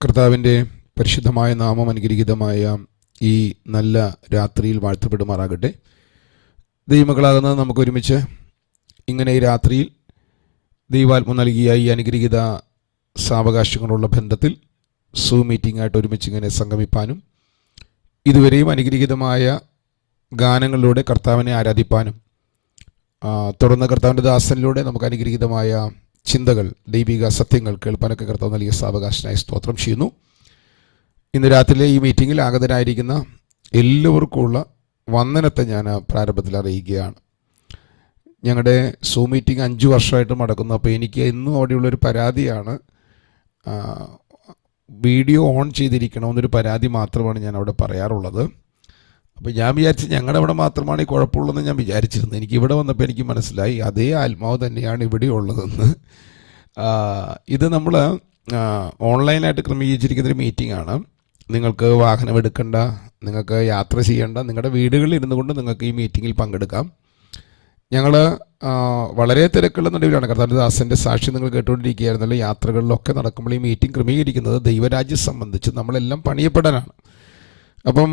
കർത്താവിൻ്റെ പരിശുദ്ധമായ നാമം അനുഗ്രഹീതമായ ഈ നല്ല രാത്രിയിൽ വാഴ്ത്തപ്പെടുമാറാകട്ടെ. ദൈവമക്കളാകുന്നത് നമുക്ക് ഒരുമിച്ച് ഇങ്ങനെ ഈ രാത്രിയിൽ ദൈവാത്മ നൽകിയ ഈ അനുഗ്രഹീത സാവകാശങ്ങളുള്ള ബന്ധത്തിൽ സൂം മീറ്റിംഗായിട്ട് ഒരുമിച്ച് ഇങ്ങനെ സംഗമിപ്പാനും ഇതുവരെയും അനുഗ്രഹീതമായ ഗാനങ്ങളിലൂടെ കർത്താവിനെ ആരാധിപ്പാനും തുടർന്ന് കർത്താവിൻ്റെ ദാസനിലൂടെ നമുക്ക് അനുഗ്രഹീതമായ ചിന്തകൾ, ദൈവിക സത്യങ്ങൾ കേൾപ്പാനൊക്കെ കർത്താവ് നൽകിയ സാവകാശനായി സ്തോത്രം ചെയ്യുന്നു. ഇന്ന് രാത്രിയിലെ ഈ മീറ്റിങ്ങിൽ ആഗതരായിരിക്കുന്ന എല്ലാവർക്കുമുള്ള വന്ദനത്തെ ഞാൻ പ്രാരംഭത്തിൽ അറിയിക്കുകയാണ്. ഞങ്ങളുടെ സൂം മീറ്റിംഗ് 5 വർഷമായിട്ട് നടക്കുന്നു. അപ്പോൾ എനിക്ക് എന്നും അവിടെയുള്ളൊരു പരാതിയാണ്, വീഡിയോ ഓൺ ചെയ്തിരിക്കണമെന്നൊരു പരാതി മാത്രമാണ് ഞാൻ അവിടെ പറയാറുള്ളത്. അപ്പോൾ ഞാൻ വിചാരിച്ച് ഞങ്ങളുടെ അവിടെ മാത്രമാണ് ഈ കുഴപ്പമുള്ളതെന്ന് ഞാൻ വിചാരിച്ചിരുന്നു. എനിക്ക് ഇവിടെ വന്നപ്പോൾ എനിക്ക് മനസ്സിലായി അതേ ആത്മാവ് തന്നെയാണ് ഇവിടെ ഉള്ളതെന്ന്. ഇത് നമ്മൾ ഓൺലൈനായിട്ട് ക്രമീകരിച്ചിരിക്കുന്നൊരു മീറ്റിംഗ് ആണ്. നിങ്ങൾക്ക് വാഹനം എടുക്കേണ്ട, നിങ്ങൾക്ക് യാത്ര ചെയ്യേണ്ട, നിങ്ങളുടെ വീടുകളിൽ ഇരുന്നു കൊണ്ട് നിങ്ങൾക്ക് ഈ മീറ്റിങ്ങിൽ പങ്കെടുക്കാം. ഞങ്ങൾ വളരെ തിരക്കുള്ള നടുവിലാണ്. കർത്താവിൻ്റെ ദാസൻ്റെ സാക്ഷി നിങ്ങൾ കേട്ടുകൊണ്ടിരിക്കുകയായിരുന്നല്ലോ. യാത്രകളിലൊക്കെ നടക്കുമ്പോൾ ഈ മീറ്റിംഗ് ക്രമീകരിക്കുന്നത് ദൈവരാജ്യം സംബന്ധിച്ച് നമ്മളെല്ലാം പണിയപ്പെടാനാണ്. അപ്പം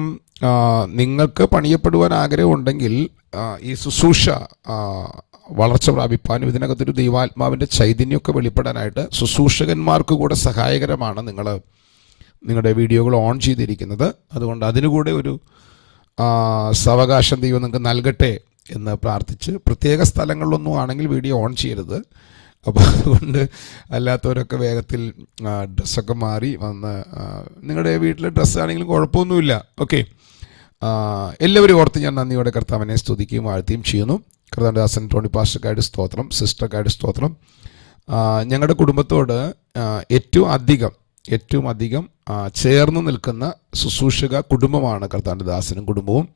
നിങ്ങൾക്ക് പണിയപ്പെടുവാൻ ആഗ്രഹമുണ്ടെങ്കിൽ ഈ ശുശ്രൂഷ വളർച്ച പ്രാപിപ്പാനും ഇതിനകത്തൊരു ദൈവാത്മാവിൻ്റെ ചൈതന്യമൊക്കെ വെളിപ്പെടാനായിട്ട് ശുശ്രൂഷകന്മാർക്ക് കൂടെ സഹായകരമാണ് നിങ്ങളുടെ വീഡിയോകൾ ഓൺ ചെയ്തിരിക്കുന്നത്. അതുകൊണ്ട് അതിനുകൂടെ ഒരു സാവകാശം ദൈവം നിങ്ങൾക്ക് നൽകട്ടെ എന്ന് പ്രാർത്ഥിച്ച്, പ്രത്യേക സ്ഥലങ്ങളിലൊന്നും ആണെങ്കിൽ വീഡിയോ ഓൺ ചെയ്യരുത്. അപ്പോൾ അതുകൊണ്ട് അല്ലാത്തവരൊക്കെ വേഗത്തിൽ ഡ്രസ്സൊക്കെ മാറി വന്ന്, നിങ്ങളുടെ വീട്ടിലെ ഡ്രസ്സാണെങ്കിലും കുഴപ്പമൊന്നുമില്ല. ഓക്കെ, എല്ലാവരും ഓർത്ത് ഞാൻ നന്ദിയോടെ കർത്താവിനെ സ്തുതിക്കുകയും വാഴ്ത്തുകയും ചെയ്യുന്നു. കർത്താവിൻ്റെ ദാസൻ ടോണി പാസ്റ്റർക്കായിട്ട് സ്തോത്രം, സിസ്റ്റർക്കായിട്ട് സ്തോത്രം. ഞങ്ങളുടെ കുടുംബത്തോട് ഏറ്റവും അധികം ചേർന്ന് നിൽക്കുന്ന ശുശ്രൂഷക കുടുംബമാണ് കർത്താവിൻ്റെ ദാസനും കുടുംബവും.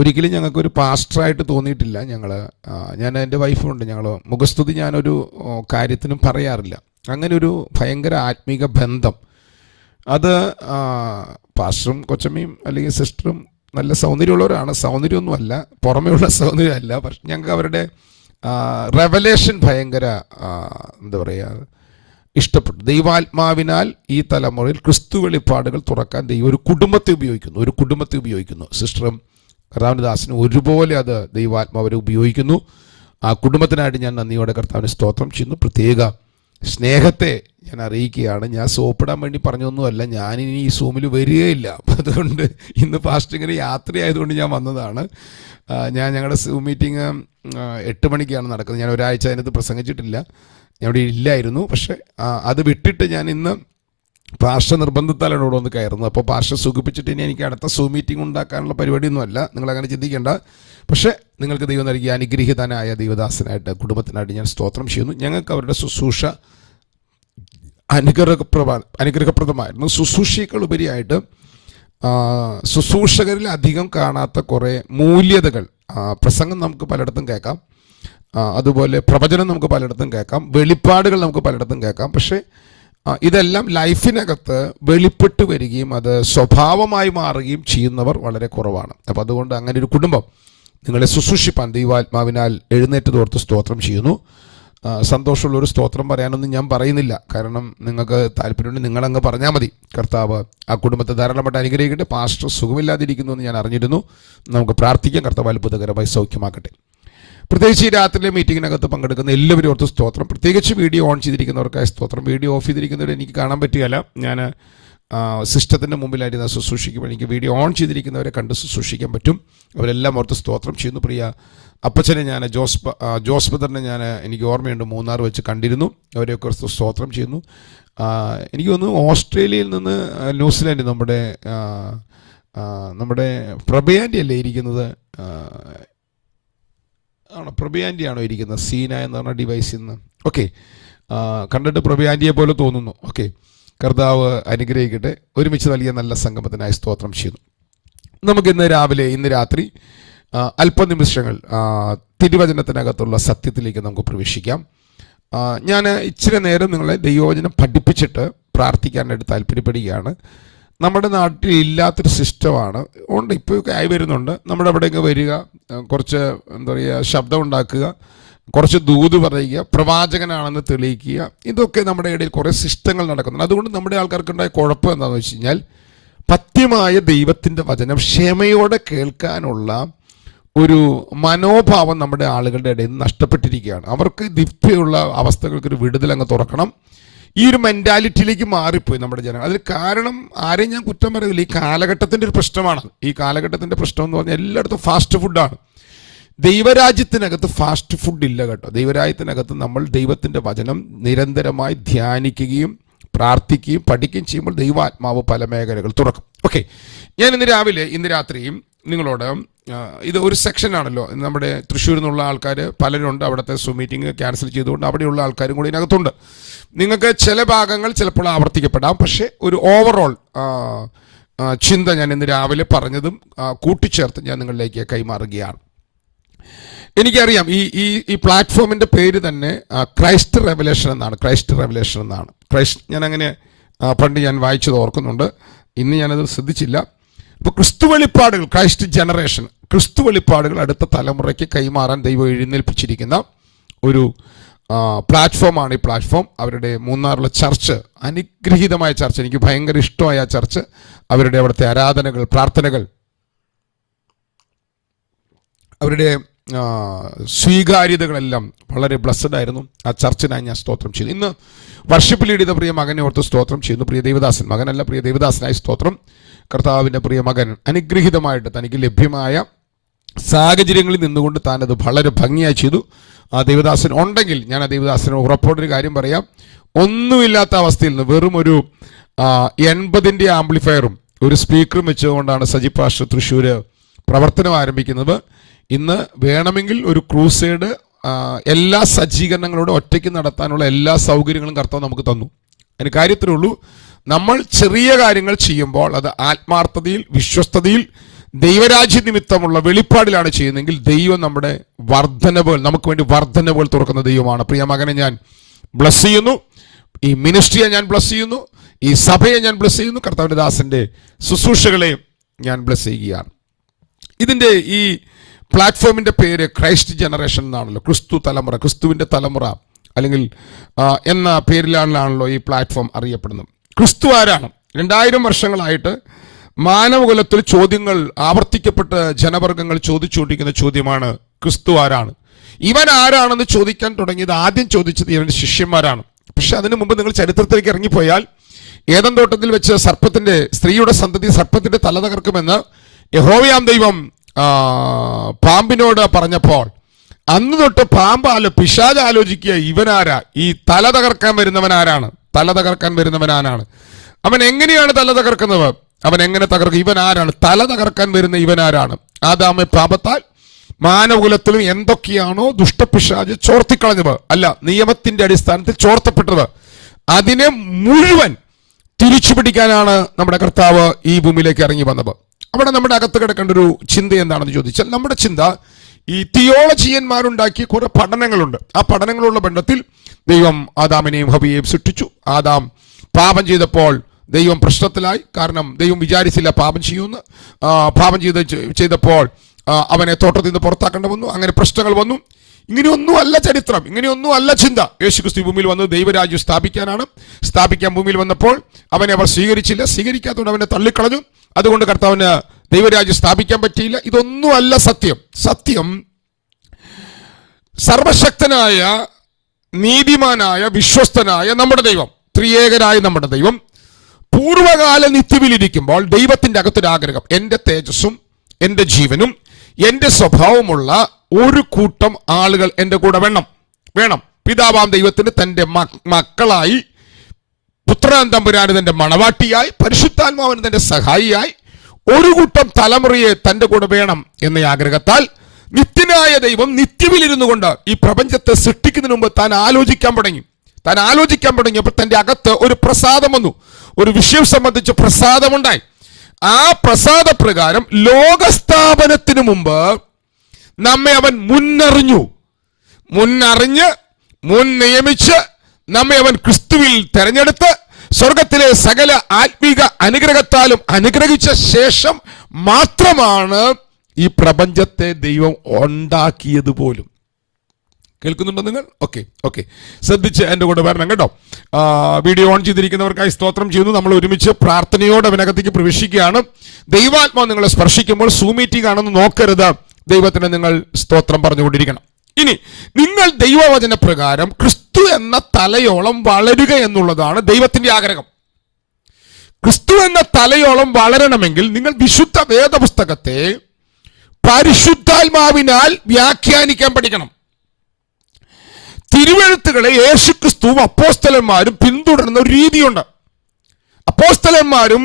ഒരിക്കലും ഞങ്ങൾക്കൊരു പാസ്റ്ററായിട്ട് തോന്നിയിട്ടില്ല. ഞാൻ എൻ്റെ വൈഫുണ്ട്, ഞങ്ങൾ മുഖസ്തുതി ഞാനൊരു കാര്യത്തിനും പറയാറില്ല. അങ്ങനെ ഒരു ഭയങ്കര ആത്മീക ബന്ധം, അത് പാസ്റ്ററും കൊച്ചമ്മയും അല്ലെങ്കിൽ സിസ്റ്ററും നല്ല സൗന്ദര്യമുള്ളവരാണ്. സൗന്ദര്യമൊന്നുമല്ല, പുറമേയുള്ള സൗന്ദര്യമല്ല. പക്ഷെ ഞങ്ങൾക്ക് അവരുടെ റെവലേഷൻ ഭയങ്കര എന്താ പറയുക, ഇഷ്ടപ്പെട്ടു. ദൈവാത്മാവിനാൽ ഈ തലമുറയിൽ ക്രിസ്തു വെളിപ്പാടുകൾ തുറക്കാൻ ദൈവം ഒരു കുടുംബത്തെ ഉപയോഗിക്കുന്നു. സിസ്റ്ററും കർത്താവിൻ്റെ ദാസനും ഒരുപോലെ അത് ദൈവാത്മാവരെ ഉപയോഗിക്കുന്നു. ആ കുടുംബത്തിനായിട്ട് ഞാൻ നന്ദിയോടെ കർത്താവിന് സ്തോത്രം ചെയ്യുന്നു. പ്രത്യേക സ്നേഹത്തെ ഞാൻ അറിയിക്കുകയാണ്. ഞാൻ സോപ്പിടാൻ വേണ്ടി പറഞ്ഞൊന്നുമല്ല, ഞാനിനി ഈ സൂമിൽ വരികയില്ല. അപ്പം അതുകൊണ്ട് ഇന്ന് പാസ്റ്റിങ്ങിന് യാത്രയായതുകൊണ്ട് ഞാൻ വന്നതാണ്. ഞങ്ങളുടെ സൂം മീറ്റിംഗ് 8 മണിക്കാണ് നടക്കുന്നത്. ഞാൻ ഒരാഴ്ച അതിനകത്ത് പ്രസംഗിച്ചിട്ടില്ല, ഞാൻ ഇവിടെ ഇല്ലായിരുന്നു. പക്ഷേ അത് വിട്ടിട്ട് ഞാൻ ഇന്ന് പാർഷ നിർബന്ധത്താലാണ് ഇവിടെ വന്ന് കയറുന്നത്. അപ്പോൾ പാർഷ സുഖിപ്പിച്ചിട്ട് ഇനി എനിക്ക് അടുത്ത സൂം മീറ്റിംഗ് ഉണ്ടാക്കാനുള്ള പരിപാടിയൊന്നുമല്ല, നിങ്ങളങ്ങനെ ചിന്തിക്കേണ്ട. പക്ഷേ നിങ്ങൾക്ക് ദൈവം നൽകിയ അനുഗ്രഹീതനായ ദൈവദാസനായിട്ട് കുടുംബത്തിനായിട്ട് ഞാൻ സ്തോത്രം ചെയ്യുന്നു. ഞങ്ങൾക്ക് അവരുടെ ശുശ്രൂഷ അനുഗ്രഹപ്രദമായിരുന്നു. ശുശ്രൂഷയേക്കാൾ ഉപരിയായിട്ട് ശുശ്രൂഷകരിൽ അധികം കാണാത്ത കുറേ മൂല്യതകൾ, പ്രസംഗം നമുക്ക് പലയിടത്തും കേൾക്കാം, അതുപോലെ പ്രവചനം നമുക്ക് പലയിടത്തും കേൾക്കാം, വെളിപ്പാടുകൾ നമുക്ക് പലയിടത്തും കേൾക്കാം. പക്ഷേ ഇതെല്ലാം ലൈഫിനകത്ത് വെളിപ്പെട്ട് വരികയും അത് സ്വഭാവമായി മാറുകയും ചെയ്യുന്നവർ വളരെ കുറവാണ്. അപ്പോൾ അതുകൊണ്ട് അങ്ങനെ ഒരു കുടുംബം നിങ്ങളെ ശുശ്രൂഷിപ്പാൻ ദൈവാത്മാവിനാൽ എഴുന്നേറ്റതോർത്ത് സ്തോത്രം ചെയ്യുന്നു. സന്തോഷമുള്ളൊരു സ്തോത്രം പറയാനൊന്നും ഞാൻ പറയുന്നില്ല, കാരണം നിങ്ങൾക്ക് താല്പര്യമുണ്ടെങ്കിൽ നിങ്ങളങ്ങ് പറഞ്ഞാൽ മതി. കർത്താവ് ആ കുടുംബത്തെ ധാരാളമായിട്ട് അനുഗ്രഹിക്കട്ടെ. പാസ്റ്റർ സുഖമില്ലാതിരിക്കുന്നു എന്ന് ഞാൻ അറിഞ്ഞിരുന്നു. നമുക്ക് പ്രാർത്ഥിക്കാം, കർത്താവ് അത്ഭുതകരമായി സൗഖ്യമാക്കട്ടെ. പ്രത്യേകിച്ച് ഈ രാത്രിയിലെ മീറ്റിങ്ങിനകത്ത് പങ്കെടുക്കുന്ന എല്ലാവരും ഓർത്ത് സ്തോത്രം. പ്രത്യേകിച്ച് വീഡിയോ ഓൺ ചെയ്തിരിക്കുന്നവർക്കായി സ്തോത്രം. വീഡിയോ ഓഫ് ചെയ്തിരിക്കുന്നവരെ എനിക്ക് കാണാൻ പറ്റുകയില്ല, ഞാൻ സിസ്റ്റത്തിൻ്റെ മുമ്പിലായിരുന്നു ശുശ്രൂഷിക്കുമ്പോൾ. എനിക്ക് വീഡിയോ ഓൺ ചെയ്തിരിക്കുന്നവരെ കണ്ട് ശുശ്രൂഷിക്കാൻ പറ്റും. അവരെല്ലാം ഓർത്ത് സ്തോത്രം ചെയ്യുന്നു. പ്രിയ അപ്പച്ചനെ ഞാൻ ജോസ് ബദറിനെ എനിക്ക് ഓർമ്മയുണ്ട്, മൂന്നാർ വെച്ച് കണ്ടിരുന്നു. അവരെയൊക്കെ ഓർത്ത് സ്തോത്രം ചെയ്യുന്നു. എനിക്ക് തോന്നുന്നു ഓസ്ട്രേലിയയിൽ നിന്ന് ന്യൂസിലാൻഡ് നമ്മുടെ പ്രഭയാൻറ്റി അല്ലേ ഇരിക്കുന്നത്? പ്രഭയാൻറ്റിയാണോ ഇരിക്കുന്നത്? സീന എന്ന് പറഞ്ഞ ഡിവൈസിൽ നിന്ന്. ഓക്കെ, കണ്ടിട്ട് പ്രഭയാൻറ്റിയെ പോലെ തോന്നുന്നു. ഓക്കെ, കർത്താവ് അനുഗ്രഹിക്കട്ടെ. ഒരുമിച്ച് നൽകിയ നല്ല സംഗമത്തിനായി സ്തോത്രം ചെയ്യുന്നു. നമുക്കിന്ന് രാത്രി അല്പനിമിഷങ്ങൾ തിരുവചനത്തിനകത്തുള്ള സത്യത്തിലേക്ക് നമുക്ക് പ്രവേശിക്കാം. ഞാൻ ഇച്ചിരി നേരം നിങ്ങളെ ദൈവവചനം പഠിപ്പിച്ചിട്ട് പ്രാർത്ഥിക്കാനായിട്ട് താല്പര്യപ്പെടുകയാണ്. നമ്മുടെ നാട്ടിൽ ഇല്ലാത്തൊരു സിസ്റ്റമാണ്, ഉണ്ട്, ഇപ്പോഴൊക്കെ ആയി വരുന്നുണ്ട്. നമ്മുടെ അവിടെയൊക്കെ വരിക, കുറച്ച് എന്താ പറയുക, ശബ്ദം ഉണ്ടാക്കുക, കുറച്ച് ദൂത് പറയുക, പ്രവാചകനാണെന്ന് തെളിയിക്കുക, ഇതൊക്കെ നമ്മുടെ ഇടയിൽ കുറേ സിസ്റ്റങ്ങൾ നടക്കുന്നുണ്ട്. അതുകൊണ്ട് നമ്മുടെ ആൾക്കാർക്കുണ്ടായ കുഴപ്പം എന്താണെന്ന് വെച്ച് കഴിഞ്ഞാൽ പഥ്യമായ ദൈവത്തിൻ്റെ വചനം ക്ഷമയോടെ കേൾക്കാനുള്ള ഒരു മനോഭാവം നമ്മുടെ ആളുകളുടെ ഇടയിൽ നിന്ന് നഷ്ടപ്പെട്ടിരിക്കുകയാണ്. അവർക്ക് ദിവ്യമുള്ള അവസ്ഥകൾക്കൊരു വിടുതൽ അങ്ങ് തുറക്കണം, ഈ ഒരു മെൻറ്റാലിറ്റിയിലേക്ക് മാറിപ്പോയി നമ്മുടെ ജനങ്ങൾ. അതിൽ കാരണം ആരെയും ഞാൻ കുറ്റം പറയുന്നില്ല, ഈ കാലഘട്ടത്തിൻ്റെ ഒരു പ്രശ്നമാണ്. ഈ കാലഘട്ടത്തിൻ്റെ പ്രശ്നം എന്ന് പറഞ്ഞാൽ എല്ലായിടത്തും ഫാസ്റ്റ് ഫുഡാണ്. ദൈവരാജ്യത്തിനകത്ത് ഫാസ്റ്റ് ഫുഡ് ഇല്ല കേട്ടോ. ദൈവരാജ്യത്തിനകത്ത് നമ്മൾ ദൈവത്തിൻ്റെ വചനം നിരന്തരമായി ധ്യാനിക്കുകയും പ്രാർത്ഥിക്കുകയും പഠിക്കുകയും ചെയ്യുമ്പോൾ ദൈവാത്മാവ് പല മേഖലകൾ തുറക്കും. ഓക്കെ, ഞാൻ ഇന്ന് രാത്രിയും നിങ്ങളോട് ഇത് ഒരു സെക്ഷനാണല്ലോ. നമ്മുടെ തൃശ്ശൂരിൽ നിന്നുള്ള ആൾക്കാർ പലരുണ്ട്, അവിടുത്തെ സൂം മീറ്റിംഗ് ക്യാൻസൽ ചെയ്തുകൊണ്ട് അവിടെയുള്ള ആൾക്കാരും കൂടി ഇതിനകത്തുണ്ട്. നിങ്ങൾക്ക് ചില ഭാഗങ്ങൾ ചിലപ്പോൾ ആവർത്തിക്കപ്പെടാം, പക്ഷേ ഒരു ഓവറോൾ ചിന്ത ഞാൻ ഇന്ന് രാവിലെ പറഞ്ഞതും കൂട്ടിച്ചേർത്ത് ഞാൻ നിങ്ങളിലേക്ക് കൈമാറുകയാണ്. എനിക്കറിയാം ഈ പ്ലാറ്റ്ഫോമിൻ്റെ പേര് തന്നെ ക്രൈസ്റ്റ് റെവലേഷൻ എന്നാണ്. ഞാൻ അങ്ങനെ പണ്ട് ഞാൻ വായിച്ചത് ഓർക്കുന്നുണ്ട്, ഇന്ന് ഞാനത് ശ്രദ്ധിച്ചില്ല. അപ്പോൾ ക്രിസ്തു വെളിപ്പാടുകൾ, ക്രൈസ്റ്റ് ജനറേഷൻ, ക്രിസ്തു വെളിപ്പാടുകൾ അടുത്ത തലമുറയ്ക്ക് കൈമാറാൻ ദൈവം എഴുന്നേൽപ്പിച്ചിരിക്കുന്ന ഒരു പ്ലാറ്റ്ഫോമാണ് ഈ പ്ലാറ്റ്ഫോം. അവരുടെ മൂന്നാറിലെ ചർച്ച്, അനുഗ്രഹീതമായ ചർച്ച്, എനിക്ക് ഭയങ്കര ഇഷ്ടമായ ആ ചർച്ച്. അവരുടെ അവിടുത്തെ ആരാധനകൾ, പ്രാർത്ഥനകൾ, അവരുടെ സ്വീകാര്യതകളെല്ലാം വളരെ ബ്ലസ്സഡ് ആയിരുന്നു. ആ ചർച്ചിനായി ഞാൻ സ്തോത്രം ചെയ്തു. ഇന്ന് വർഷിപ്പ് ലീഡ് ചെയ്ത പ്രിയ മകനെ ഓർത്ത് സ്തോത്രം ചെയ്യുന്നു. പ്രിയ ദേവദാസൻ, മകനല്ല, പ്രിയ ദേവദാസനായി സ്തോത്രം. കർത്താവിൻ്റെ പ്രിയ മകൻ അനുഗ്രഹീതമായിട്ട് തനിക്ക് ലഭ്യമായ സാഹചര്യങ്ങളിൽ നിന്നുകൊണ്ട് താനത് വളരെ ഭംഗിയായി ചെയ്തു. ആ ദേവദാസൻ ഉണ്ടെങ്കിൽ ഞാൻ ആ ദേവദാസന് ഉറപ്പോടൊരു കാര്യം പറയാം, ഒന്നുമില്ലാത്ത അവസ്ഥയിൽ നിന്ന് വെറും ഒരു 80-ന്റെ ആംപ്ലിഫയറും ഒരു സ്പീക്കറും വെച്ചുകൊണ്ടാണ് സജി പാസ്റ്റർ തൃശ്ശൂർ പ്രവർത്തനം ആരംഭിക്കുന്നത്. ഇന്ന് വേണമെങ്കിൽ ഒരു ക്രൂസൈഡ് എല്ലാ സജ്ജീകരണങ്ങളോടും ഒറ്റയ്ക്ക് നടത്താനുള്ള എല്ലാ സൗകര്യങ്ങളും കർത്താവ് നമുക്ക് തന്നു. അതിന് കാര്യത്തിലേ ഉള്ളൂ, നമ്മൾ ചെറിയ കാര്യങ്ങൾ ചെയ്യുമ്പോൾ അത് ആത്മാർത്ഥതയിൽ, വിശ്വസ്തതയിൽ, ദൈവരാജ്യ നിമിത്തമുള്ള വെളിപ്പാടിലാണ് ചെയ്യുന്നതെങ്കിൽ ദൈവം നമ്മുടെ വർധനവുകൾ, നമുക്ക് വേണ്ടി വർധനവുകൾ തുറക്കുന്ന ദൈവമാണ്. പ്രിയ മകനെ ഞാൻ ബ്ലസ് ചെയ്യുന്നു, ഈ മിനിസ്ട്രിയെ ഞാൻ ബ്ലസ് ചെയ്യുന്നു, ഈ സഭയെ ഞാൻ ബ്ലസ് ചെയ്യുന്നു, കർത്താവിൻ്റെ ദാസൻ്റെ ശുശ്രൂഷകളെ ഞാൻ ബ്ലസ് ചെയ്യുകയാണ്. ഇതിൻ്റെ ഈ പ്ലാറ്റ്ഫോമിൻ്റെ പേര് ക്രൈസ്റ്റ് ജനറേഷൻ എന്നാണല്ലോ. ക്രിസ്തു തലമുറ, ക്രിസ്തുവിൻ്റെ തലമുറ അല്ലെങ്കിൽ എന്ന പേരിലാണല്ലോ ഈ പ്ലാറ്റ്ഫോം അറിയപ്പെടുന്നത്. ക്രിസ്തു ആരാണ്? 2000 വർഷങ്ങളായിട്ട് മാനവകുലത്തിൽ ചോദ്യങ്ങൾ ആവർത്തിക്കപ്പെട്ട് ജനവർഗങ്ങൾ ചോദിച്ചുകൊണ്ടിരിക്കുന്ന ചോദ്യമാണ്, ക്രിസ്തു ആരാണ്? ഇവൻ ആരാണെന്ന് ചോദിക്കാൻ തുടങ്ങിയത് ആദ്യം ചോദിച്ചത് ഇവൻ്റെ ശിഷ്യന്മാരാണ്. പക്ഷെ അതിനു മുമ്പ് നിങ്ങൾ ചരിത്രത്തിലേക്ക് ഇറങ്ങിപ്പോയാൽ ഏദൻ തോട്ടത്തിൽ വെച്ച് സ്ത്രീയുടെ സന്തതി സർപ്പത്തിന്റെ തല തകർക്കുമെന്ന് യഹോവയാം ദൈവം പാമ്പിനോട് പറഞ്ഞപ്പോൾ അന്ന് തൊട്ട് പിശാച് ആലോചിക്കുക, ഇവനാരാ? ഈ തല തകർക്കാൻ വരുന്നവനാരാണ്? അവൻ എങ്ങനെയാണ് തല തകർക്കുന്നത്? അവൻ എങ്ങനെ തകർക്കും? ഇവൻ ആരാണ്? തല തകർക്കാൻ വരുന്ന ഇവനാരാണ്? ആദാമെ പാപത്താൽ മാനവകുലത്തിലും എന്തൊക്കെയാണോ ദുഷ്ടപിശാച് ചോർത്തിക്കളഞ്ഞത്, അല്ല നിയമത്തിന്റെ അടിസ്ഥാനത്തിൽ ചോർത്തപ്പെട്ടത്, അതിനെ മുഴുവൻ തിരിച്ചു പിടിക്കാനാണ് നമ്മുടെ കർത്താവ് ഈ ഭൂമിയിലേക്ക് ഇറങ്ങി വന്നത്. അവിടെ നമ്മുടെ അകത്ത് കിടക്കേണ്ട ഒരു ചിന്ത എന്താണെന്ന് ചോദിച്ചാൽ, നമ്മുടെ ചിന്ത ഈ തിയോളജിയന്മാരുണ്ടാക്കിയ കുറെ പഠനങ്ങളുണ്ട്. ആ പഠനങ്ങളുള്ള ബന്ധത്തിൽ ദൈവം ആദാമിനെയും ഹവ്വയെയും സൃഷ്ടിച്ചു. ആദാം പാപം ചെയ്തപ്പോൾ ദൈവം പ്രശ്നത്തിലായി. കാരണം ദൈവം വിചാരിച്ചില്ല പാപം ചെയ്യുമെന്ന്. പാപം ചെയ്തപ്പോൾ അവനെ തോട്ടത്തിൽ നിന്ന് പുറത്താക്കേണ്ടി വന്നു. അങ്ങനെ പ്രശ്നങ്ങൾ വന്നു. ഇങ്ങനെയൊന്നും അല്ല ചരിത്രം, ഇങ്ങനെയൊന്നും അല്ല ചിന്ത. യേശുക്രിസ്തു ഭൂമിയിൽ വന്നത് ദൈവരാജ്യം സ്ഥാപിക്കാനാണ്. സ്ഥാപിക്കാൻ ഭൂമിയിൽ വന്നപ്പോൾ അവനെ അവർ സ്വീകരിച്ചില്ല. സ്വീകരിക്കാത്തതുകൊണ്ട് അവനെ തള്ളിക്കളഞ്ഞു. അതുകൊണ്ട് കർത്താവിന് ദൈവരാജ്യം സ്ഥാപിക്കാൻ പറ്റിയില്ല. ഇതൊന്നും അല്ല സത്യം. സത്യം സർവശക്തനായ, നീതിമാനായ, വിശ്വസ്തനായ നമ്മുടെ ദൈവം, ത്രിയേകനായ നമ്മുടെ ദൈവം പൂർവകാല നിത്യവിലിരിക്കുമ്പോൾ ദൈവത്തിന്റെ അകത്തൊരാഗ്രഹം, എൻ്റെ തേജസ്സും എൻ്റെ ജീവനും എൻ്റെ സ്വഭാവമുള്ള ഒരു കൂട്ടം ആളുകൾ എൻ്റെ കൂടെ വേണം. പിതാവാം ദൈവത്തിന് തൻ്റെ മക്കളായി, പുത്രൻ തമ്പുരാന് തൻ്റെ മണവാട്ടിയായി, പരിശുദ്ധാത്മാവിന് തൻ്റെ സഹായിയായി ഒരു കൂട്ടം തലമുറയെ തൻ്റെ കൂടെ വേണം എന്ന ആഗ്രഹത്താൽ നിത്യനായ ദൈവം നിത്യവിലിരുന്നു കൊണ്ട് ഈ പ്രപഞ്ചത്തെ സൃഷ്ടിക്കുന്നതിന് മുമ്പ് താൻ ആലോചിക്കാൻ തുടങ്ങിയപ്പോൾ തൻ്റെ അകത്ത് ഒരു പ്രസാദം വന്നു. ഒരു വിഷയം സംബന്ധിച്ച് പ്രസാദമുണ്ടായി. ആ പ്രസാദപ്രകാരം ലോകസ്ഥാപനത്തിനു മുമ്പ് നമ്മെ അവൻ മുന്നറിഞ്ഞ് മുൻ നിയമിച്ച് നമ്മെ അവൻ ക്രിസ്തുവിൽ തെരഞ്ഞെടുത്ത് സ്വർഗത്തിലെ സകല ആത്മീക അനുഗ്രഹത്താലും അനുഗ്രഹിച്ച ശേഷം മാത്രമാണ് ഈ പ്രപഞ്ചത്തെ ദൈവം ഉണ്ടാക്കിയത് പോലും. കേൾക്കുന്നുണ്ടോ നിങ്ങൾ? ഓക്കെ ശ്രദ്ധിച്ച് എൻ്റെ കൂടെ വരണം കേട്ടോ. വീഡിയോ ഓൺ ചെയ്തിരിക്കുന്നവർക്കായി സ്തോത്രം ചെയ്യുന്നു. നമ്മൾ ഒരുമിച്ച് പ്രാർത്ഥനയോടെ അതിനകത്തേക്ക് പ്രവേശിക്കുകയാണ്. ദൈവാത്മാവ് നിങ്ങളെ സ്പർശിക്കുമ്പോൾ സൂം മീറ്റിംഗ് ആണെന്ന് നോക്കരുത്. ദൈവത്തിന് നിങ്ങൾ സ്തോത്രം പറഞ്ഞുകൊണ്ടിരിക്കണം. ഇനി നിങ്ങൾ ദൈവവചന പ്രകാരം ക്രിസ്തു എന്ന തലയോളം വളരുക എന്നുള്ളതാണ് ദൈവത്തിന്റെ ആഗ്രഹം. ക്രിസ്തു എന്ന തലയോളം വളരണമെങ്കിൽ നിങ്ങൾ വിശുദ്ധ വേദപുസ്തകത്തെ പരിശുദ്ധാത്മാവിനാൽ വ്യാഖ്യാനിക്കാൻ പഠിക്കണം. തിരുവെഴുത്തുകളെ യേശുക്രിസ്തുവും അപ്പോസ്തലന്മാരും പിന്തുടരുന്ന ഒരു രീതിയുണ്ട്. അപ്പോസ്തലന്മാരും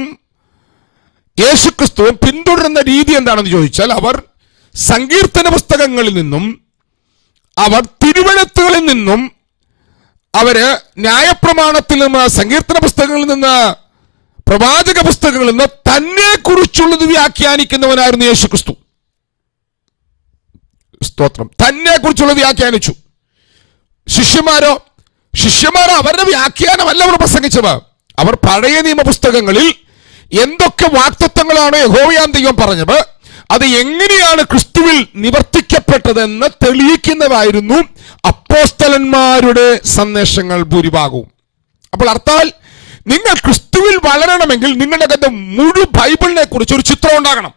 യേശുക്രിസ്തുവും പിന്തുടരുന്ന രീതി എന്താണെന്ന് ചോദിച്ചാൽ, അവർ സങ്കീർത്തന പുസ്തകങ്ങളിൽ നിന്നും അവർ തിരുവെഴുത്തുകളിൽ നിന്നും അവര് ന്യായപ്രമാണത്തിൽ നിന്ന്, സങ്കീർത്തന പുസ്തകങ്ങളിൽ നിന്ന്, പ്രവാചക പുസ്തകങ്ങളിൽ നിന്ന് തന്നെ കുറിച്ചുള്ളത് വ്യാഖ്യാനിക്കുന്നവനായിരുന്നു യേശുക്രിസ്തു. സ്തോത്രം. തന്നെ കുറിച്ചുള്ളത് വ്യാഖ്യാനിച്ചു. ശിഷ്യന്മാരോ അവരുടെ വ്യാഖ്യാനമല്ല അവർ പ്രസംഗിച്ചത്. അവർ പഴയ നിയമ പുസ്തകങ്ങളിൽ എന്തൊക്കെ വാഗ്ദത്തങ്ങളാണ് യഹോവയാം ദൈവം പറഞ്ഞത്, അത് എങ്ങനെയാണ് ക്രിസ്തുവിൽ നിവർത്തിക്കപ്പെട്ടതെന്ന് തെളിയിക്കുന്നതായിരുന്നു അപ്പോസ്തലന്മാരുടെ സന്ദേശങ്ങൾ ഭൂരിഭാഗവും. അപ്പോൾ അർത്ഥാൽ നിങ്ങൾ ക്രിസ്തുവിൽ വളരണമെങ്കിൽ നിങ്ങളുടെ മുഴു ബൈബിളിനെ കുറിച്ച് ഒരു ചിത്രം ഉണ്ടാകണം.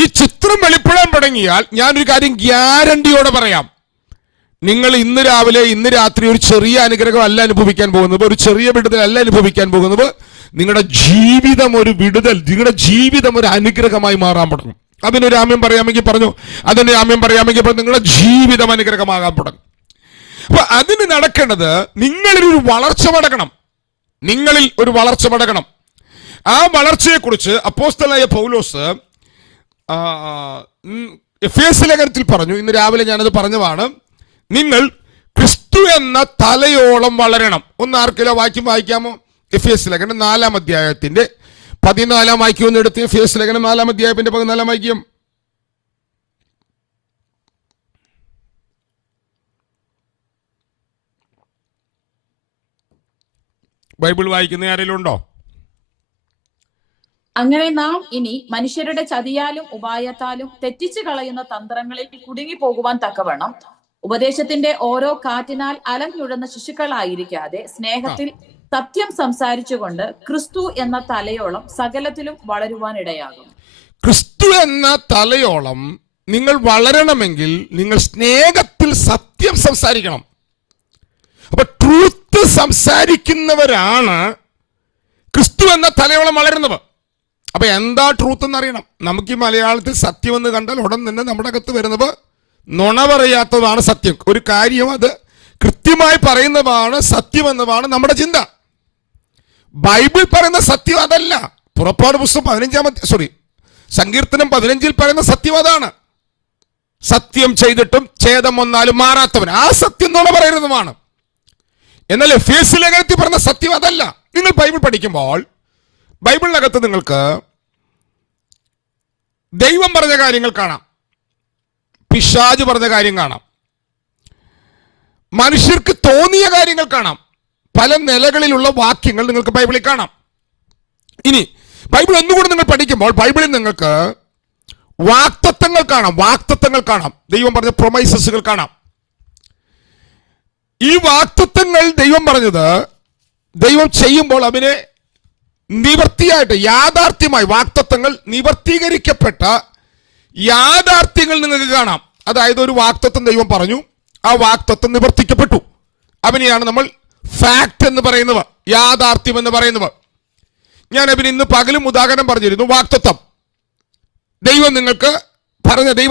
ഈ ചിത്രം വെളിപ്പെടാൻ തുടങ്ങിയാൽ ഞാനൊരു കാര്യം ഗ്യാരണ്ടിയോടെ പറയാം. നിങ്ങൾ ഇന്ന് രാവിലെ ഇന്ന് രാത്രി ഒരു ചെറിയ അനുഗ്രഹം അല്ല അനുഭവിക്കാൻ പോകുന്നത്, ഒരു ചെറിയ വിടുതൽ അല്ല അനുഭവിക്കാൻ പോകുന്നത്. നിങ്ങളുടെ ജീവിതം ഒരു വിടുതൽ, നിങ്ങളുടെ ജീവിതം ഒരു അനുഗ്രഹമായി മാറാൻ തുടങ്ങും. അതിനൊരു ആമ്യം പറയാമെങ്കിൽ പറഞ്ഞു, അതിന് ആമ്യം പറയാമെങ്കിൽ പറഞ്ഞു, നിങ്ങളുടെ ജീവിതം അനുഗ്രഹമാകാൻ തുടങ്ങും. അപ്പൊ അതിന് നടക്കേണ്ടത് നിങ്ങളിലൊരു വളർച്ച മടങ്ങണം. നിങ്ങളിൽ ഒരു വളർച്ച മടങ്ങണം. ആ വളർച്ചയെക്കുറിച്ച് അപ്പോസ്തലനായ പൗലോസ് എഫേസ്യ ലേഖനത്തിൽ പറഞ്ഞു. ഇന്ന് രാവിലെ ഞാനത് പറഞ്ഞതാണ്. നിങ്ങൾ ക്രിസ്തു എന്ന തലയോളം വളരണം. ഒന്ന് ആർക്കെങ്കിലും വാക്യം വായിക്കാമോ? എഫേസ്യ ലേഖനം 4-ാം അധ്യായത്തിന്റെ 14-ാം വാക്യം ഒന്ന് എടുത്ത്. എഫേസ്യ ലേഖനം 4-ാം അധ്യായത്തിന്റെ 14-ാം വാക്യം. ബൈബിൾ വായിക്കുന്ന ആരെങ്കിലും ഉണ്ടോ? അങ്ങനെ നാം ഇനി മനുഷ്യരുടെ ചതിയാലും ഉപായത്താലും തെറ്റിച്ചു കളയുന്ന തന്ത്രങ്ങളിൽ കുടുങ്ങി പോകുവാൻ തക്കവണ്ണം ഉപദേശത്തിന്റെ ഓരോ കാറ്റിനാൽ അലഞ്ഞുഴന്ന ശിശുക്കളായിരിക്കാതെ സ്നേഹത്തിൽ സത്യം സംസാരിച്ചുകൊണ്ട് ക്രിസ്തു എന്ന തലയോളം സകലത്തിലും വളരുവാൻ ഇടയാകും. ക്രിസ്തു എന്ന തലയോളം നിങ്ങൾ വളരണമെങ്കിൽ നിങ്ങൾ സ്നേഹത്തിൽ സത്യം സംസാരിക്കണം. അപ്പൊ ട്രൂത്ത് സംസാരിക്കുന്നവരാണ് ക്രിസ്തു എന്ന തലയോളം വളരുന്നത്. അപ്പൊ എന്താ ട്രൂത്ത് എന്നറിയണം. നമുക്ക് ഈ മലയാളത്തിൽ സത്യം എന്ന് കണ്ടാൽ ഉടൻ തന്നെ നമ്മുടെ അകത്ത് വരുന്നത് നുണ പറയാത്തതാണ് സത്യം. ഒരു കാര്യം അത് കൃത്യമായി പറയുന്നതാണ് സത്യമെന്നതാണ് നമ്മുടെ ചിന്ത. ബൈബിൾ പറയുന്ന സത്യം അതല്ല. പുറപ്പാട് പുസ്തകം സങ്കീർത്തനം 15-ൽ പറയുന്ന സത്യം അതാണ്. സത്യം ചെയ്തിട്ടും ഛേദം വന്നാലും മാറാത്തവൻ, ആ സത്യം നുണ പറയുന്നതുമാണ്. എന്നാൽ എഫേസ്യ ലേഖനത്തിൽ പറഞ്ഞ സത്യം അതല്ല. നിങ്ങൾ ബൈബിൾ പഠിക്കുമ്പോൾ ബൈബിളിനകത്ത് നിങ്ങൾക്ക് ദൈവം പറഞ്ഞ കാര്യങ്ങൾ കാണാം, പിശാച് പറഞ്ഞ കാര്യം കാണാം, മനുഷ്യർക്ക് തോന്നിയ കാര്യങ്ങൾ കാണാം. പല നിലകളിലുള്ള വാക്യങ്ങൾ നിങ്ങൾക്ക് ബൈബിളിൽ കാണാം. ഇനി ബൈബിൾ ഒന്നുകൂടി നിങ്ങൾ പഠിക്കുമ്പോൾ ബൈബിളിൽ നിങ്ങൾക്ക് വാഗ്ദത്തങ്ങൾ കാണാം. ദൈവം പറഞ്ഞ പ്രൊമൈസസുകൾ കാണാം. ഈ വാഗ്ദത്തങ്ങൾ ദൈവം പറഞ്ഞത് ദൈവം ചെയ്യുമ്പോൾ അവനെ നിവർത്തിയായിട്ട് യാഥാർത്ഥ്യമായി വാഗ്ദത്തങ്ങൾ നിവർത്തീകരിക്കപ്പെട്ട യാഥാർത്ഥ്യങ്ങൾ നിങ്ങൾക്ക് കാണാം. അതായത് ഒരു വാഗ്ദത്തം ദൈവം പറഞ്ഞു, ആ വാഗ്ദത്തം നിവർത്തിക്കപ്പെട്ടു. അവനെയാണ് നമ്മൾ ഫാക്ട് എന്ന് പറയുന്നത്, യാഥാർത്ഥ്യം എന്ന് പറയുന്നത്. ഞാൻ അവന് ഇന്ന് പകലും ഉദാഹരണം പറഞ്ഞിരുന്നു. വാഗ്ദത്തം ദൈവം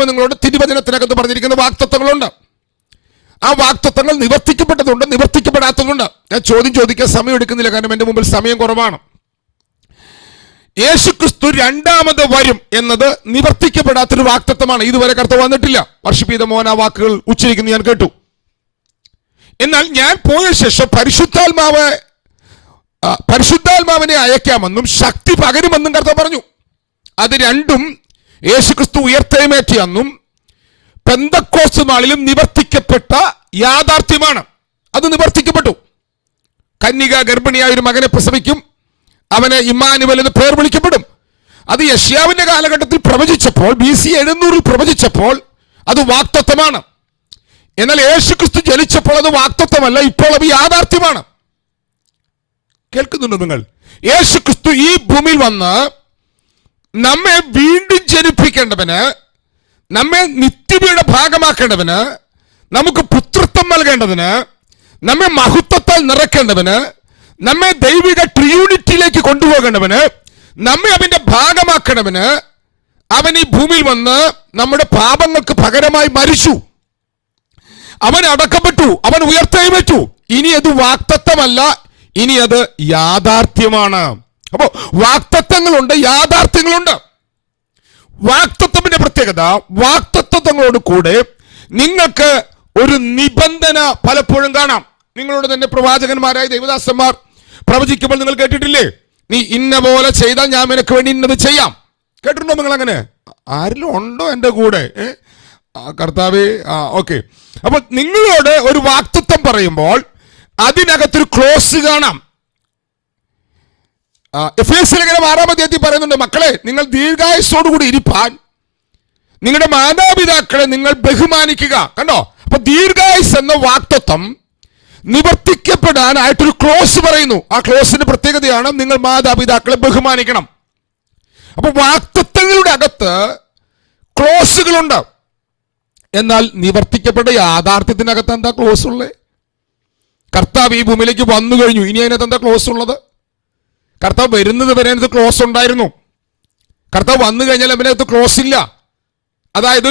നിങ്ങളോട് തിരുവചനത്തിനകത്ത് പറഞ്ഞിരിക്കുന്ന വാഗ്ദത്തങ്ങളുണ്ട്. ആ വാഗ്ദത്തങ്ങൾ നിവർത്തിക്കപ്പെട്ടതുണ്ട്, നിവർത്തിക്കപ്പെടാത്തതുണ്ട്. ഞാൻ ചോദ്യം ചോദിക്കാൻ സമയം എടുക്കുന്നില്ല, കാരണം എൻ്റെ മുമ്പിൽ സമയം കുറവാണ്. യേശുക്രിസ്തു രണ്ടാമത് വരും എന്നത് നിവർത്തിക്കപ്പെടാത്തൊരു വാഗ്ദത്തമാണ്. ഇതുവരെ കർത്താവ് വന്നിട്ടില്ല. വർഷിപ്പ് ചെയ്ത മോൻ ആ വാക്കുകൾ ഉച്ചരിക്കുന്നത് ഞാൻ കേട്ടു. എന്നാൽ ഞാൻ പോയ ശേഷം പരിശുദ്ധാത്മാവിനെ അയക്കാമെന്നും ശക്തി പകരുമെന്നും കർത്താവ് പറഞ്ഞു. അത് രണ്ടും യേശുക്രിസ്തു ഉയർത്തെഴുന്നേറ്റ അന്നും പെന്തക്കോസ്ത് നാളിലും നിവർത്തിക്കപ്പെട്ട യാഥാർത്ഥ്യമാണ്. അത് നിവർത്തിക്കപ്പെട്ടു. കന്യക ഗർഭിണിയായ ഒരു മകനെ പ്രസവിക്കും, അവന് ഇമ്മാനുവേൽ എന്ന് പേർ വിളിക്കപ്പെടും. അത് യെശയ്യാവിന്റെ കാലഘട്ടത്തിൽ പ്രവചിച്ചപ്പോൾ, BC 700 പ്രവചിച്ചപ്പോൾ അത് വാഗ്ദത്തമാണ്. എന്നാൽ യേശുക്രിസ്തു ജനിച്ചപ്പോൾ അത് വാക്തത്വമല്ല, ഇപ്പോൾ അത് യാഥാർത്ഥ്യമാണ്. കേൾക്കുന്നുണ്ടോ നിങ്ങൾ? യേശുക്രിസ്തു ഈ ഭൂമിയിൽ വന്ന് നമ്മെ വീണ്ടും ജനിപ്പിക്കേണ്ടവന്, നമ്മെ നിത്യതയുടെ ഭാഗമാക്കേണ്ടവന്, നമുക്ക് പുത്രത്വം നൽകേണ്ടതിന്, നമ്മെ മഹത്വത്താൽ നിറയ്ക്കേണ്ടവന്, നമ്മെ ദൈവിക ട്രിയൂണിറ്റിയിലേക്ക് കൊണ്ടുപോകേണ്ടവന്, നമ്മെ അവന്റെ ഭാഗമാക്കണവന് അവൻ ഈ ഭൂമിയിൽ വന്ന് നമ്മുടെ പാപങ്ങൾക്ക് പകരമായി മരിച്ചു. അവൻ അടക്കപ്പെട്ടു, അവൻ ഉയർത്തെഴുന്നേറ്റു. ഇനി അത് വാക്തത്വമല്ല, ഇനി അത് യാഥാർത്ഥ്യമാണ്. അപ്പോ വാക്തത്വങ്ങളുണ്ട്, യാഥാർത്ഥ്യങ്ങളുണ്ട്. വാക്തത്വത്തിന്റെ പ്രത്യേകത, വാക്തത്വങ്ങളോട് കൂടെ നിങ്ങൾക്ക് ഒരു നിബന്ധന പലപ്പോഴും കാണാം. നിങ്ങളോട് തന്നെ പ്രവാചകന്മാരായ ദൈവദാസന്മാർ പ്രവചിക്കുമ്പോൾ നിങ്ങൾ കേട്ടിട്ടില്ലേ? നീ ഇന്ന പോലെ ചെയ്താൽ ഞാൻ നിനക്ക് വേണ്ടി ഇന്നത് ചെയ്യാം. കേട്ടിട്ടുണ്ടോ നിങ്ങൾ? അങ്ങനെ ആരിലും ഉണ്ടോ എൻ്റെ കൂടെ? കർത്താവേ, ഓക്കെ. അപ്പൊ നിങ്ങളോട് ഒരു വാക്തത്വം പറയുമ്പോൾ അതിനകത്തൊരു ക്ലോസ് കാണാം. എഫേസ്യ ലേഖനം 6-ാം അധ്യായത്തിൽ പറയുന്നുണ്ട്, മക്കളെ നിങ്ങൾ ദീർഘായുസ്സോടുകൂടി ഇരിപ്പാൻ നിങ്ങളുടെ മാതാപിതാക്കളെ നിങ്ങൾ ബഹുമാനിക്കുക. കണ്ടോ? അപ്പൊ ദീർഘായുസ് എന്ന വാക്തത്വം നിവർത്തിക്കപ്പെടാനായിട്ടൊരു ക്ലോസ് പറയുന്നു. ആ ക്ലോസിന്റെ പ്രത്യേകതയാണ് നിങ്ങൾ മാതാപിതാക്കളെ ബഹുമാനിക്കണം. അപ്പൊ വാക്തത്വങ്ങളുടെ അകത്ത് ക്ലോസുകളുണ്ട്. എന്നാൽ നിവർത്തിക്കപ്പെട്ട യാഥാർത്ഥ്യത്തിനകത്ത് എന്താ ക്ലോസ് ഉള്ളത്? കർത്താവ് ഈ ഭൂമിയിലേക്ക് വന്നു കഴിഞ്ഞു, ഇനി അതിനകത്ത് എന്താ ക്ലോസ് ഉള്ളത്? കർത്താവ് വരുന്നത് വരെ അതിനകത്ത് ക്ലോസ് ഉണ്ടായിരുന്നു. കർത്താവ് വന്നു കഴിഞ്ഞാൽ അതിനകത്ത് ക്ലോസ് ഇല്ല. അതായത്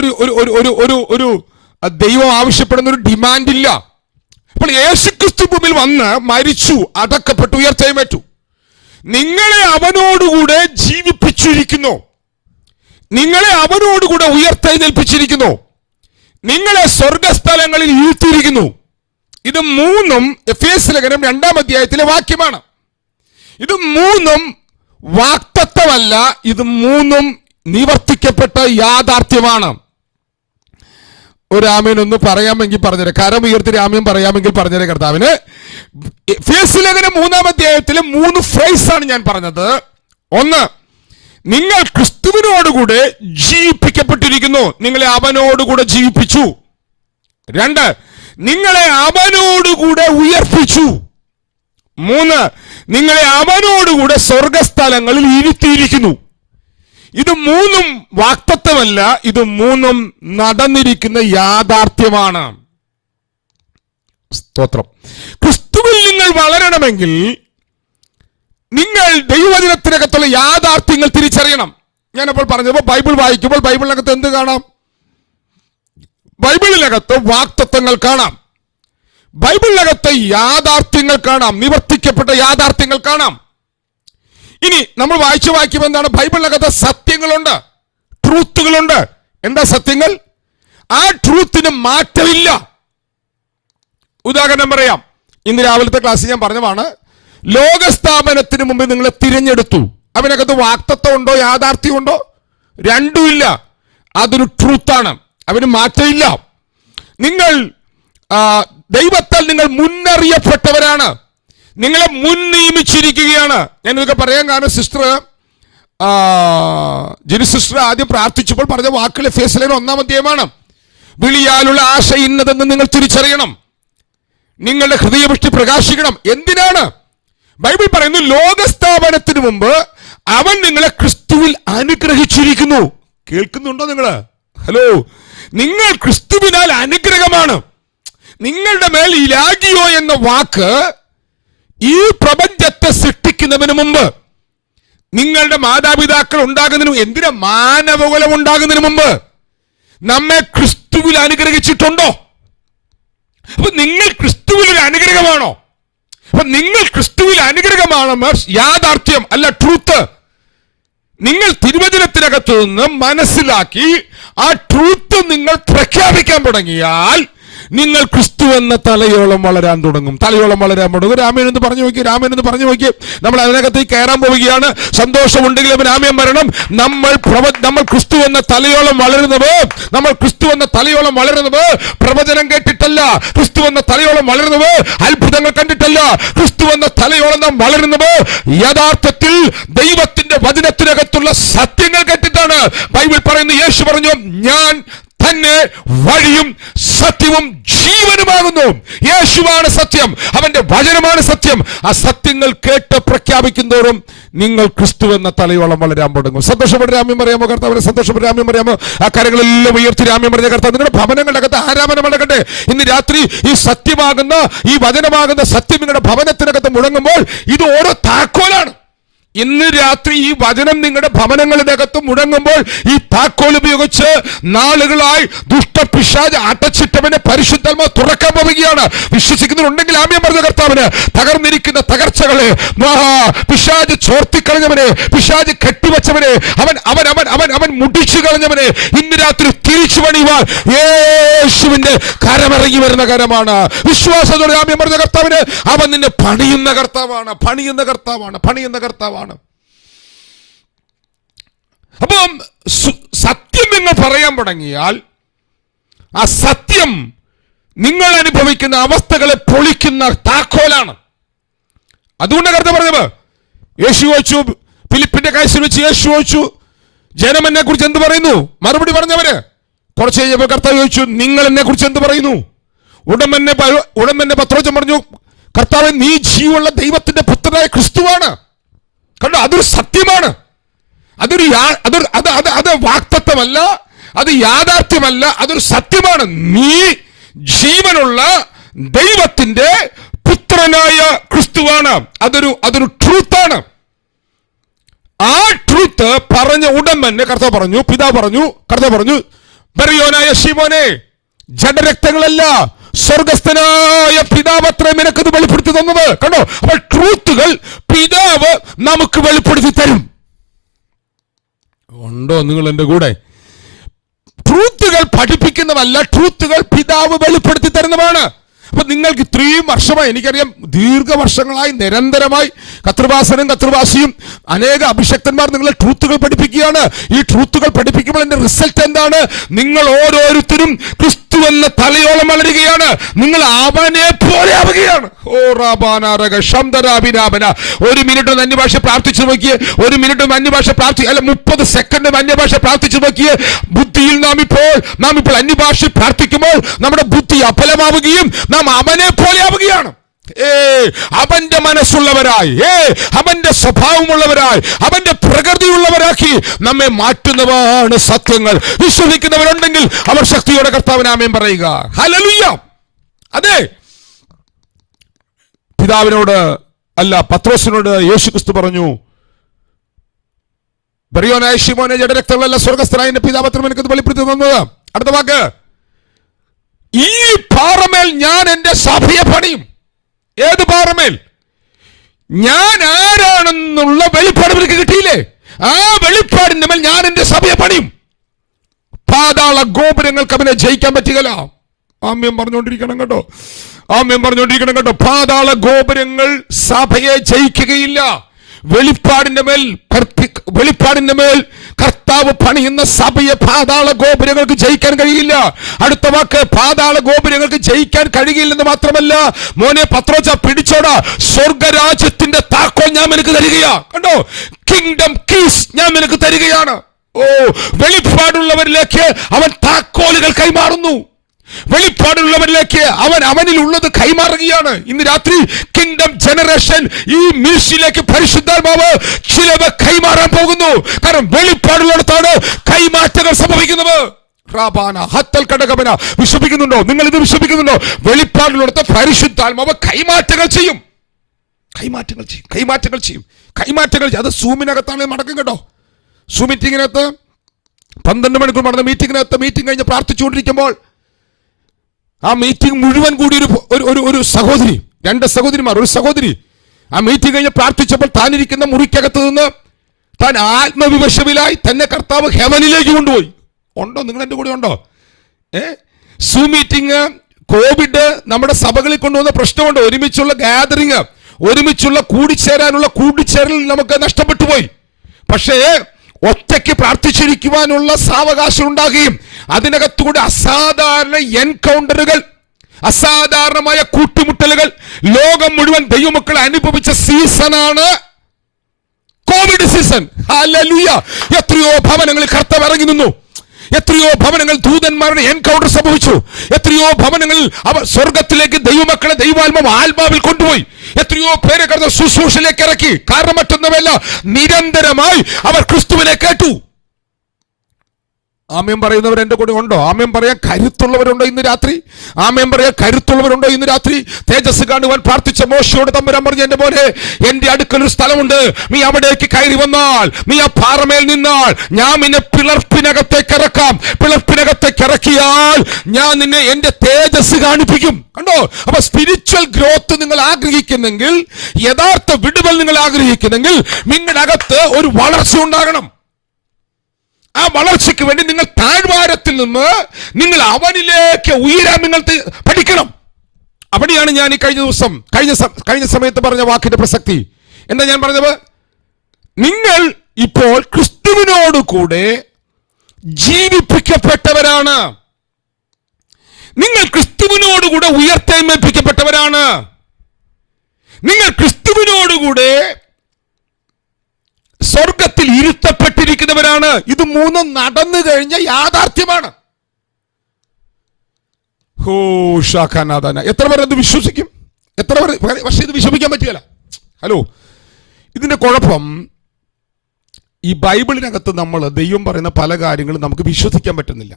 ഒരു ദൈവം ആവശ്യപ്പെടുന്ന ഒരു ഡിമാൻഡ് ഇല്ല. അപ്പോൾ യേശുക്രിസ്തു ഭൂമിയിൽ വന്ന് മരിച്ചു, അടക്കപ്പെട്ടു, ഉയർത്തെഴുന്നേറ്റു. നിങ്ങളെ അവനോടുകൂടെ ജീവിപ്പിച്ചിരിക്കുന്നു, നിങ്ങളെ അവനോടുകൂടെ ഉയർത്തെഴുന്നേൽപ്പിച്ചിരിക്കുന്നു, നിങ്ങളെ സ്വർഗസ്ഥലങ്ങളിൽ ഇരുത്തിയിരിക്കുന്നു. ഇത് മൂന്നും എഫേസ്യ ലേഖനം 2-ാം അധ്യായത്തിലെ വാക്യമാണ്. ഇത് മൂന്നും വാക്തത്വമല്ല, ഇത് മൂന്നും നിവർത്തിക്കപ്പെട്ട യാഥാർത്ഥ്യമാണ്. ഒരു ആമേൻ ഒന്ന് പറയാമെങ്കിൽ പറഞ്ഞേരെ, കരം ഉയർത്തി ആമേൻ പറയാമെങ്കിൽ പറഞ്ഞേരെ കർത്താവിന്. എഫേസ്യ ലേഖനം 3-ാം അധ്യായത്തിലെ 3 ഫ്രേസാണ് ഞാൻ പറഞ്ഞത്. ഒന്ന്, നിങ്ങൾ ക്രിസ്തുവിനോടുകൂടെ ജീവിപ്പിക്കപ്പെട്ടിരിക്കുന്നു, നിങ്ങളെ അവനോടുകൂടെ ജീവിപ്പിച്ചു. 2, നിങ്ങളെ അവനോടുകൂടെ ഉയർപ്പിച്ചു. 3, നിങ്ങളെ അവനോടുകൂടെ സ്വർഗസ്ഥലങ്ങളിൽ ഇരുത്തിയിരിക്കുന്നു. ഇത് മൂന്നും വാക്തത്വമല്ല, ഇത് മൂന്നും നടന്നിരിക്കുന്ന യാഥാർത്ഥ്യമാണ്. സ്തോത്രം. ക്രിസ്തുവിൽ നിങ്ങൾ വളരണമെങ്കിൽ നിങ്ങൾ ദൈവവചനത്തിനകത്തുള്ള യാഥാർത്ഥ്യങ്ങൾ തിരിച്ചറിയണം. ഞാനപ്പോൾ പറഞ്ഞപ്പോൾ ബൈബിൾ വായിക്കുമ്പോൾ ബൈബിളിനകത്ത് എന്ത് കാണാം? ബൈബിളിനകത്ത് വാക്തത്വങ്ങൾ കാണാം, ബൈബിളിനകത്ത് യാഥാർത്ഥ്യങ്ങൾ കാണാം, നിവർത്തിക്കപ്പെട്ട യാഥാർത്ഥ്യങ്ങൾ കാണാം. ഇനി നമ്മൾ വായിച്ചു വായിക്കുമ്പോൾ എന്താണ്? ബൈബിളിനകത്ത് സത്യങ്ങളുണ്ട്, ട്രൂത്തുകളുണ്ട്. എന്താ സത്യങ്ങൾ? ആ ട്രൂത്തിന് മാറ്റമില്ല. ഉദാഹരണം പറയാം. ഇന്ന് രാവിലത്തെ ക്ലാസ്സിൽ ഞാൻ പറഞ്ഞതാണ്, ലോകസ്ഥാപനത്തിന് മുമ്പ് നിങ്ങളെ തിരഞ്ഞെടുത്തു. അവനകത്ത് വാക്തത്വം ഉണ്ടോ, യാഥാർത്ഥ്യമുണ്ടോ? രണ്ടുമില്ല. അതൊരു ട്രൂത്താണ്, അവന് മാറ്റമില്ല. നിങ്ങൾ ദൈവത്താൽ നിങ്ങൾ മുന്നറിയപ്പെട്ടവരാണ്, നിങ്ങളെ മുൻ നിയമിച്ചിരിക്കുകയാണ്. ഞാൻ ഇതൊക്കെ പറയാൻ കാരണം സിസ്റ്റർ ജിനി സിസ്റ്റർ ആദ്യം പ്രാർത്ഥിച്ചപ്പോൾ പറഞ്ഞ വാക്കുകൾ എഫേസ്യ ലേഖനം 1-ാം അധ്യായമാണ്. വിളിയാലുള്ള ആശ ഇന്നതെന്ന് നിങ്ങൾ തിരിച്ചറിയണം, നിങ്ങളുടെ ഹൃദയപുഷ്ടി പ്രകാശിക്കണം. എന്തിനാണ്? ബൈബിൾ പറയുന്നു, ലോകസ്ഥാപനത്തിന് മുമ്പ് അവൻ നിങ്ങളെ ക്രിസ്തുവിൽ അനുഗ്രഹിച്ചിരിക്കുന്നു. കേൾക്കുന്നുണ്ടോ നിങ്ങള്? ഹലോ, നിങ്ങൾ ക്രിസ്തുവിനാൽ അനുഗ്രഹമാണ്. നിങ്ങളുടെ മേൽ ഇലാഗിയോ എന്ന വാക്ക് ഈ പ്രപഞ്ചത്തെ സൃഷ്ടിക്കുന്നതിന് മുമ്പ്, നിങ്ങളുടെ മാതാപിതാക്കൾ ഉണ്ടാകുന്നതിന്, എന്തിനാ മാനവകുലം ഉണ്ടാകുന്നതിന് മുമ്പ് നമ്മെ ക്രിസ്തുവിൽ അനുഗ്രഹിച്ചിട്ടുണ്ടോ? അപ്പൊ നിങ്ങൾ ക്രിസ്തുവിൽ ഒരു അനുഗ്രഹമാണോ? അപ്പൊ നിങ്ങൾ ക്രിസ്തുവിൽ അനുഗ്രഹമാണ് യാഥാർത്ഥ്യം, അല്ല ട്രൂത്ത്. നിങ്ങൾ തിരുവചനത്തിനകത്ത് നിന്ന് മനസ്സിലാക്കി ആ ട്രൂത്ത് നിങ്ങൾ പ്രഖ്യാപിക്കാൻ തുടങ്ങിയാൽ നിങ്ങൾ ക്രിസ്തു എന്ന തലയോളം വളരാൻ തുടങ്ങും. തലയോളം വളരാൻ തുടങ്ങും. രാമൻ എന്ന് പറഞ്ഞു നോക്കി, രാമൻ എന്ന് പറഞ്ഞു നോക്കി. നമ്മൾ അതിനകത്തേക്ക് കയറാൻ പോവുകയാണ്. സന്തോഷമുണ്ടെങ്കിൽ അവൻ ആമേൻ വരണം. നമ്മൾ ക്രിസ്തു എന്ന തലയോളം വളരുന്നത്, നമ്മൾ ക്രിസ്തു എന്ന തലയോളം വളരുന്നത് പ്രവചനം കേട്ടിട്ടല്ല. ക്രിസ്തു എന്ന തലയോളം വളരുന്നത് അത്ഭുതങ്ങൾ കണ്ടിട്ടല്ല. ക്രിസ്തു എന്ന തലയോളം നാം വളരുന്നത് യഥാർത്ഥത്തിൽ ദൈവത്തിന്റെ വചനത്തിനകത്തുള്ള സത്യങ്ങൾ കേട്ടിട്ടാണ്. ബൈബിൾ പറയുന്നു, യേശു പറഞ്ഞു, ഞാൻ തന്നെ വഴിയും സത്യവും ജീവനുമാകുന്നു. യേശുവാണ് സത്യം, അവന്റെ വചനമാണ് സത്യം. ആ സത്യങ്ങൾ കേട്ട് പ്രഖ്യാപിക്കുന്നതോറും നിങ്ങൾ ക്രിസ്തു എന്ന തലയോളം വളരാൻ തുടങ്ങും. സന്തോഷപ്പെട്ട് രാമ്യം പറയാമോ കർത്താവിനെ? സന്തോഷപ്പെട്ട് രാമ്യം പറയാമോ? ആ കാര്യങ്ങളെല്ലാം ഉയർത്തി രാമ്യം പറഞ്ഞ കർത്താവ് നിങ്ങളുടെ ഭവനങ്ങളുടെ അകത്ത് ആരാധന നടക്കട്ടെ. ഇന്ന് രാത്രി ഈ സത്യമാകുന്ന, ഈ വചനമാകുന്ന സത്യം നിങ്ങളുടെ ഭവനത്തിനകത്ത് മുഴങ്ങുമ്പോൾ ഇത് ഓരോ താക്കോലാണ്. ഇന്ന് രാത്രി ഈ വചനം നിങ്ങളുടെ ഭവനങ്ങളിനകത്ത് മുഴങ്ങുമ്പോൾ ഈ താക്കോൽ ഉപയോഗിച്ച് നാളുകളായി ദുഷ്ടപിശാച് അടച്ചിട്ടവനെ പരിശുദ്ധാത്മാവ് തുറക്കാൻ പോവുകയാണ്. വിശ്വസിക്കുന്നുണ്ടെങ്കിൽ ആമേൻ പറഞ്ഞ കർത്താവിന്. തകർന്നിരിക്കുന്ന തകർച്ചകളെ, പിശാച് ചോർത്തിക്കളഞ്ഞവനെ, പിശാച് കെട്ടിവെച്ചവനെ, അവൻ അവൻ അവൻ അവൻ അവൻ മുടിച്ചു കളഞ്ഞവനെ ഇന്ന് രാത്രി തിരിച്ചു പണിയുവാൻ യേശുവിന്റെ കരമിറങ്ങി വരുന്ന കരമാണ്. വിശ്വാസത്തോടെ ആമേൻ പറഞ്ഞ കർത്താവിന്. അവൻ നിന്നെ പണിയുന്ന കർത്താവാണ്, പണിയുന്ന കർത്താവാണ്, പണിയുന്ന കർത്താവാണ്. അപ്പം സത്യം നിങ്ങൾ പറയാൻ തുടങ്ങിയാൽ ആ സത്യം നിങ്ങൾ അനുഭവിക്കുന്ന അവസ്ഥകളെ പൊളിക്കുന്ന താക്കോലാണ്. അതുകൊണ്ട് കർത്താവ് പറഞ്ഞത്, യേശു ചോദിച്ചു, ഫിലിപ്പിന്റെ കാഴ്ച വെച്ച് യേശു ചോദിച്ചു, ജനം എന്നെ കുറിച്ച് എന്ത് പറയുന്നു? മറുപടി പറഞ്ഞവര്. കുറച്ച് കഴിഞ്ഞപ്പോൾ കർത്താവ് ചോദിച്ചു, നിങ്ങൾ എന്നെ കുറിച്ച് എന്ത് പറയുന്നു? ഉടമ്പന്നെ പത്രോസ് പറഞ്ഞു, കർത്താവ് നീ ജീവനുള്ള ദൈവത്തിന്റെ പുത്രനായ ക്രിസ്തുവാണ്. കണ്ടോ, അതൊരു സത്യമാണ്. അത് വാക്തത്വമല്ല, അത് യാഥാർത്ഥ്യമല്ല, അതൊരു സത്യമാണ്. നീ ജീവനുള്ള ദൈവത്തിന്റെ പുത്രനായ ക്രിസ്തുവാണ്. അതൊരു ട്രൂത്താണ്. ആ ട്രൂത്ത് പറഞ്ഞ ഉടൻ തന്നെ കർത്താവ് പറഞ്ഞു, പിതാവ് പറഞ്ഞു, കർത്താവ് പറഞ്ഞു, ബെറിയോനായ ശിമോനെ, ജഡരക്തങ്ങളല്ല സ്വർഗസ്ഥനായ പിതാവ് അത്ര നിനക്കത് വെളിപ്പെടുത്തി തന്നത്. കണ്ടോ, അപ്പോൾ ട്രൂത്തുകൾ പിതാവ് നമുക്ക് വെളിപ്പെടുത്തി തരും. ഉണ്ടോ നിങ്ങൾ എന്റെ കൂടെ? ട്രൂത്തുകൾ പഠിപ്പിക്കുന്നതല്ല, ട്രൂത്തുകൾ പിതാവ് വെളിപ്പെടുത്തി തരുന്നതാണ്. അപ്പൊ നിങ്ങൾക്ക് ഇത്രയും വർഷമായി, എനിക്കറിയാം, ദീർഘവർഷങ്ങളായി നിരന്തരമായി കർത്തൃവാസിയും അനേക അഭിഷക്തന്മാർ നിങ്ങളെ ട്രൂത്തുകൾ പഠിപ്പിക്കുകയാണ്. ഈ ട്രൂത്തുകൾ പഠിപ്പിക്കുമ്പോൾ എന്റെ റിസൾട്ട് എന്താണ്? നിങ്ങൾ ഓരോരുത്തരും ക്രിസ്തു എന്ന തലയോളം വളരുകയാണ്. നിങ്ങൾ അവനെ പോലെ ആവുകയാണ്. ഓ റാബാനാരക ശംദരാബിനാബന. ഒരു മിനിറ്റ് അന്യഭാഷ പ്രാർത്ഥിച്ചു നോക്കിയേ, ഒരു മിനിറ്റ് അന്യഭാഷ അല്ല 30 സെക്കൻഡ് അന്യഭാഷ പ്രാർത്ഥിച്ചു നോക്കിയേ. ബുദ്ധിയിൽ നാം ഇപ്പോൾ അന്യഭാഷ പ്രാർത്ഥിക്കുമ്പോൾ നമ്മുടെ ബുദ്ധി അഫലമാവുകയും നാം അവനെ പോലെ ആവുകയാണ്. അവന്റെ മനസ്സുള്ളവരായി, അവന്റെ സ്വഭാവമുള്ളവരായി, അവന്റെ പ്രകൃതിയുള്ളവരാക്കി നമ്മെ മാറ്റുന്നതാണ് സത്യങ്ങൾ. വിശ്വസിക്കുന്നവരുണ്ടെങ്കിൽ അവർ ശക്തിയോടെ കർത്താവിനെ ആമേൻ പറയുക. ഹല്ലേലൂയ. അതെ, പിതാവിനോട് അല്ല, പത്രോസിനോട് യേശുക്രിസ്തു പറഞ്ഞു, ബെറിയോനായ ശിമോനെ, ജഡരക്തങ്ങളല്ല സ്വർഗസ്ഥനായ എന്റെ പിതാവ് അത്ര നിനക്ക് വെളിപ്പെടുത്തി തന്നത്. അടുത്ത വാക്ക്, ഈ പാറമേൽ ഞാൻ എന്റെ സഭയെ പണിയും. ഏത് പാറമേൽ? ഞാൻ ആരാണെന്നുള്ള വെളിപ്പാട് എനിക്ക് കിട്ടിയില്ലേ? ആ വെളിപ്പാടിന്റെ മേൽ ഞാൻ എന്റെ സഭയെ പണിയും. പാതാള ഗോപുരങ്ങൾക്ക് അവനെ ജയിക്കാൻ പറ്റുകയില്ല. ആമ്യം പറഞ്ഞുകൊണ്ടിരിക്കണം കേട്ടോ, ആമ്യം പറഞ്ഞുകൊണ്ടിരിക്കണം കേട്ടോ. പാതാള ഗോപുരങ്ങൾ സഭയെ ജയിക്കുകയില്ല. വെളിപ്പാടിന്റെ മേൽ കർത്താവ് പണിയുന്ന സഭയെ പാതാള ഗോപുരങ്ങൾക്ക് ജയിക്കാൻ കഴിയില്ല. അടുത്ത വാക്ക്, പാതാള ഗോപുരങ്ങൾക്ക് ജയിക്കാൻ കഴിയില്ലെന്ന് മാത്രമല്ല, മോനെ പത്രോസ് പിടിച്ചോടാ, സ്വർഗരാജ്യത്തിന്റെ താക്കോൽ ഞാൻ നിനക്ക് തരികയാ. കണ്ടോ, കിങ്ഡം കീസ് ഞാൻ നിനക്ക് തരികയാണ്. ഓ, വെളിപ്പാടുള്ളവരിലേക്ക് അവൻ താക്കോലുകൾ കൈമാറുന്നു. വെളിപ്പാടുള്ളവരിലേക്ക് അവനിലുള്ളത് കൈമാറുകയാണ്. ഇന്ന് രാത്രി കിങ്ഡം ജനറേഷൻ ഈ മിനിസ്ട്രിയിലേക്ക് പരിശുദ്ധാത്മാവ് ചിലവ കൈമാറാൻ പോകുന്നു. കാരണം വെളിപ്പാടുള്ളിടത്താണ് കൈമാറ്റങ്ങൾ സംഭവിക്കുന്നത്. വിശ്വസിക്കുന്നുണ്ടോ? നിങ്ങൾ ഇത് വിശ്വസിക്കുന്നുണ്ടോ? വെളിപ്പാടുള്ളിടത്ത് പരിശുദ്ധാത്മാവ് കൈമാറ്റങ്ങൾ ചെയ്യും. അത് സൂമിനകത്താണ് നടക്കും കേട്ടോ. സൂം മീറ്റിങ്ങിനകത്ത് 12 മണിക്കൂർ നടന്ന മീറ്റിംഗ് കഴിഞ്ഞ് പ്രാർത്ഥിച്ചുകൊണ്ടിരിക്കുമ്പോൾ ആ മീറ്റിംഗ് മുഴുവൻ കൂടി ഒരു സഹോദരി, 2 സഹോദരിമാർ, ഒരു സഹോദരി ആ മീറ്റിംഗ് കഴിഞ്ഞ് പ്രാർത്ഥിച്ചപ്പോൾ താനിരിക്കുന്ന മുറിക്കകത്ത് നിന്ന് താൻ ആത്മവിവശമില്ലായി തന്നെ കർത്താവ് ഹെവനിലേക്ക് കൊണ്ടുപോയി. ഉണ്ടോ? നിങ്ങൾ എൻ്റെ കൂടെ ഉണ്ടോ? സൂം മീറ്റിംഗ്, കോവിഡ് നമ്മുടെ സഭകളിൽ കൊണ്ടുവന്ന പ്രശ്നമുണ്ട്. ഒരുമിച്ചുള്ള ഗാദറിങ്, ഒരുമിച്ചുള്ള കൂടിച്ചേരൽ നമുക്ക് നഷ്ടപ്പെട്ടു പോയി. പക്ഷേ ഒറ്റയ്ക്ക് പ്രാർത്ഥിച്ചിരിക്കുവാനുള്ള സാവകാശം ഉണ്ടാകുകയും അതിനകത്തുകൂടെ അസാധാരണ എൻകൗണ്ടറുകൾ, അസാധാരണമായ കൂട്ടുമുട്ടലുകൾ ലോകം മുഴുവൻ ദൈവമക്കളെ അനുഭവിച്ച സീസണാണ് കോവിഡ് സീസൺ. ഹല്ലേലൂയ. എത്രയോ ഭവനങ്ങളിൽ കർത്താവ് ഇറങ്ങി നിന്നു. എത്രയോ ഭവനങ്ങൾ ദൂതന്മാരുടെ എൻകൗണ്ടർ സംഭവിച്ചു. എത്രയോ ഭവനങ്ങളിൽ അവർ സ്വർഗത്തിലേക്ക് ദൈവമക്കളെ ദൈവാത്മാവ് ആത്മാവിൽ കൊണ്ടുപോയി. എത്രയോ പേരെ കടന്ന് ശുശ്രൂഷയിലേക്ക് ഇറക്കി. കാരണം മറ്റൊന്നുമല്ല, നിരന്തരമായി അവർ ക്രിസ്തുവിനെ കേട്ടു. ആമേൻ പറയുന്നവർ എന്റെ കൂടെ ഉണ്ടോ? ആമേൻ പറയാൻ കരുത്തുള്ളവരുണ്ടോ ഇന്ന് രാത്രി? ആമേൻ പറയാൻ കരുത്തുള്ളവരുണ്ടോ ഇന്ന് രാത്രി? തേജസ് കാണുവാൻ പ്രാർത്ഥിച്ച മോശയോട് തമ്പുരാൻ പറഞ്ഞു, എന്റെ പോലെ എന്റെ അടുക്കൽ ഒരു സ്ഥലമുണ്ട്, നീ അവിടേക്ക് കയറി വന്നാൽ, നീ ആ പാറമേൽ നിന്നാൽ ഞാൻ നിന്നെ പിളർപ്പിനകത്തേക്ക് ഇറക്കാം. പിളർപ്പിനകത്തേക്ക് ഇറക്കിയാൽ ഞാൻ നിന്നെ എന്റെ തേജസ് കാണിപ്പിക്കും. കണ്ടോ? അപ്പൊ സ്പിരിച്വൽ ഗ്രോത്ത് നിങ്ങൾ ആഗ്രഹിക്കുന്നെങ്കിൽ, യഥാർത്ഥ വിടുതൽ നിങ്ങൾ ആഗ്രഹിക്കുന്നെങ്കിൽ, നിങ്ങളുടെ അകത്ത് ഒരു വളർച്ച ഉണ്ടാകണം. ആ വളർച്ചയ്ക്ക് വേണ്ടി നിങ്ങൾ താഴ്വാരത്തിൽ നിന്ന് നിങ്ങൾ അവനിലേക്ക് ഉയരാൻ നിങ്ങൾ പഠിക്കണം. അവിടെയാണ് ഞാൻ ഈ കഴിഞ്ഞ സമയത്ത് പറഞ്ഞ വാക്കിന്റെ പ്രസക്തി. എന്താ ഞാൻ പറഞ്ഞത്? നിങ്ങൾ ഇപ്പോൾ ക്രിസ്തുവിനോട് കൂടെ ജീവിപ്പിക്കപ്പെട്ടവരാണ്. നിങ്ങൾ ക്രിസ്തുവിനോടുകൂടെ ഉയർത്തെഴുന്നേൽപ്പിക്കപ്പെട്ടവരാണ്. നിങ്ങൾ ക്രിസ്തുവിനോടുകൂടെ സ്വർഗത്തിൽ ഇരുത്തപ്പെട്ടിരിക്കുന്നവരാണ്. ഇത് മൂന്നും നടന്നു കഴിഞ്ഞ യാഥാർത്ഥ്യമാണ്. എത്ര പേർ ഇത് വിശ്വസിക്കും? എത്ര പേർ? പക്ഷെ ഇത് വിശ്വസിക്കാൻ പറ്റുകയില്ല. ഹലോ, ഇതിന്റെ കുഴപ്പം ഈ ബൈബിളിനകത്ത് നമ്മൾ ദൈവം പറയുന്ന പല കാര്യങ്ങളും നമുക്ക് വിശ്വസിക്കാൻ പറ്റുന്നില്ല.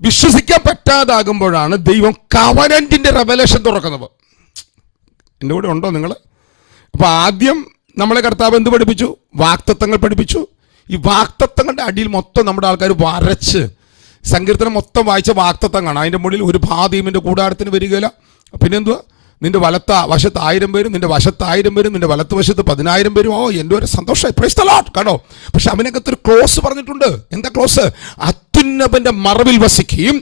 വിശ്വസിക്കാൻ പറ്റാതാകുമ്പോഴാണ് ദൈവം കവനന്റിന്റെ റെവലേഷൻ തുറക്കുന്നത്. എൻ്റെ കൂടെ ഉണ്ടോ നിങ്ങൾ? അപ്പൊ ആദ്യം നമ്മളെ കർത്താവ് എന്ത് പഠിപ്പിച്ചു? വാക്തത്വങ്ങൾ പഠിപ്പിച്ചു. ഈ വാക്തത്വങ്ങളുടെ അടിയിൽ മൊത്തം നമ്മുടെ ആൾക്കാർ വരച്ച് സങ്കീർത്തനം മൊത്തം വായിച്ച വാക്തത്വം കാണാം. അതിൻ്റെ മുകളിൽ ഒരു ഭാദീമിൻ്റെ കൂടാരത്തിന് വരികയില്ല. പിന്നെ എന്തുവാ? നിന്റെ വശത്ത് 1000 പേരും, നിന്റെ വശത്ത് 1000 പേരും, നിന്റെ വലത്ത് വശത്ത് 10,000 പേരും. ഓ, എൻ്റെ ഒരു സന്തോഷമായി, പ്രൈസ് ദി ലോർഡ്. കാണോ? പക്ഷെ അവനകത്തൊരു ക്ലോസ് പറഞ്ഞിട്ടുണ്ട്. എന്താ ക്ലോസ്? അത്യുന്നതന്റെ മറവിൽ വസിക്കുകയും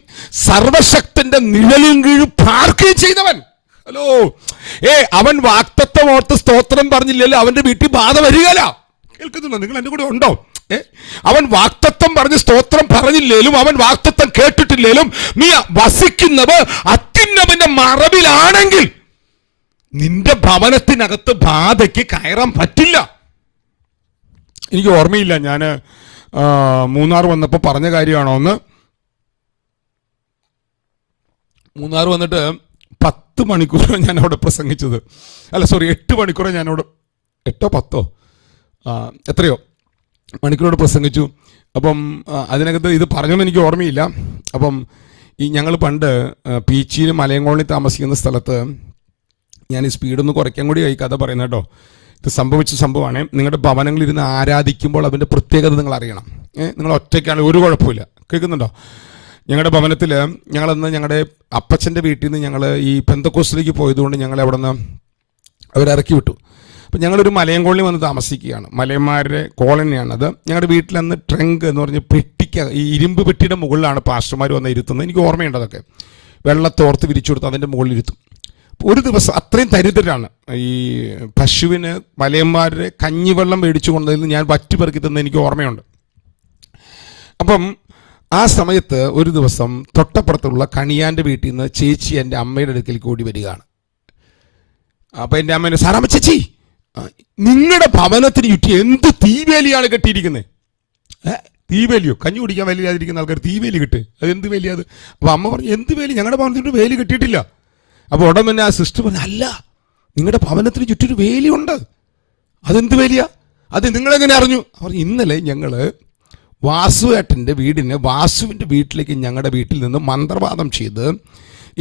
സർവശക്തന്റെ നിഴലിൻ കീഴിൽ പാർക്കുകയും ചെയ്തവൻ. ഹലോ, അവൻ വാക്തത്വം ഓർത്ത് സ്തോത്രം പറഞ്ഞില്ലല്ലോ, അവന്റെ വീട്ടിൽ ബാധ വരികയില്ല. കേൾക്കുന്നുണ്ടോ? നിങ്ങൾ എന്റെ കൂടെ ഉണ്ടോ? അവൻ വാക്തത്വം പറഞ്ഞ് സ്തോത്രം പറഞ്ഞില്ലേലും, അവൻ വാക്തത്വം കേട്ടിട്ടില്ലേലും, നീ വസിക്കുന്നത് അത്യുന്നതന്റെ മറവിലാണെങ്കിൽ നിന്റെ ഭവനത്തിനകത്ത് ബാധയ്ക്ക് കയറാൻ പറ്റില്ല. എനിക്ക് ഓർമ്മയില്ല, ഞാൻ മൂന്നാർ വന്നപ്പോൾ പറഞ്ഞ കാര്യമാണോ ഒന്ന്. മൂന്നാർ വന്നിട്ട് 10 മണിക്കൂറാണ് ഞാൻ അവിടെ പ്രസംഗിച്ചത്. 8 മണിക്കൂറാണ് ഞാനവിടെ, 8 or 10 എത്രയോ മണിക്കൂറോട് പ്രസംഗിച്ചു. അപ്പം അതിനകത്ത് ഇത് പറഞ്ഞൊന്നും എനിക്ക് ഓർമ്മയില്ല. അപ്പം ഈ ഞങ്ങൾ പണ്ട് പീച്ചിയിൽ മലയങ്കോളിൽ താമസിക്കുന്ന സ്ഥലത്ത്, ഞാൻ ഈ സ്പീഡൊന്ന് കുറയ്ക്കാൻ കൂടി ഈ കഥ പറയുന്നത് കേട്ടോ. ഇത് സംഭവിച്ച സംഭവമാണ്. നിങ്ങളുടെ ഭവനങ്ങളിലിരുന്ന് ആരാധിക്കുമ്പോൾ അതിൻ്റെ പ്രത്യേകത നിങ്ങൾ അറിയണം. നിങ്ങൾ ഒറ്റയ്ക്കാണെങ്കിൽ ഒരു കുഴപ്പമില്ല. കേൾക്കുന്നുണ്ടോ? ഞങ്ങളുടെ ഭവനത്തിൽ ഞങ്ങളന്ന് ഞങ്ങളുടെ അപ്പച്ചൻ്റെ വീട്ടിൽ നിന്ന് ഞങ്ങൾ ഈ പെന്തക്കോസ്റ്റിലേക്ക് പോയതുകൊണ്ട് ഞങ്ങളെ അവിടെ നിന്ന് അവരിറക്കി വിട്ടു. അപ്പം ഞങ്ങളൊരു മലയങ്കോളിൽ വന്ന് താമസിക്കുകയാണ്. മലയന്മാരുടെ കോളനിയാണത്. ഞങ്ങളുടെ വീട്ടിലന്ന് ട്രങ്ക് എന്ന് പറഞ്ഞ് ഈ ഇരുമ്പ് പെട്ടിയുടെ മുകളിലാണ് പാസ്റ്റർമാർ വന്ന് ഇരുത്തുന്നത്. എനിക്ക് ഓർമ്മയുണ്ട് അതൊക്കെ. വെള്ളത്തോർത്ത് വിരിച്ചു കൊടുത്ത് അതിൻ്റെ മുകളിൽ ഇരുത്തും. ഒരു ദിവസം അത്രയും ദരിദ്രരാണ്. ഈ പശുവിന് മലയന്മാരുടെ കഞ്ഞിവെള്ളം മേടിച്ചു കൊണ്ടതിൽ ഞാൻ വറ്റുപെറുക്കി തന്നെ എനിക്ക് ഓർമ്മയുണ്ട്. അപ്പം ആ സമയത്ത് ഒരു ദിവസം തൊട്ടപ്പുറത്തുള്ള കണിയാൻ്റെ വീട്ടിൽ നിന്ന് ചേച്ചി എൻ്റെ അമ്മയുടെ അടുക്കലേക്ക് ഓടി വരികയാണ്. അപ്പം എൻ്റെ അമ്മേനെ, സാറാമ്മ ചേച്ചി, നിങ്ങളുടെ ഭവനത്തിന് ചുറ്റി എന്ത് തീവേലിയാണ് കെട്ടിയിരിക്കുന്നത്? തീവേലിയോ? കഞ്ഞി കുടിക്കാൻ വേലിയാതിരിക്കുന്ന ആൾക്കാർ തീവേലി കിട്ടുക, അത് എന്ത് വേലിയാ അത്? അപ്പോൾ അമ്മ പറഞ്ഞു, എന്ത് വേലി? ഞങ്ങളുടെ ഭവനത്തിന് വേലി കെട്ടിയിട്ടില്ല. അപ്പോൾ ഉടൻ തന്നെ ആ സിസ്റ്റർ പറഞ്ഞു, അല്ല, നിങ്ങളുടെ ഭവനത്തിന് ചുറ്റൊരു വേലിയുണ്ട്. അതെന്ത് വേലിയാ? അത് നിങ്ങളെങ്ങനെ അറിഞ്ഞു? പറഞ്ഞു, ഇന്നലെ ഞങ്ങൾ വാസുവേട്ടൻ്റെ വാസുവിൻ്റെ വീട്ടിലേക്ക് ഞങ്ങളുടെ വീട്ടിൽ നിന്ന് മന്ത്രവാദം ചെയ്ത്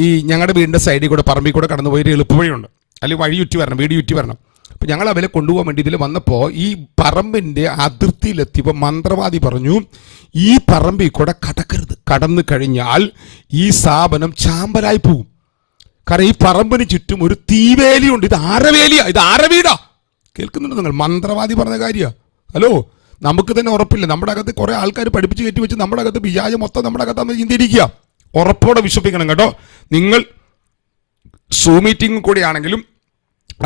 ഈ ഞങ്ങളുടെ വീടിൻ്റെ സൈഡിൽ കൂടെ പറമ്പിൽ കൂടെ കടന്നു പോയൊരു എളുപ്പവഴിയുണ്ട്, അല്ലെങ്കിൽ വഴി ചുറ്റി വരണം, വീട് ചുറ്റി വരണം. അപ്പോൾ ഞങ്ങൾ അവരെ കൊണ്ടുപോകാൻ വേണ്ടി ഇതിൽ വന്നപ്പോൾ ഈ പറമ്പിൻ്റെ അതിർത്തിയിലെത്തിയപ്പോൾ മന്ത്രവാദി പറഞ്ഞു, ഈ പറമ്പിൽ കൂടെ കടക്കരുത്, കടന്നു കഴിഞ്ഞാൽ ഈ സ്ഥാപനം ചാമ്പലായി പോകും. കാരണം ഈ പറമ്പിന് ചുറ്റും ഒരു തീവേലിയുണ്ട്. ഇത് ആരവേലിയാ? ഇത് ആരവീടാ? കേൾക്കുന്നുണ്ട് നിങ്ങൾ? മന്ത്രവാദി പറഞ്ഞ കാര്യമാണ്. ഹലോ, നമുക്ക് തന്നെ ഉറപ്പില്ല. നമ്മുടെ അകത്ത് കുറേ ആൾക്കാർ പഠിപ്പിച്ച് കയറ്റി വെച്ച് നമ്മുടെ അകത്ത് വിചാരം മൊത്തം നമ്മുടെ അകത്ത് നമ്മൾ ചിന്തിരിക്കുക. ഉറപ്പോടെ വിശ്വസിക്കണം കേട്ടോ. നിങ്ങൾ സൂം മീറ്റിംഗ് കൂടെ ആണെങ്കിലും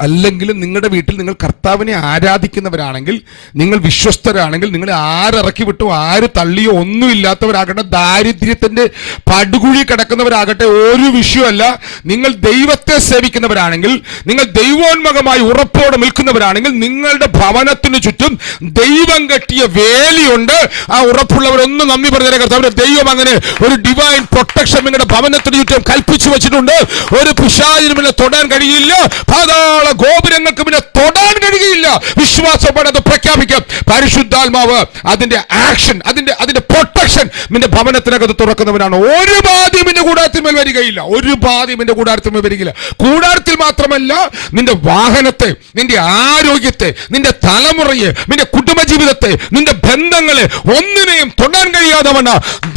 അല്ലെങ്കിൽ നിങ്ങളുടെ വീട്ടിൽ നിങ്ങൾ കർത്താവിനെ ആരാധിക്കുന്നവരാണെങ്കിൽ, നിങ്ങൾ വിശ്വസ്തരാണെങ്കിൽ, നിങ്ങളെ ആരിറക്കി വിട്ടോ ആര് തള്ളിയോ ഒന്നുമില്ലാത്തവരാകട്ടെ, ദാരിദ്ര്യത്തിന്റെ പടുകുഴി കിടക്കുന്നവരാകട്ടെ, ഒരു വിഷയമല്ല. നിങ്ങൾ ദൈവത്തെ സേവിക്കുന്നവരാണെങ്കിൽ, നിങ്ങൾ ദൈവോന്മുഖമായി ഉറപ്പോടെ നിൽക്കുന്നവരാണെങ്കിൽ, നിങ്ങളുടെ ഭവനത്തിന് ചുറ്റും ദൈവം കെട്ടിയ വേലിയുണ്ട്. ആ ഉറപ്പുള്ളവരൊന്നും നന്ദി പറഞ്ഞ കർത്താവിന്റെ ദൈവം അങ്ങനെ ഒരു ഡിവൈൻ പ്രൊട്ടക്ഷൻ നിങ്ങളുടെ ഭവനത്തിന് ചുറ്റും കൽപ്പിച്ചു വെച്ചിട്ടുണ്ട്. ഒരു പിശാചിനും പിന്നെ തൊടാൻ കഴിയില്ല, പാതാള ഗോപുരങ്ങൾക്ക് പിന്നെ തൊടാൻ കഴിയില്ല. വിശ്വാസത്തോടെ അത് പ്രഖ്യാപിക്കാം. പരിശുദ്ധാത്മാവ് അതിന്റെ ആക്ഷൻ, അതിന്റെ പ്രൊട്ടക്ഷൻ നിന്റെ ഭവനത്തിനകത്ത് തുറക്കുന്നവനാണ്. ഒരു ബാധ്യം നിന്റെ കൂടാരത്തിന്മേൽ വരികയില്ല, ഒരു ബാധ്യം നിന്റെ കൂടാരത്തിന്മേൽ വരികയില്ല. കൂടാരത്തിൽ മാത്രമല്ല, നിന്റെ വാഹനത്തെ, നിന്റെ ആരോഗ്യത്തെ, നിന്റെ തലമുറയെ, നിന്റെ കുടുംബജീവിതത്തെ, നിന്റെ ബന്ധങ്ങളെ ഒന്നിനെയും തൊടാൻ കഴിയാതവണ്ണ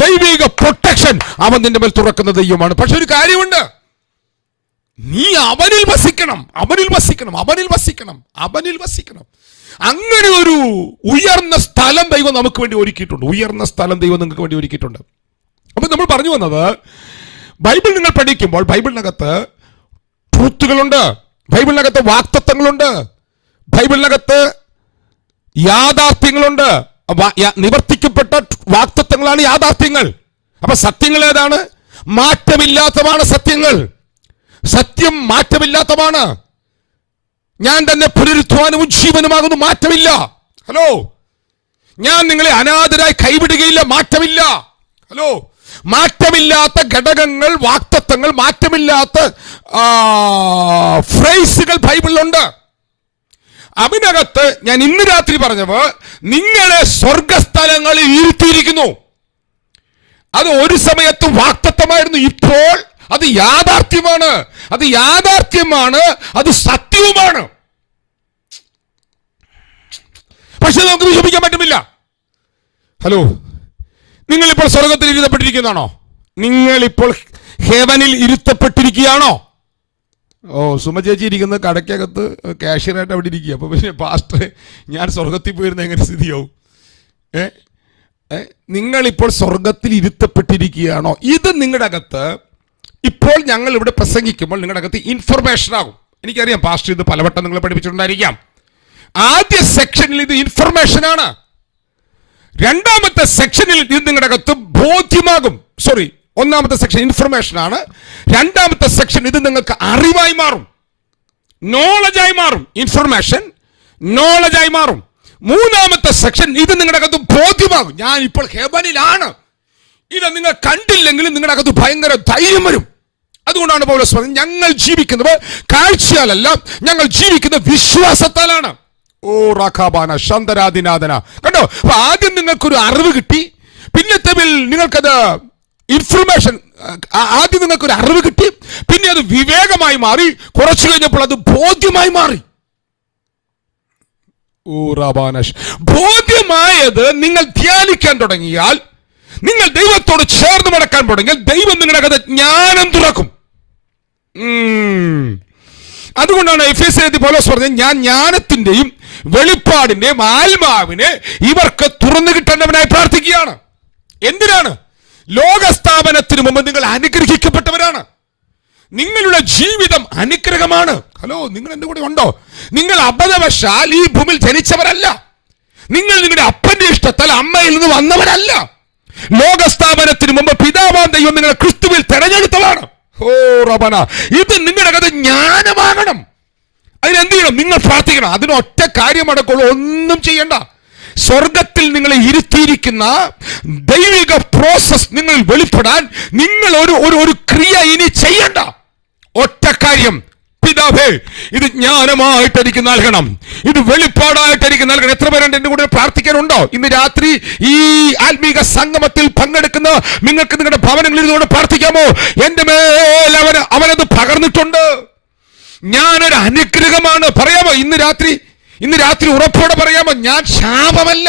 ദൈവിക പ്രൊട്ടക്ഷൻ അവൻ നിന്റെ മേൽ തുറക്കുന്ന ദൈവമാണ്. പക്ഷെ ഒരു കാര്യമുണ്ട്, നീ അവനിൽ വസിക്കണം, അവനിൽ വസിക്കണം, അവനിൽ വസിക്കണം, അവനിൽ വസിക്കണം. അങ്ങനെ ഒരു ഉയർന്ന സ്ഥലം ദൈവം നമുക്ക് വേണ്ടി ഒരുക്കിയിട്ടുണ്ട്. ഉയർന്ന സ്ഥലം ദൈവം നിങ്ങൾക്ക് വേണ്ടി ഒരുക്കിയിട്ടുണ്ട്. അപ്പൊ നമ്മൾ പറഞ്ഞു വന്നത്, ബൈബിൾ നിങ്ങൾ പഠിക്കുമ്പോൾ ബൈബിളിനകത്ത് ട്രൂത്തുകളുണ്ട്, ബൈബിളിനകത്ത് വാക്തത്വങ്ങളുണ്ട്, ബൈബിളിനകത്ത് യാഥാർത്ഥ്യങ്ങളുണ്ട്. നിവർത്തിക്കപ്പെട്ട വാക്തത്വങ്ങളാണ് യാഥാർത്ഥ്യങ്ങൾ. അപ്പൊ സത്യങ്ങൾ ഏതാണ്? മാറ്റമില്ലാത്തതാണ് സത്യങ്ങൾ. സത്യം മാറ്റമില്ലാത്തതാണ്. ഞാൻ തന്നെ പുനരുത്ഥാനവും ജീവനുമാകുന്നു, മാറ്റമില്ല. ഹലോ, ഞാൻ നിങ്ങളെ അനാഥരായി കൈവിടുകയില്ല, മാറ്റമില്ല. ഹലോ, മാറ്റമില്ലാത്ത ഘടകങ്ങൾ, വാക്തത്വങ്ങൾ, മാറ്റമില്ലാത്ത ഫ്രേസുകൾ ബൈബിളിലുണ്ട്. അതിനകത്ത് ഞാൻ ഇന്ന് രാത്രി പറഞ്ഞത്, നിങ്ങളെ സ്വർഗസ്ഥലങ്ങളിൽ ഇരുത്തിയിരിക്കുന്നു. അത് ഒരു സമയത്ത് വാക്തത്വമായിരുന്നു, ഇപ്പോൾ അത് യാഥാർത്ഥ്യമാണ്. അത് യാഥാർത്ഥ്യമാണ്, അത് സത്യവുമാണ്. പക്ഷെ നമുക്ക് വിശ്വസിക്കാൻ പറ്റുന്നില്ല. ഹലോ, നിങ്ങളിപ്പോൾ സ്വർഗത്തിൽ ഇരുത്തപ്പെട്ടിരിക്കുന്നതാണോ? നിങ്ങളിപ്പോൾ ഹെവനിൽ ഇരുത്തപ്പെട്ടിരിക്കുകയാണോ? ഓ, സുമ ചേച്ചി ഇരിക്കുന്നത് കടയ്ക്കകത്ത് കാഷ്യറായിട്ട് അവിടെ ഇരിക്കുക. അപ്പൊ പിന്നെ പാസ്റ്ററെ, ഞാൻ സ്വർഗത്തിൽ പോയിരുന്ന എങ്ങനെ സ്ഥിതിയാവും? നിങ്ങളിപ്പോൾ സ്വർഗത്തിൽ ഇരുത്തപ്പെട്ടിരിക്കുകയാണോ? ഇത് നിങ്ങളുടെ അകത്ത് ഇപ്പോൾ ഞങ്ങൾ ഇവിടെ പ്രസംഗിക്കുമ്പോൾ നിങ്ങളുടെ അകത്ത് ഇൻഫർമേഷൻ ആകും. എനിക്കറിയാം പാസ്റ്റർ ഇത് പലവട്ടം നിങ്ങളെ പഠിപ്പിച്ചിട്ടുണ്ടായിരിക്കാം. ആദ്യ സെക്ഷനിൽ ഇത് ഇൻഫർമേഷൻ ആണ്. രണ്ടാമത്തെ സെക്ഷനിൽ ഇത് നിങ്ങളുടെ അകത്ത് ബോധ്യമാകും. സോറി, ഒന്നാമത്തെ സെക്ഷൻ ഇൻഫർമേഷൻ ആണ്. രണ്ടാമത്തെ സെക്ഷൻ ഇത് നിങ്ങൾക്ക് അറിവായി മാറും, നോളജായി മാറും. ഇൻഫർമേഷൻ നോളജായി മാറും. മൂന്നാമത്തെ സെക്ഷൻ ഇത് നിങ്ങളുടെ അകത്ത് ബോധ്യമാകും. ഞാൻ ഇപ്പോൾ ഹെവനിലാണ്. ഇത് നിങ്ങൾ കണ്ടില്ലെങ്കിലും നിങ്ങളുടെ അകത്ത് ഭയങ്കര ധൈര്യം വരും. അതുകൊണ്ടാണ് പൗലോസ് പറഞ്ഞത്, ഞങ്ങൾ ജീവിക്കുന്നത് കാഴ്ചയാലല്ല, ഞങ്ങൾ ജീവിക്കുന്നത് വിശ്വാസത്താലാണ്. ഓ റാഖാബാന ശാന്തരാദിനാഥന. കണ്ടോ? അപ്പൊ ആദ്യം നിങ്ങൾക്കൊരു അറിവ് കിട്ടി, പിന്നത്തെ നിങ്ങൾക്കത് ഇൻഫർമേഷൻ, ആദ്യം നിങ്ങൾക്കൊരു അറിവ് കിട്ടി, പിന്നെ അത് വിവേകമായി മാറി, കുറച്ചു കഴിഞ്ഞപ്പോൾ അത് ബോധ്യമായി മാറി. ഓ റാബാനഷ്. ബോധ്യമായത് നിങ്ങൾ ധ്യാനിക്കാൻ തുടങ്ങിയാൽ, നിങ്ങൾ ദൈവത്തോട് ചേർന്ന് നടക്കാൻ തുടങ്ങിയാൽ, ദൈവം നിങ്ങളുടെ അകത്ത് ജ്ഞാനം തുറക്കും. അതുകൊണ്ടാണ് എഫേസ്യർ പൗലോസ് പറഞ്ഞത്, ഞാൻ ജ്ഞാനത്തിന്റെയും വെളിപ്പാടിന്റെയും ആത്മാവിനെ ഇവർക്ക് തുറന്നു കിട്ടേണ്ടവനായി പ്രാർത്ഥിക്കുകയാണ്. എന്തിനാണ്? ലോകസ്ഥാപനത്തിന് മുമ്പ് നിങ്ങൾ അനുഗ്രഹിക്കപ്പെട്ടവരാണ്. നിങ്ങളുടെ ജീവിതം അനുഗ്രഹമാണ്. ഹലോ, നിങ്ങൾ എന്റെ കൂടെ ഉണ്ടോ? നിങ്ങൾ അബദ്ധവശാൽ ഈ ഭൂമിയിൽ ജനിച്ചവരല്ല. നിങ്ങൾ നിങ്ങളുടെ അപ്പന്റെ ഇഷ്ടത്താൽ അമ്മയിൽ നിന്ന് വന്നവരല്ല. ലോകസ്ഥാപനത്തിന് മുമ്പ് പിതാവാം ദൈവം നിങ്ങളെ ക്രിസ്തുവിൽ തെരഞ്ഞെടുത്തതാണ്. ഓ റബന, ഇത് നിങ്ങളുടെ അകത്ത് ജ്ഞാനമാകണം. അതിനെന്ത് ചെയ്യണം? നിങ്ങൾ പ്രാർത്ഥിക്കണം. അതിന് ഒറ്റ കാര്യമടക്കമുള്ളൂ, ഒന്നും ചെയ്യണ്ട. സ്വർഗത്തിൽ നിങ്ങളെ ഇരുത്തിയിരിക്കുന്ന ദൈവിക പ്രോസസ് നിങ്ങൾ വെളിപ്പെടാൻ നിങ്ങൾ ഒരു ക്രിയ ഇനി ചെയ്യണ്ട. ഒറ്റ കാര്യം, പിതാവേ, ഇത് ജ്ഞാനമായിട്ട് എനിക്ക് നൽകണം, ഇത് വെളിപ്പാടായിട്ട് എനിക്ക് നൽകണം. എത്ര പേരുണ്ട് എന്റെ കൂടെ പ്രാർത്ഥിക്കാനുണ്ടോ? ഇന്ന് രാത്രി ഈ ആത്മീക സംഗമത്തിൽ പങ്കെടുക്കുന്ന നിങ്ങൾക്ക് നിങ്ങളുടെ ഭവനങ്ങളിൽ ഇരുന്നുകൊണ്ട് പ്രാർത്ഥിക്കാമോ? എന്റെ മേൽ അവനത് പകർന്നിട്ടുണ്ട്. ഞാനൊരു അനുഗ്രഹമാണ്. പറയാമോ? ഇന്ന് രാത്രി ഉറപ്പോടെ പറയാമോ? ഞാൻ ശാപമല്ല,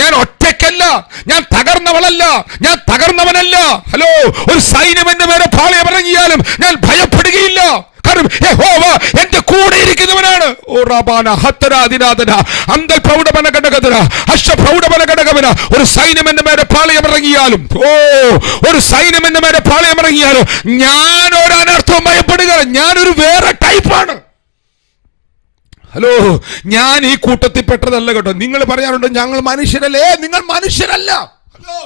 ഞാൻ ഒറ്റയ്ക്കല്ല, ഞാൻ തകർന്നവളല്ല, ഞാൻ തകർന്നവനല്ല. ഹലോ, ഒരു സൈന്യം എന്റെ മേലെ പാളയമിറങ്ങിയാലും ഞാൻ ഭയപ്പെടുകയില്ല. കാരണം യഹോവ എന്റെ കൂടെ ഇരിക്കുന്നവനാണ്. ഓ റബാന ഹത്തരാദിനാദന അന്തൽ പ്രൗഢമന ഘടകദന ഹർഷ പ്രൗഢമന ഘടകമന. ഒരു സൈന്യം എന്റെ മേലെ പാളയമിറങ്ങിയാലും, ഒരു സൈന്യം എന്റെ മേലെ പാളയമിറങ്ങിയാലും ഞാൻ ഒരു അനർത്ഥവും ഭയപ്പെടുക. ഞാനൊരു വേറെ ടൈപ്പാണ്. ഹലോ, ഞാൻ ഈ കൂട്ടത്തിൽ പെട്ടതല്ല കേട്ടോ. നിങ്ങൾ പറയാറുണ്ട് ഞങ്ങൾ മനുഷ്യരല്ലേ. നിങ്ങൾ മനുഷ്യരല്ല. ഹലോ,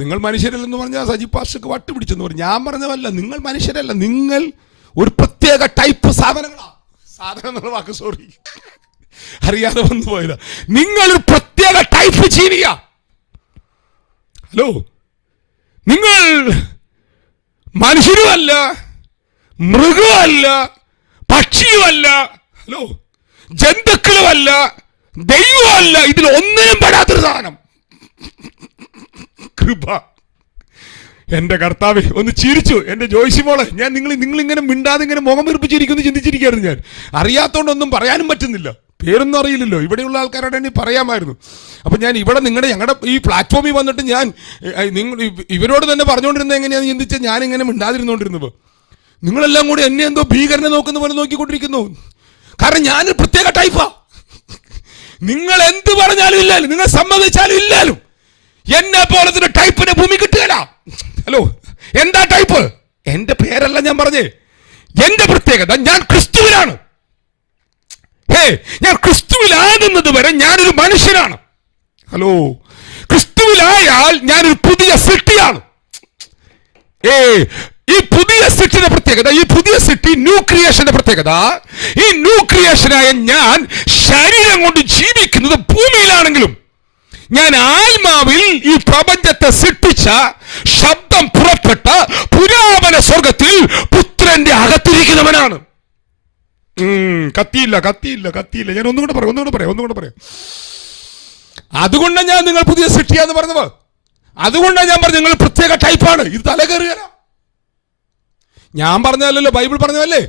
നിങ്ങൾ മനുഷ്യരല്ലെന്ന് പറഞ്ഞാൽ സജി പാസ്റ്റർക്ക് വട്ട് പിടിച്ചെന്ന് പറഞ്ഞു. ഞാൻ പറഞ്ഞതല്ല, നിങ്ങൾ മനുഷ്യരല്ല. നിങ്ങൾ ഒരു പ്രത്യേക ടൈപ്പ് സാധനങ്ങളാ. സാധനം എന്നുള്ള വാക്ക് സോറി, അറിയാതെ വന്നു പോയതാ. നിങ്ങൾ ഒരു പ്രത്യേക ടൈപ്പ് ജീവിയാ. ഹലോ, നിങ്ങൾ മനുഷ്യരുമല്ല, മൃഗമല്ല, പക്ഷിയുമല്ല, ഹലോ, ജന്തുക്കളുമല്ല, ദൈവമല്ല. ഇതിൽ ഒന്നിനും പെടാത്തൊരു സാധനം. കൃപ. എന്റെ കർത്താവേ, ഒന്ന് ചിരിച്ചു എന്റെ ജോയ്സി മോളെ. ഞാൻ നിങ്ങളിങ്ങനെ മിണ്ടാതെ ഇങ്ങനെ മുഖം വീർപ്പിച്ചിരിക്കുന്നു ചിന്തിച്ചിരിക്കുകയായിരുന്നു. ഞാൻ അറിയാത്തോണ്ടൊന്നും പറയാനും പറ്റുന്നില്ല. പേരൊന്നും അറിയില്ലല്ലോ. ഇവിടെയുള്ള ആൾക്കാരോട് എന്നെ പറയാമായിരുന്നു. അപ്പം ഞാൻ ഇവിടെ ഞങ്ങളുടെ ഈ പ്ലാറ്റ്ഫോമിൽ വന്നിട്ട് ഞാൻ ഇവരോട് തന്നെ പറഞ്ഞുകൊണ്ടിരുന്നത് എങ്ങനെയാണെന്ന് ചിന്തിച്ചാൽ ഞാനിങ്ങനെ മിണ്ടാതിരുന്നുകൊണ്ടിരുന്നത്. നിങ്ങളെല്ലാം കൂടി എന്നെ എന്തോ ഭീകരനെ നോക്കുന്ന പോലെ നോക്കിക്കൊണ്ടിരിക്കുന്നു. കാരണം ഞാനൊരു പ്രത്യേക ടൈപ്പാ. നിങ്ങൾ എന്ത് പറഞ്ഞാലും ഇല്ലാലും, നിങ്ങൾ സമ്മതിച്ചാലും ഇല്ലാലും എന്നെ പോലത്തെ ടൈപ്പിന്റെ ഭൂമി കിട്ടുകയില്ല. ഹലോ, എന്താ ടൈപ്പ്? എന്റെ പേരല്ല ഞാൻ പറഞ്ഞേ. എന്റെ പ്രത്യേകത, ഞാൻ ക്രിസ്തുവിലാണ്. ഞാൻ ക്രിസ്തുവിലാകുന്നത് വരെ ഞാനൊരു മനുഷ്യനാണ്. ഹലോ, ക്രിസ്തുവിലായാൽ ഞാനൊരു പുതിയ സൃഷ്ടിയാണ്. ഈ പുതിയ സൃഷ്ടിയുടെ പ്രത്യേകത, ഈ പുതിയ സൃഷ്ടി ന്യൂ ക്രിയേഷന്റെ പ്രത്യേകത, ഈ ന്യൂ ക്രിയേഷനായ ഞാൻ ശരീരം കൊണ്ട് ജീവിക്കുന്നത് ഭൂമിയിലാണെങ്കിലും ഞാൻ ആത്മാവിൽ ഈ പ്രപഞ്ചത്തെ സൃഷ്ടിച്ച ശബ്ദം പുറപ്പെട്ട പുരാതന സ്വർഗത്തിൽ പുത്രന്റെ അകത്തിരിക്കുന്നവനാണ്. കത്തിയില്ല. ഞാൻ ഒന്നുകൂടെ പറയാം. അതുകൊണ്ടാണ് ഞാൻ നിങ്ങൾ പുതിയ സൃഷ്ടിയാന്ന് പറഞ്ഞത്. അതുകൊണ്ടാണ് ഞാൻ പറഞ്ഞു നിങ്ങൾ പ്രത്യേക ടൈപ്പാണ്. ഇത് തലകേറുകയല്ല. ഞാൻ പറഞ്ഞതല്ലോ, ബൈബിൾ പറഞ്ഞതല്ലേ.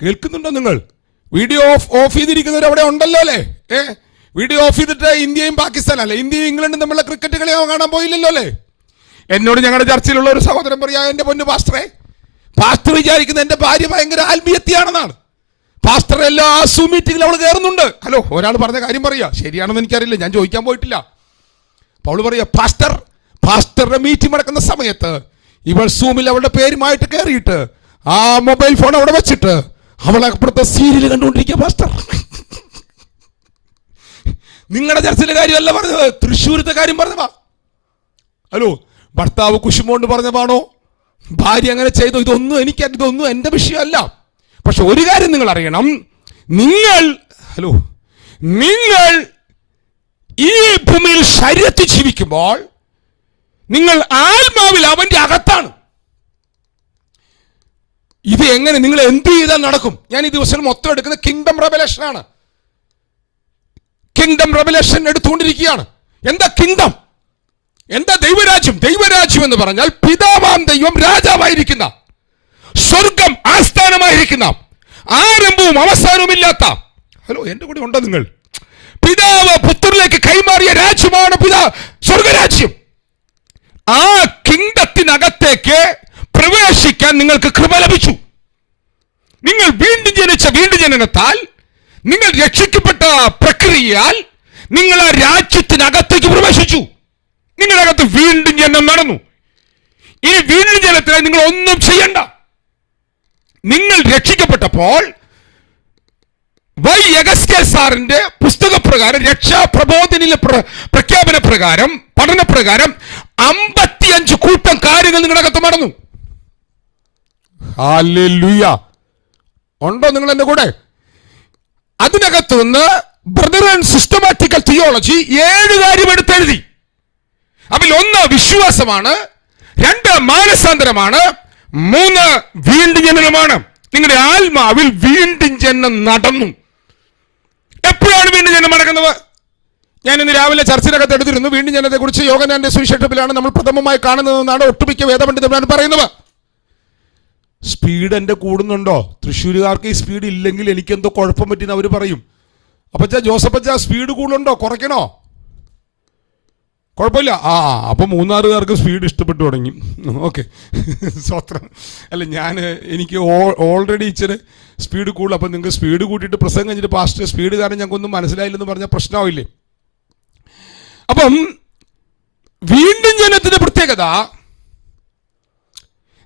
കേൾക്കുന്നുണ്ടോ നിങ്ങൾ? വീഡിയോ ഓഫ് ചെയ്തിരിക്കുന്നവർ അവിടെ ഉണ്ടല്ലോ അല്ലേ? വീഡിയോ ഓഫ് ചെയ്തിട്ട് ഇന്ത്യയും പാകിസ്ഥാനല്ലേ, ഇന്ത്യയും ഇംഗ്ലണ്ടും തമ്മിലുള്ള ക്രിക്കറ്റ് കളിയോ കാണാൻ പോയില്ലല്ലോ അല്ലേ? എന്നോട് ഞങ്ങളുടെ ചർച്ചയിലുള്ള ഒരു സഹോദരൻ പറയാ, എന്റെ പൊന്നു പാസ്റ്ററെ, പാസ്റ്റർ വിചാരിക്കുന്ന എന്റെ ഭാര്യ ഭയങ്കര ആത്മീയത്തിയാണെന്നാണ്. പാസ്റ്റർ എല്ലാ സൂം മീറ്റിംഗിൽ അവൾ കയറുന്നുണ്ട്. ഹലോ, ഒരാൾ പറഞ്ഞ കാര്യം പറയാ, ശരിയാണെന്ന് എനിക്കറിയില്ല, ഞാൻ ചോദിക്കാൻ പോയിട്ടില്ല. അപ്പോൾ അവൾ പറയാ, പാസ്റ്ററുടെ മീറ്റിംഗ് നടക്കുന്ന സമയത്ത് ഇവൾ സൂമിൽ അവളുടെ പേരുമായിട്ട് കയറിയിട്ട് ആ മൊബൈൽ ഫോൺ അവിടെ വെച്ചിട്ട് അവൾ അപ്പുറത്തെ സീരിയൽ കണ്ടുകൊണ്ടിരിക്കുക. പാസ്റ്റർ, നിങ്ങളുടെ ചർച്ചയിലെ കാര്യമല്ല പറഞ്ഞത്, തൃശ്ശൂരത്തെ കാര്യം പറഞ്ഞതാ. ഹലോ, ഭർത്താവ് കുശുമോണ്ട് പറഞ്ഞതാണോ, ഭാര്യ അങ്ങനെ ചെയ്തോ, ഇതൊന്നും എന്റെ വിഷയമല്ല. പക്ഷെ ഒരു കാര്യം നിങ്ങൾ അറിയണം, നിങ്ങൾ ഈ ഭൂമിയിൽ ശരീരത്തിൽ ജീവിക്കുമ്പോൾ നിങ്ങൾ ആത്മാവിൽ അവന്റെ അകത്താണ്. ഇത് എങ്ങനെ, നിങ്ങൾ എന്ത് ചെയ്താൽ നടക്കും? ഞാൻ ഈ ദിവസം മൊത്തം എടുക്കുന്ന കിങ്ഡം റെവലേഷൻ ആണ്. കിങ്ഡം റെവലേഷൻ എടുത്തുകൊണ്ടിരിക്കുകയാണ്. എന്താ കിങ്ഡം? എന്താ ദൈവരാജ്യം? ദൈവരാജ്യം എന്ന് പറഞ്ഞാൽ പിതാവാം ദൈവം രാജാവായിരിക്കുന്ന, സ്വർഗം ആസ്ഥാനമായിരിക്കുന്ന, ആരംഭവും അവസാനവും ഇല്ലാത്ത, ഹലോ എന്റെ കൂടെ ഉണ്ടോ നിങ്ങൾ? പിതാവ് പുത്രനിലേക്ക് കൈമാറിയ രാജ്യമാണ് സ്വർഗരാജ്യം. ആ കിങ്ഡത്തിനകത്തേക്ക് പ്രവേശിക്കാൻ നിങ്ങൾക്ക് കൃപ ലഭിച്ചു. നിങ്ങൾ വീണ്ടും ജനിച്ച വീണ്ടും ജനനത്താൽ, നിങ്ങൾ രക്ഷിക്കപ്പെട്ട പ്രക്രിയയാൽ നിങ്ങൾ ആ രാജ്യത്തിനകത്തേക്ക് പ്രവേശിച്ചു. നിങ്ങളകത്ത് വീണ്ടും ജനനം നടന്നു. ഈ വീണ്ടും ജനനത്തിനായി നിങ്ങൾ ഒന്നും ചെയ്യണ്ട. നിങ്ങൾ രക്ഷിക്കപ്പെട്ടപ്പോൾ സാറിന്റെ പുസ്തകപ്രകാരം, രക്ഷാപ്രബോധനിലെ പ്രഖ്യാപന പ്രകാരം, പഠനപ്രകാരം 55 കൂട്ടം കാര്യങ്ങൾ നിങ്ങളകത്ത് നടന്നു. ഹല്ലേലൂയ. ഉണ്ടോ നിങ്ങൾ എന്റെ കൂടെ? അതിനകത്തുനിന്ന് ബ്രദർ ആൻഡ് സിസ്റ്റമാറ്റിക്കൽ തിയോളജി 7 കാര്യം എടുത്തെഴുതി. അതിൽ 1 വിശ്വാസമാണ്, 2 മാനസാന്തരമാണ്, 3 വീണ്ടും ജനനമാണ്. നിങ്ങളുടെ ആത്മാവിൽ വീണ്ടും ജനനം നടന്നു. എപ്പോഴാണ് വീണ്ടും ജനനം നടക്കുന്നത്? ഞാൻ ഇന്ന് രാവിലെ ചർച്ചയിലകത്ത് എടുത്തിരുന്നു. വീണ്ടും ജനനത്തെ കുറിച്ച് യോഹന്നാന്റെ സുവിശേഷത്തിലാണ് നമ്മൾ പ്രഥമമായി കാണുന്നതെന്നാണ് ഒട്ടുമിക്ക വേദപണ്ഡിതന്മാരും പറയുന്നത്. സ്പീഡ് എന്റെ കൂടുന്നുണ്ടോ? തൃശ്ശൂരുകാർക്ക് ഈ സ്പീഡ് ഇല്ലെങ്കിൽ എനിക്കെന്തോ കുഴപ്പം പറ്റിയെന്ന് അവർ പറയും. അപ്പച്ചാ ജോസഫച്ചാ സ്പീഡ് കൂടുതലുണ്ടോ, കുറയ്ക്കണോ? കുഴപ്പമില്ല. അപ്പൊ മൂന്നാറുകാർക്ക് സ്പീഡ് ഇഷ്ടപ്പെട്ടു തുടങ്ങി. ഓക്കെ, സ്വത്രം. അല്ല, എനിക്ക് ഓൾറെഡി ഇച്ചിരി സ്പീഡ് കൂടുതൽ. അപ്പം നിങ്ങൾക്ക് സ്പീഡ് കൂട്ടിയിട്ട് പ്രസംഗം കഴിഞ്ഞിട്ട് പാസ്റ്റ് സ്പീഡ് കാരണം ഞങ്ങൾക്കൊന്നും മനസ്സിലായില്ലെന്ന് പറഞ്ഞാൽ പ്രശ്നമാവില്ലേ? അപ്പം വീണ്ടും ജനത്തിന്റെ പ്രത്യേകത,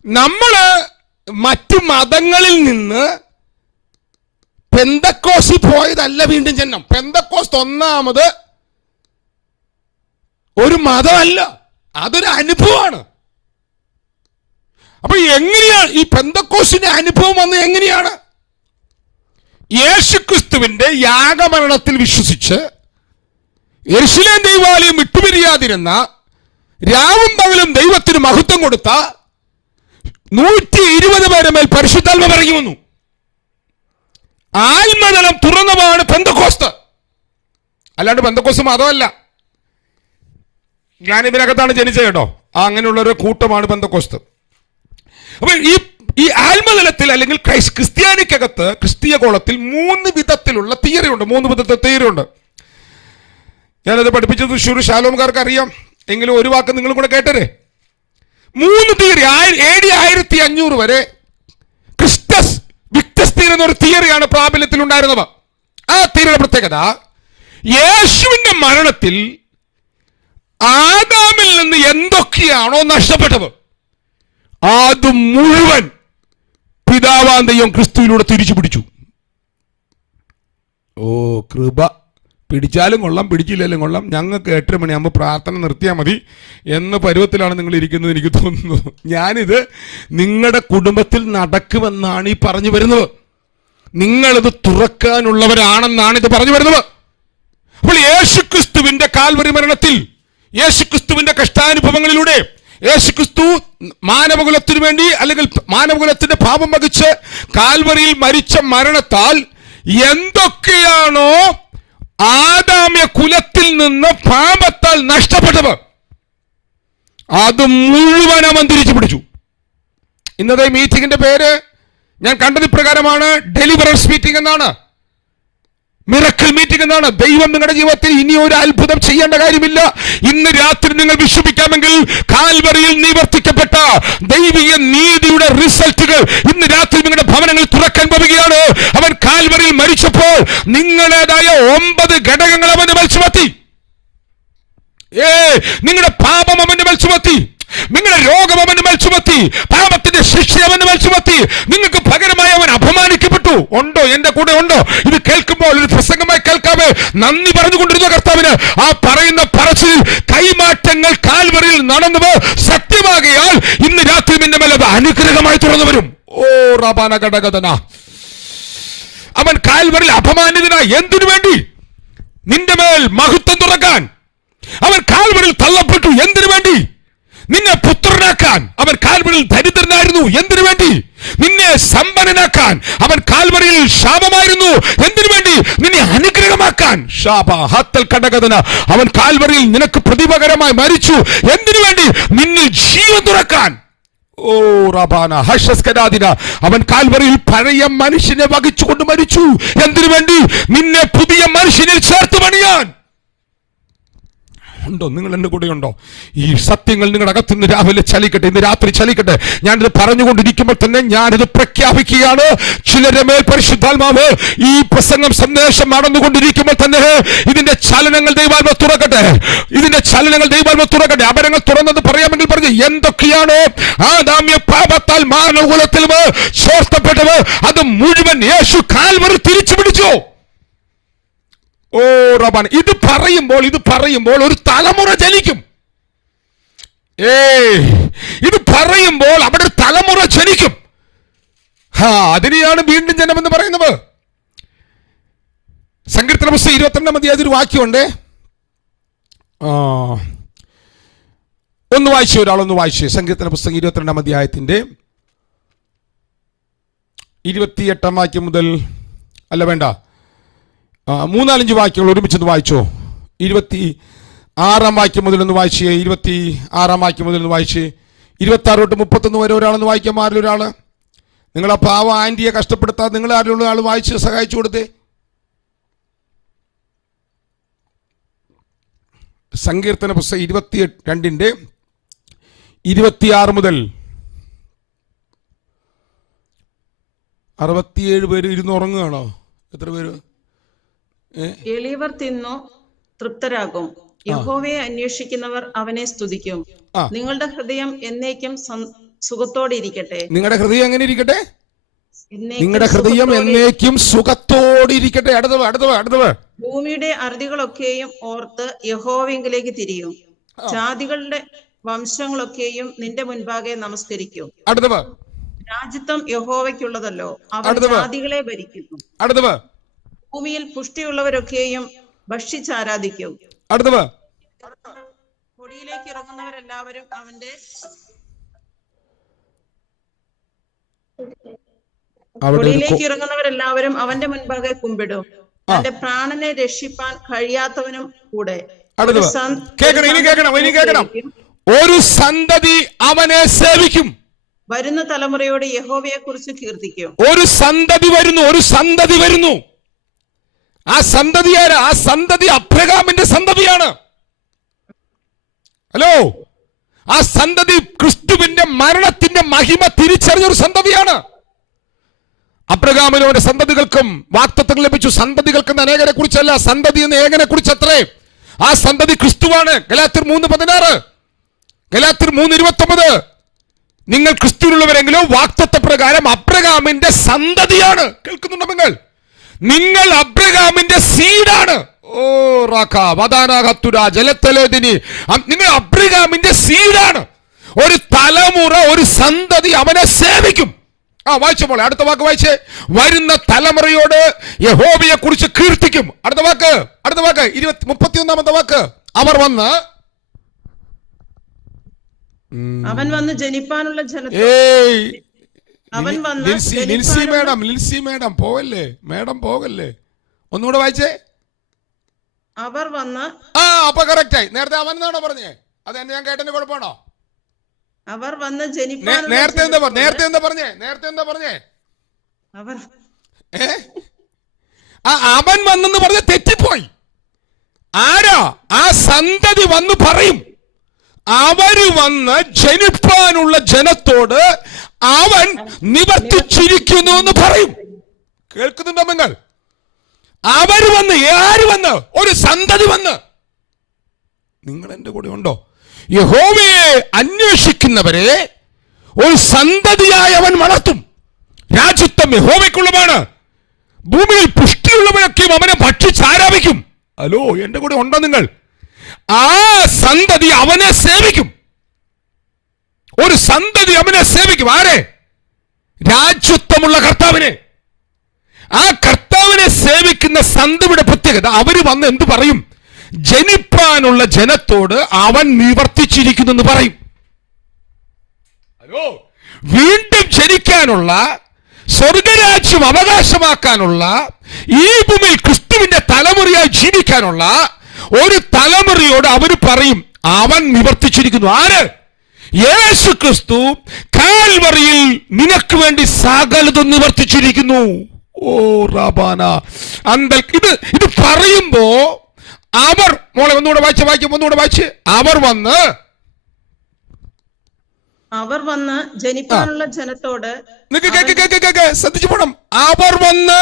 നമ്മള് മറ്റു മതങ്ങളിൽ നിന്ന് പെന്തക്കോസിൽ പോയതല്ല വീണ്ടും ജനനം. പെന്തക്കോസ്ത് ഒന്നാമത് ഒരു മതമല്ല, അതൊരു അനുഭവമാണ്. അപ്പൊ എങ്ങനെയാണ് ഈ പെന്തക്കോസിന്റെ അനുഭവം വന്നത്? എങ്ങനെയാണ്? യേശുക്രിസ്തുവിന്റെ യാഗമരണത്തിൽ വിശ്വസിച്ച് യെരൂശലേം ദൈവാലയം വിട്ടുപിരിയാതിരുന്ന, രാവും പകലും ദൈവത്തിന് മഹത്വം കൊടുത്ത 120 പേരുടെ മേൽ പരിശുദ്ധാത്മാവ് ഇറങ്ങി വന്നു. ആത്മതലം തുറന്നതാണ് പെന്തക്കോസ്ത്. അല്ലാണ്ട് പെന്തക്കോസ്ത് മതമല്ല. ഞാൻ ഇതിനകത്താണ് ജനിച്ചത് കേട്ടോ. അങ്ങനെയുള്ള ഒരു കൂട്ടമാണ് പെന്തക്കോസ്ത്. അപ്പൊ ഈ ആത്മതലത്തിൽ അല്ലെങ്കിൽ ക്രിസ്ത്യാനിക്കകത്ത്, ക്രിസ്തീയ കോളത്തിൽ 3 വിധത്തിലുള്ള തിയറി ഉണ്ട്. 3 വിധത്തെ തിയറി ഉണ്ട്. ഞാനത് പഠിപ്പിച്ചത് തൃശ്ശൂർ ശാലോംകാർക്ക് അറിയാം, എങ്കിലും ഒരു വാക്ക് നിങ്ങളും കൂടെ കേട്ടരെ. 3 തിയറി. AD 1500 വരെ ക്രിസ്റ്റസ് വിക്ടസ് തിയറി എന്നൊരു തിയറിയാണ് പ്രാബല്യത്തിൽ ഉണ്ടായിരുന്നത്. ആ തിയറിയുടെ പ്രത്യേകത, യേശുവിന്റെ മരണത്തിൽ ആദാമിൽ നിന്ന് എന്തൊക്കെയാണോ നഷ്ടപ്പെട്ടത് അത് മുഴുവൻ പിതാവാം ദൈവം ക്രിസ്തുവിലൂടെ തിരിച്ചു പിടിച്ചു. ഓ കൃപ! പിടിച്ചാലും കൊള്ളാം, പിടിച്ചില്ലെങ്കിലും കൊള്ളാം, ഞങ്ങൾക്ക് 8 മണിയാകുമ്പോൾ പ്രാർത്ഥന നിർത്തിയാൽ മതി എന്ന പരുവത്തിലാണ് നിങ്ങൾ ഇരിക്കുന്നത് എനിക്ക് തോന്നുന്നു. ഞാനിത് നിങ്ങളുടെ കുടുംബത്തിൽ നടക്കുമെന്നാണ് ഈ പറഞ്ഞു വരുന്നത്. നിങ്ങളിത് തുറക്കാനുള്ളവരാണെന്നാണ് ഇത് പറഞ്ഞു വരുന്നത്. അപ്പോൾ യേശുക്രിസ്തുവിന്റെ കാൽവരി മരണത്തിൽ, യേശുക്രിസ്തുവിന്റെ കഷ്ടാനുഭവങ്ങളിലൂടെ, യേശുക്രിസ്തു മാനവകുലത്തിനു വേണ്ടി അല്ലെങ്കിൽ മാനവകുലത്തിന്റെ പാപം വഹിച്ച് കാൽവരിയിൽ മരിച്ച മരണത്താൽ എന്തൊക്കെയാണോ ആദാമ്യ കുലത്തിൽ നിന്ന് പാപത്താൽ നഷ്ടപ്പെട്ടത് അത് മുഴുവൻ അവൻ തിരിച്ചു പിടിച്ചു. ഇന്നത്തെ മീറ്റിംഗിന്റെ പേര് ഞാൻ കണ്ടത് ഇപ്രകാരമാണ്: ഡെലിവറൻസ് മീറ്റിംഗ് എന്നാണ്, മിറക്കിൾ മീറ്റിംഗ് എന്നാണ്. ദൈവം നിങ്ങളുടെ ജീവിതത്തിൽ ഇനി ഒരു അത്ഭുതം ചെയ്യേണ്ട കാര്യമില്ല. ഇന്ന് രാത്രി നിങ്ങൾ വിശ്വസിക്കാമെങ്കിൽ കാൽവറിയിൽ നിവർത്തിക്കപ്പെട്ട ദൈവിക നീതിയുടെ റിസൾട്ടുകൾ ഇന്ന് രാത്രി നിങ്ങളുടെ ഭവനങ്ങളിൽ തുറക്കാൻ പോവുകയാണ്. അവൻ കാൽവറിയിൽ മരിച്ചപ്പോൾ നിങ്ങളുടേതായ 9 ഘടകങ്ങൾ അവന് വലിച്ചുമാറ്റി. നിങ്ങളുടെ പാപം അവന് വലിച്ചുമാറ്റി, നിങ്ങളുടെ രോഗം അവന് വലിച്ചുമാറ്റി, പാപത്തിന്റെ ശിക്ഷ അവന് വലിച്ചുമാറ്റി. നിങ്ങൾക്ക് പകരമായി അവൻ അപമാനിക്കപ്പെട്ടു. ഉണ്ടോ? എന്റെ കൂടെ ഉണ്ടോ? ഇത് കേൾക്കുമ്പോൾ ഒരു പ്രസംഗമായി കേൾക്കാമേ. നന്ദി പറഞ്ഞുകൊണ്ടിരുന്ന കർത്താവിന് ആ പറയുന്ന പറച്ചിൽ കൈമാറ്റങ്ങൾ കാൽവറിയിൽ നടന്നത് സത്യമാകയാൽ ഇന്ന് രാത്രി നിന്റെ മേലെ അത് അനുഗ്രഹമായി തുറന്നു വരും. ഓ റബാന ഘടകതന. അവൻ കാൽവറിയിൽ അപമാനിതനായി. എന്തിനു വേണ്ടി? നിന്റെ മേൽ മഹത്വം തുറക്കാൻ. അവൻ കാൽവറിയിൽ തള്ളപ്പെട്ടു. എന്തിനു വേണ്ടി? നിന്നെ പുത്രനാക്കാൻ. അവൻ കാൽവറിയിൽ ദരിദ്രനായിരുന്നു. എന്തിനു വേണ്ടി? നിന്നെ സമ്പന്നനാക്കാൻ. അവൻ കാൽവറിയിൽ ശാപമായിരുന്നു. എന്തിനു വേണ്ടി? നിന്നെ അനുഗ്രഹമാക്കാൻ. അവൻ കാൽവറിയിൽ നിനക്ക് പ്രതിപകരമായി മരിച്ചു. എന്തിനു വേണ്ടി? നിന്നിൽ ജീവൻ തുറക്കാൻ. ഓ റബാന ഹഷസ്കനാദിന. അവൻ കാൽവറിയിൽ പഴയ മനുഷ്യനെ വഹിച്ചുകൊണ്ട് മരിച്ചു. എന്തിനു വേണ്ടി? നിന്നെ പുതിയ മനുഷ്യനിൽ ചേർത്ത് പണിയാൻ. ഉണ്ടോ? നിങ്ങൾ എന്റെ കൂടെ ഉണ്ടോ? ഈ സത്യങ്ങൾ നിങ്ങളുടെ അകത്ത് ഇന്ന് രാവിലെ ചലിക്കട്ടെ, ഇന്ന് രാത്രി ചലിക്കട്ടെ. ഞാനിത് പറഞ്ഞുകൊണ്ടിരിക്കുമ്പോൾ തന്നെ ഞാനിത് പ്രഖ്യാപിക്കുകയാണ്. ചിലരുടെ മേൽ പരിശുദ്ധാത്മാവ് ഈ പ്രസംഗം സന്ദേശം നടന്നുകൊണ്ടിരിക്കുമ്പോൾ തന്നെ ഇതിന്റെ ചലനങ്ങൾ ദൈവാത്മ തുറക്കട്ടെ. ഇതിന്റെ ചലനങ്ങൾ ദൈവാത്മ തുറക്കട്ടെ. അപരങ്ങൾ തുറന്നത് പറയാമെങ്കിൽ പറഞ്ഞു, എന്തൊക്കെയാണോ ആദാമ്യ പാപത്താൽ മാനവകുലത്തിൽ ചേർത്തപ്പെട്ടത് അത് മുഴുവൻ യേശു കാൽവറി തിരിച്ചു പിടിച്ചു. ഓ റബാൻ! ഇത് പറയുമ്പോൾ ഒരു തലമുറ ജനിക്കും. ഇത് പറയുമ്പോൾ അവിടെ ഒരു തലമുറ ജനിക്കും. അതിനെയാണ് വീണ്ടും ജനം എന്ന് പറയുന്നത്. സങ്കീർത്തന പുസ്തകം 22-ാം അധ്യായത്തിൽ ഒരു വാക്യമുണ്ട്. ഒരാളൊന്ന് വായിച്ചു. സങ്കീർത്തന പുസ്തകം 22-ാം അധ്യായത്തിന്റെ 28-ാം വാക്യം മുതൽ, അല്ല വേണ്ട, 3-4 വാക്യങ്ങൾ ഒരുമിച്ചൊന്ന് വായിച്ചോ. 26-ാം വാക്യം മുതൽ ഒന്ന് വായിച്ചേ. 26-ാം വാക്യം മുതൽ ഒന്ന് വായിച്ചേ. 26 തൊട്ട് 31 വരെ ഒരാളൊന്ന് വായിക്കാം. ആരിലൊരാള്. നിങ്ങൾ ആ പാവ ആന്റിയെ കഷ്ടപ്പെടുത്താതെ നിങ്ങൾ ആരിലുള്ള ആൾ വായിച്ച് സഹായിച്ചു കൊടുത്തേ. സങ്കീർത്തന പുസ്തകം 22-ന്റെ 26 മുതൽ 67 പേര് ഇരുന്ന് ഉറങ്ങുകയാണോ? എത്ര പേര്? എളിയവർ തിന്നു തൃപ്തരാകും. യഹോവയെ അന്വേഷിക്കുന്നവർ അവനെ സ്തുതിക്കും. നിങ്ങളുടെ ഹൃദയം എന്നേക്കും സുഖത്തോടെ ഇരിക്കട്ടെ. നിങ്ങളുടെ ഹൃദയം എങ്ങനെ ഇരിക്കട്ടെ? നിങ്ങളുടെ ഹൃദയം എന്നേക്കും സുഖത്തോടിരിക്കട്ടെ. അടുത്തത് ഭൂമിയുടെ അറുതികളൊക്കെയും ഓർത്ത് യഹോവയെങ്കിലേക്ക് തിരിയും. ജാതികളുടെ വംശങ്ങളൊക്കെയും നിന്റെ മുൻപാകെ നമസ്കരിക്കും. അടുത്തത് രാജ്യത്വം യഹോവയ്ക്കുള്ളതല്ലോ, അവൻ ജാതികളെ ഭരിക്കുന്നു. അടുത്തത് ഭൂമിയിൽ പുഷ്ടിയുള്ളവരൊക്കെയും ഭക്ഷിച്ചാരാധിക്കും. അടുത്തത് പൊടിയിലേക്ക് ഇറങ്ങുന്നവരെല്ലാവരും അവന്റെ മുൻപാകെ കുമ്പിടും. തന്റെ പ്രാണനെ രക്ഷിപ്പാൻ കഴിയാത്തവനും കൂടെ. ഒരു സന്തതി അവനെ സേവിക്കും. വരുന്ന തലമുറയോട് യഹോവയെ കുറിച്ച് കീർത്തിക്കും. ഒരു സന്തതി വരുന്നു. ആ സന്തതി ആരാ? ആ സന്തതി അബ്രഹാമിന്റെ സന്തതിയാണ്. ഹലോ, ആ സന്തതി ക്രിസ്തുവിന്റെ മരണത്തിന്റെ മഹിമ തിരിച്ചറിഞ്ഞൊരു സന്തതിയാണ്. അബ്രഹാമിനും അവന്റെ സന്തതികൾക്കും വാഗ്ദത്തങ്ങൾ ലഭിച്ചു. സന്തതികൾക്ക് അനേകരെ കുറിച്ചല്ല, സന്തതി എന്ന ഏകനെ കുറിച്ചത്രേ. ആ സന്തതി ക്രിസ്തുവാണ്. ഗലാത്യർ 3:16, ഗലാത്യർ 3:29. നിങ്ങൾ ക്രിസ്തുവിനുള്ളവരെങ്കിലും വാഗ്ദത്ത പ്രകാരം അബ്രഹാമിന്റെ സന്തതിയാണ്. കേൾക്കുന്നുണ്ടോ നിങ്ങൾ അബ്രഹാമിന്റെ സീഡാണ്. ഓ ജലത്തലേദിനി, നിങ്ങൾ അബ്രഹാമിന്റെ സീഡാണ്. ഒരു തലമുറ, ഒരു സന്തതി അവനെ സേവിക്കും. വായിച്ച പോലെ അടുത്ത വാക്ക് വായിച്ചേ. വരുന്ന തലമുറയോട് യഹോവയെ കുറിച്ച് കീർത്തിക്കും. അടുത്ത വാക്ക് 31 വാക്ക്. അവൻ വന്ന് ജനിപ്പാനുള്ള ലിൻസി മേഡം പോകല്ലേ. ഒന്നുകൂടെ വായിച്ചേ. അവർ വന്ന് അപ്പൊ കറക്റ്റായി. നേരത്തെ അവൻ എന്നാണോ പറഞ്ഞേ? അത് എന്നെ ഞാൻ കേട്ടതിന്റെ കുഴപ്പമാണോ? അവർ വന്ന് നേരത്തെ എന്താ പറഞ്ഞേ? അവൻ വന്നെന്ന് പറഞ്ഞ തെറ്റിപ്പോയി. ആരാ? ആ സന്തതി വന്ന് പറയും. അവര് വന്ന് ജനിപ്പാനുള്ള ജനത്തോട് അവൻ നിവർത്തിച്ചിരിക്കുന്നു എന്ന് പറയും. കേൾക്കുന്നുണ്ടോ നിങ്ങൾ? അവര് വന്ന്, ആര് വന്ന്? ഒരു സന്തതി വന്ന്. നിങ്ങൾ എന്റെ കൂടെ ഉണ്ടോ? യഹോവയെ അന്വേഷിക്കുന്നവരെ ഒരു സന്തതിയായി അവൻ വളർത്തും. രാജ്യത്വം യഹോവയ്ക്കുള്ളതാണ്. ഭൂമിയിൽ പുഷ്ടിയുള്ളവരൊക്കെയും അവനെ ഭക്ഷിച്ചാരാധിക്കും. ഹലോ, എന്റെ കൂടെ ഉണ്ടോ നിങ്ങൾ? ആ സന്തതി അവനെ സേവിക്കും. ഒരു സന്തതി അവനെ സേവിക്കും. ആരെ? രാജ്യത്വമുള്ള കർത്താവിനെ. ആ കർത്താവിനെ സേവിക്കുന്ന സന്തതിയുടെ പ്രത്യേകത, അവര് വന്ന് എന്ത് പറയും? ജനിപ്പാനുള്ള ജനത്തോട് അവൻ നിവർത്തിച്ചിരിക്കുന്നു എന്ന് പറയും. ഹലോ, വീണ്ടും ജനിക്കാനുള്ള, സ്വർഗരാജ്യം അവകാശമാക്കാനുള്ള, ഈ ഭൂമിയിൽ ക്രിസ്തുവിന്റെ തലമുറയായി ജീവിക്കാനുള്ള ഒരു തലമുറയോട് അവർ പറയും അവൻ നിവർത്തിച്ചിരിക്കുന്നു. ആര്? യേശു ക്രിസ്തു കാൽവറിയിൽ നിനക്ക് വേണ്ടി സകലതും നിവർത്തിച്ചിരിക്കുന്നു. ഓ റബാന അന്തൽ. ഇത് പറയുമ്പോ അവർ, മോളെ ഒന്നുകൂടെ വായിച്ച്. അവർ വന്ന് ജനിപ്പാനുള്ള ജനത്തോട്, ശ്രദ്ധിച്ചു പോണം. അവർ വന്ന്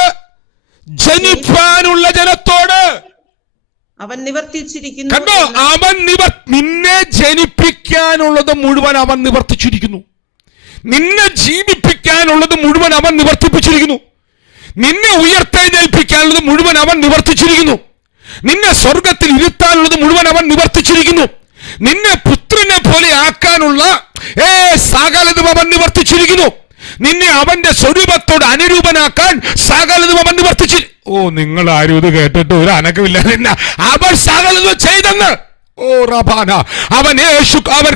ജനിപ്പാനുള്ള ജനത്തോട് അവൻ നിവർത്തിച്ചിരിക്കുന്നു. കണ്ടോ? നിന്നെ ജനിപ്പിക്കാനുള്ളത് മുഴുവൻ അവൻ നിവർത്തിച്ചിരിക്കുന്നു. നിന്നെ ജീവിപ്പിക്കാനുള്ളത് മുഴുവൻ അവൻ നിവർത്തിപ്പിച്ചിരിക്കുന്നു. നിന്നെ ഉയർത്തെഴുന്നേൽപ്പിക്കാനുള്ളത് മുഴുവൻ അവൻ നിവർത്തിച്ചിരിക്കുന്നു. നിന്നെ സ്വർഗത്തിൽ ഇരുത്താനുള്ളത് മുഴുവൻ അവൻ നിവർത്തിച്ചിരിക്കുന്നു. നിന്നെ പുത്രനെ പോലെ ആക്കാനുള്ള സകലതും അവൻ നിവർത്തിച്ചിരിക്കുന്നു. നിന്നെ അവന്റെ സ്വരൂപത്തോട് അനുരൂപനാക്കാൻ സകലതും അവൻ നിവർത്തിച്ചു. ഓ, നിങ്ങൾ ആരും ഇത് കേട്ടിട്ട് ഒരു അനക്കമില്ല. അവൻ സകലതും ചെയ്തെന്ന്. ഓ റബാന, അവൻ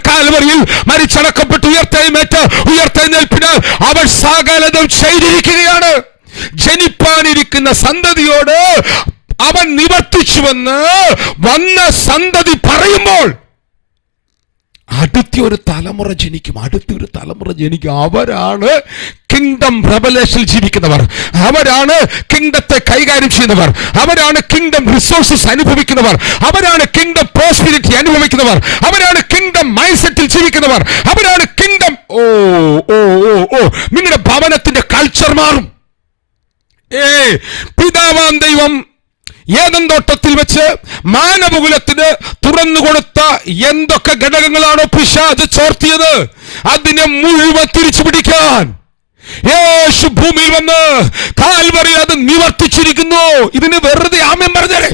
കാൽവറിയിൽ മരിച്ചടക്കപ്പെട്ട് ഉയർത്തെഴുന്നേൽപ്പിനാൽ അവൻ സകലതും ചെയ്തിരിക്കുകയാണ്. ജനിപ്പാനിരിക്കുന്ന സന്തതിയോട് അവൻ നിവർത്തിച്ചുവെന്ന് വന്ന സന്തതി പറയുമ്പോൾ അടുത്തൊരു തലമുറ ജനിക്കും. അവരാണ് കിങ്ഡം റെവലേഷനിൽ ജീവിക്കുന്നവർ. അവരാണ് കിങ്ഡത്തെ കൈകാര്യം ചെയ്യുന്നവർ. അവരാണ് കിങ്ഡം റിസോഴ്സസ് അനുഭവിക്കുന്നവർ. അവരാണ് കിങ്ഡം പ്രോസ്പെരിറ്റി അനുഭവിക്കുന്നവർ. അവരാണ് കിങ്ഡം മൈൻഡ് സെറ്റിൽ ജീവിക്കുന്നവർ. അവരാണ് കിങ്ഡം. നിങ്ങളുടെ ഭവനത്തിന്റെ കൾച്ചർ മാറും. പിതാവാം ദൈവം ഏദൻ തോട്ടത്തിൽ വെച്ച് മാനവകുലത്തിന് തുറന്നുകൊടുത്ത എന്തൊക്കെ ഘടകങ്ങളാണോ പിശാച് ചോർത്തിയത്, അതിനെ മുഴുവൻ തിരിച്ചു പിടിക്കാൻ യേശു ഭൂമിയിൽ വന്ന് കാൽവറി അത് നിവർത്തിച്ചിരിക്കുന്നു. ഇതിന് വെറുതെ ആമേൻ പറഞ്ഞേരെ,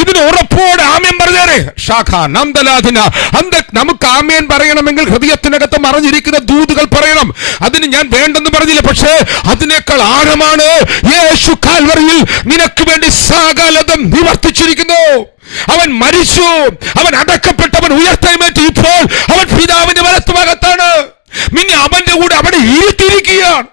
ഇതിന് ഉറപ്പോടെ ആമേൻ പറഞ്ഞേരെ. ശാഖ നന്ദലാദിന അന്ത നമുക്ക് ആമേൻ പറയണമെങ്കിൽ ഹൃദയത്തിനകത്ത് മറഞ്ഞിരിക്കുന്ന ദൂതുകൾ പറയണം. അതിന് ഞാൻ വേണ്ടെന്ന് പറഞ്ഞില്ല, പക്ഷേ അതിനേക്കാൾ ആഴമാണ്. യേശു കാൽവറിയിൽ നിനക്ക് വേണ്ടി സകലതും നിവർത്തിച്ചിരിക്കുന്നു. അവൻ മരിച്ചു, അവൻ അടക്കപ്പെട്ടവൻ ഉയർത്തെഴുന്നേറ്റ് ഇപ്പോൾ അവൻ പിതാവിന്റെ വലത്തുഭാഗത്താണ്. പിന്നെ അവന്റെ കൂടെ അവിടെ ഇരുത്തിയിരിക്കുകയാണ്.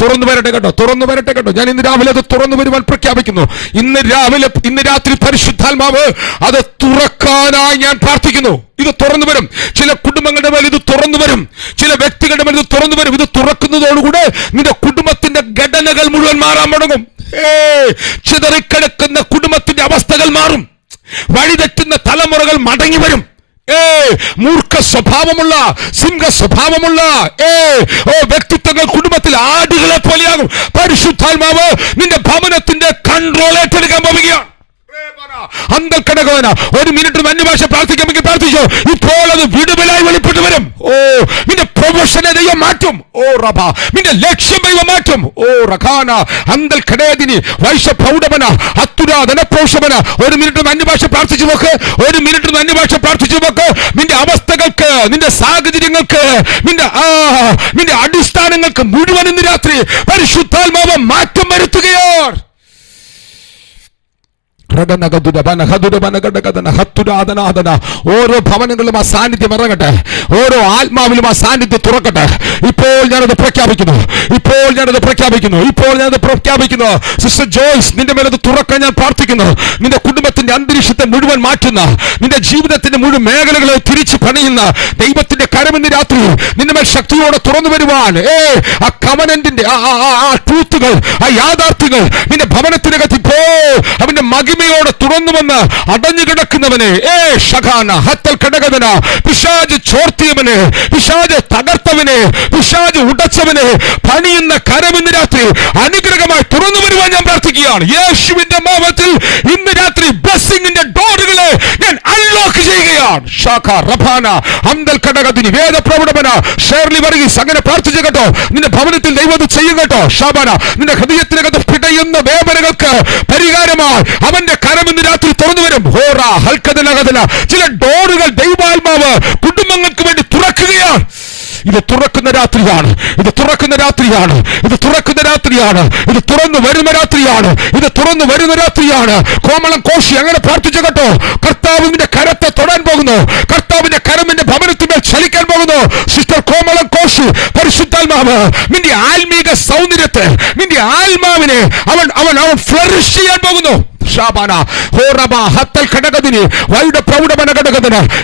തുറന്നു വരട്ടെ കേട്ടോ, തുറന്നു വരട്ടെ കേട്ടോ. ഞാൻ ഇന്ന് രാവിലെ അത് തുറന്നു വരുവാൻ പ്രഖ്യാപിക്കുന്നു. ഇന്ന് രാത്രി പരിശുദ്ധാത്മാവ് അത് തുറക്കാനായി ഞാൻ പ്രാർത്ഥിക്കുന്നു. ഇത് തുറന്നു വരും. ചില കുടുംബങ്ങളുടെ മേൽ ഇത് തുറന്നു വരും, ചില വ്യക്തികളുടെ മേൽ ഇത് തുറന്നു വരും. ഇത് തുറക്കുന്നതോടുകൂടെ നിന്റെ കുടുംബത്തിന്റെ ഘടനകൾ മുഴുവൻ മാറാൻ തുടങ്ങും. ചിതറിക്കിടക്കുന്ന കുടുംബത്തിന്റെ അവസ്ഥകൾ മാറും. വഴിതെറ്റുന്ന തലമുറകൾ മടങ്ങി വരും. മൂർഖ സ്വഭാവമുള്ള, സിംഹ സ്വഭാവമുള്ള വ്യക്തിത്വങ്ങൾ കുടുംബത്തിൽ ആടുകളെ പോലെയാകും. പരിശുദ്ധാത്മാവ് നിന്റെ ഭവനത്തിന്റെ കൺട്രോൾ ഏറ്റെടുക്കാൻ പോവുകയാണ്. ഒരു മിനിറ്റ് അന്യഭാഷ പ്രാർത്ഥിക്കാമെങ്കിൽ പ്രാർത്ഥിച്ചോ. ഇപ്പോൾ അത് വിടുതലായി വെളിപ്പെട്ടു വരും. നിന്റെ പ്രൊഫഷനെ ദൈവം മാറ്റും. നിന്റെ ലക്ഷ്യം ദൈവം മാറ്റും. ഒരു മിനിറ്റ് അന്യഭാഷ പ്രാർത്ഥിച്ചു നോക്ക്. ഒരു മിനിറ്റ് അന്യഭാഷ പ്രാർത്ഥിച്ചു നോക്ക്. നിന്റെ അവസ്ഥകൾക്ക്, നിന്റെ സാഹചര്യങ്ങൾക്ക്, നിന്റെ അടിസ്ഥാനങ്ങൾക്ക് മുഴുവൻ ഇന്ന് രാത്രി പരിശുദ്ധാത്മാവ് മാറ്റം വരുത്തുകയാണ്. ഓരോ ഭവനങ്ങളിലും ആ സാന്നിധ്യം ഇറങ്ങട്ടെ. ഓരോ ആത്മാവിലും ആ സാന്നിധ്യം തുറക്കട്ടെ. ഇപ്പോൾ ഞാനത് പ്രഖ്യാപിക്കുന്നു. ഇപ്പോൾ ഞാനത് പ്രഖ്യാപിക്കുന്നു. ഇപ്പോൾ ഞാനത് പ്രഖ്യാപിക്കുന്നു. സിസ്റ്റർ ജോയ്സ്, നിന്റെ മേലത് തുറക്കാൻ ഞാൻ പ്രാർത്ഥിക്കുന്നു. നിന്റെ കുടുംബത്തിന്റെ അന്തരീക്ഷത്തെ മുഴുവൻ മാറ്റുന്ന, നിന്റെ ജീവിതത്തിന്റെ മുഴുവൻ മേഖലകളെ തിരിച്ചു പണിയുന്ന ദൈവത്തിന്റെ കരമെന്ന് രാത്രി നിന്റെ മേൽ ശക്തിയോടെ തുറന്നു വരുവാൻ ആ കവനന്റിന്റെ ആ ട്രൂത്തുകൾ, ആ യാഥാർത്ഥ്യങ്ങൾ നിന്റെ ഭവനത്തിനകത്ത് ഇപ്പോൾ അവന്റെ മഹിമയോടെ തുറന്നു വന്ന് അടഞ്ഞു കിടക്കുന്നവനെ, പിശാച് ചോർത്തിയവനെ, പിശാച് തകർത്തവനെ, പിശാച് ഉടച്ചവനെ പണിയുന്ന കരമിന്ന് രാത്രി അനുഗ്രഹമായി തുറന്നു വരുവാൻ ഞാൻ പ്രാർത്ഥിക്കുകയാണ്. യേശുവിന്റെ നാമത്തിൽ ഇന്ന് രാത്രി ബ്ലെസ്സിങ്ങിന്റെ ഡോറുകളെ ഞാൻ അൺലോക്ക് ചെയ്യുകയാണ്. ശാഖ റഭാന അന്തൽ കടകത്തിന് വേദപ്രവണമന ഷേർലി വർഗീസ് അങ്ങനെ പ്രാർത്ഥിച്ചു കേട്ടോ. നിന്റെ ഭവനത്തിൽ ദൈവം ചെയ്യും കേട്ടോ. ഷാബാന നിന്റെ ഹൃദയത്തിനകത്ത് പിടയുന്ന വേദനകൾക്ക് പരിഹാരമായി അവന്റെ കരമിന്ന് രാത്രി തുറന്നു വരും. ചില ഡോറുകൾ ദൈവാത്മാവ് കുടുംബങ്ങൾക്ക് വേണ്ടി തുറക്കുകയാണ്. ഇത് തുറക്കുന്ന രാത്രിയാണ്. ഇത് തുറക്കുന്ന രാത്രിയാണ്. ഇത് തുറക്കുന്ന രാത്രിയാണ്. ഇത് തുറന്നു വരുന്ന രാത്രിയാണ്. ഇത് തുറന്നു വരുന്ന രാത്രിയാണ്. കോമളം കോശി അങ്ങനെ പ്രാർത്ഥിച്ചു കേട്ടോ. കർത്താവിന്റെ കരത്തെ തൊടാൻ പോകുന്നു. കർത്താവിന്റെ കരമിന്റെ ഭവനത്തിന്മേൽ ചലിക്കാൻ പോകുന്നു. സിസ്റ്റർ കോമളം കോശി, പരിശുദ്ധാത്മാവ് നിന്റെ ആത്മീക സൗന്ദര്യത്തെ, നിന്റെ ആത്മാവിനെ അവൻ അവൻ അവൻ ഫ്ലറിഷ് ചെയ്യാൻ പോകുന്നു.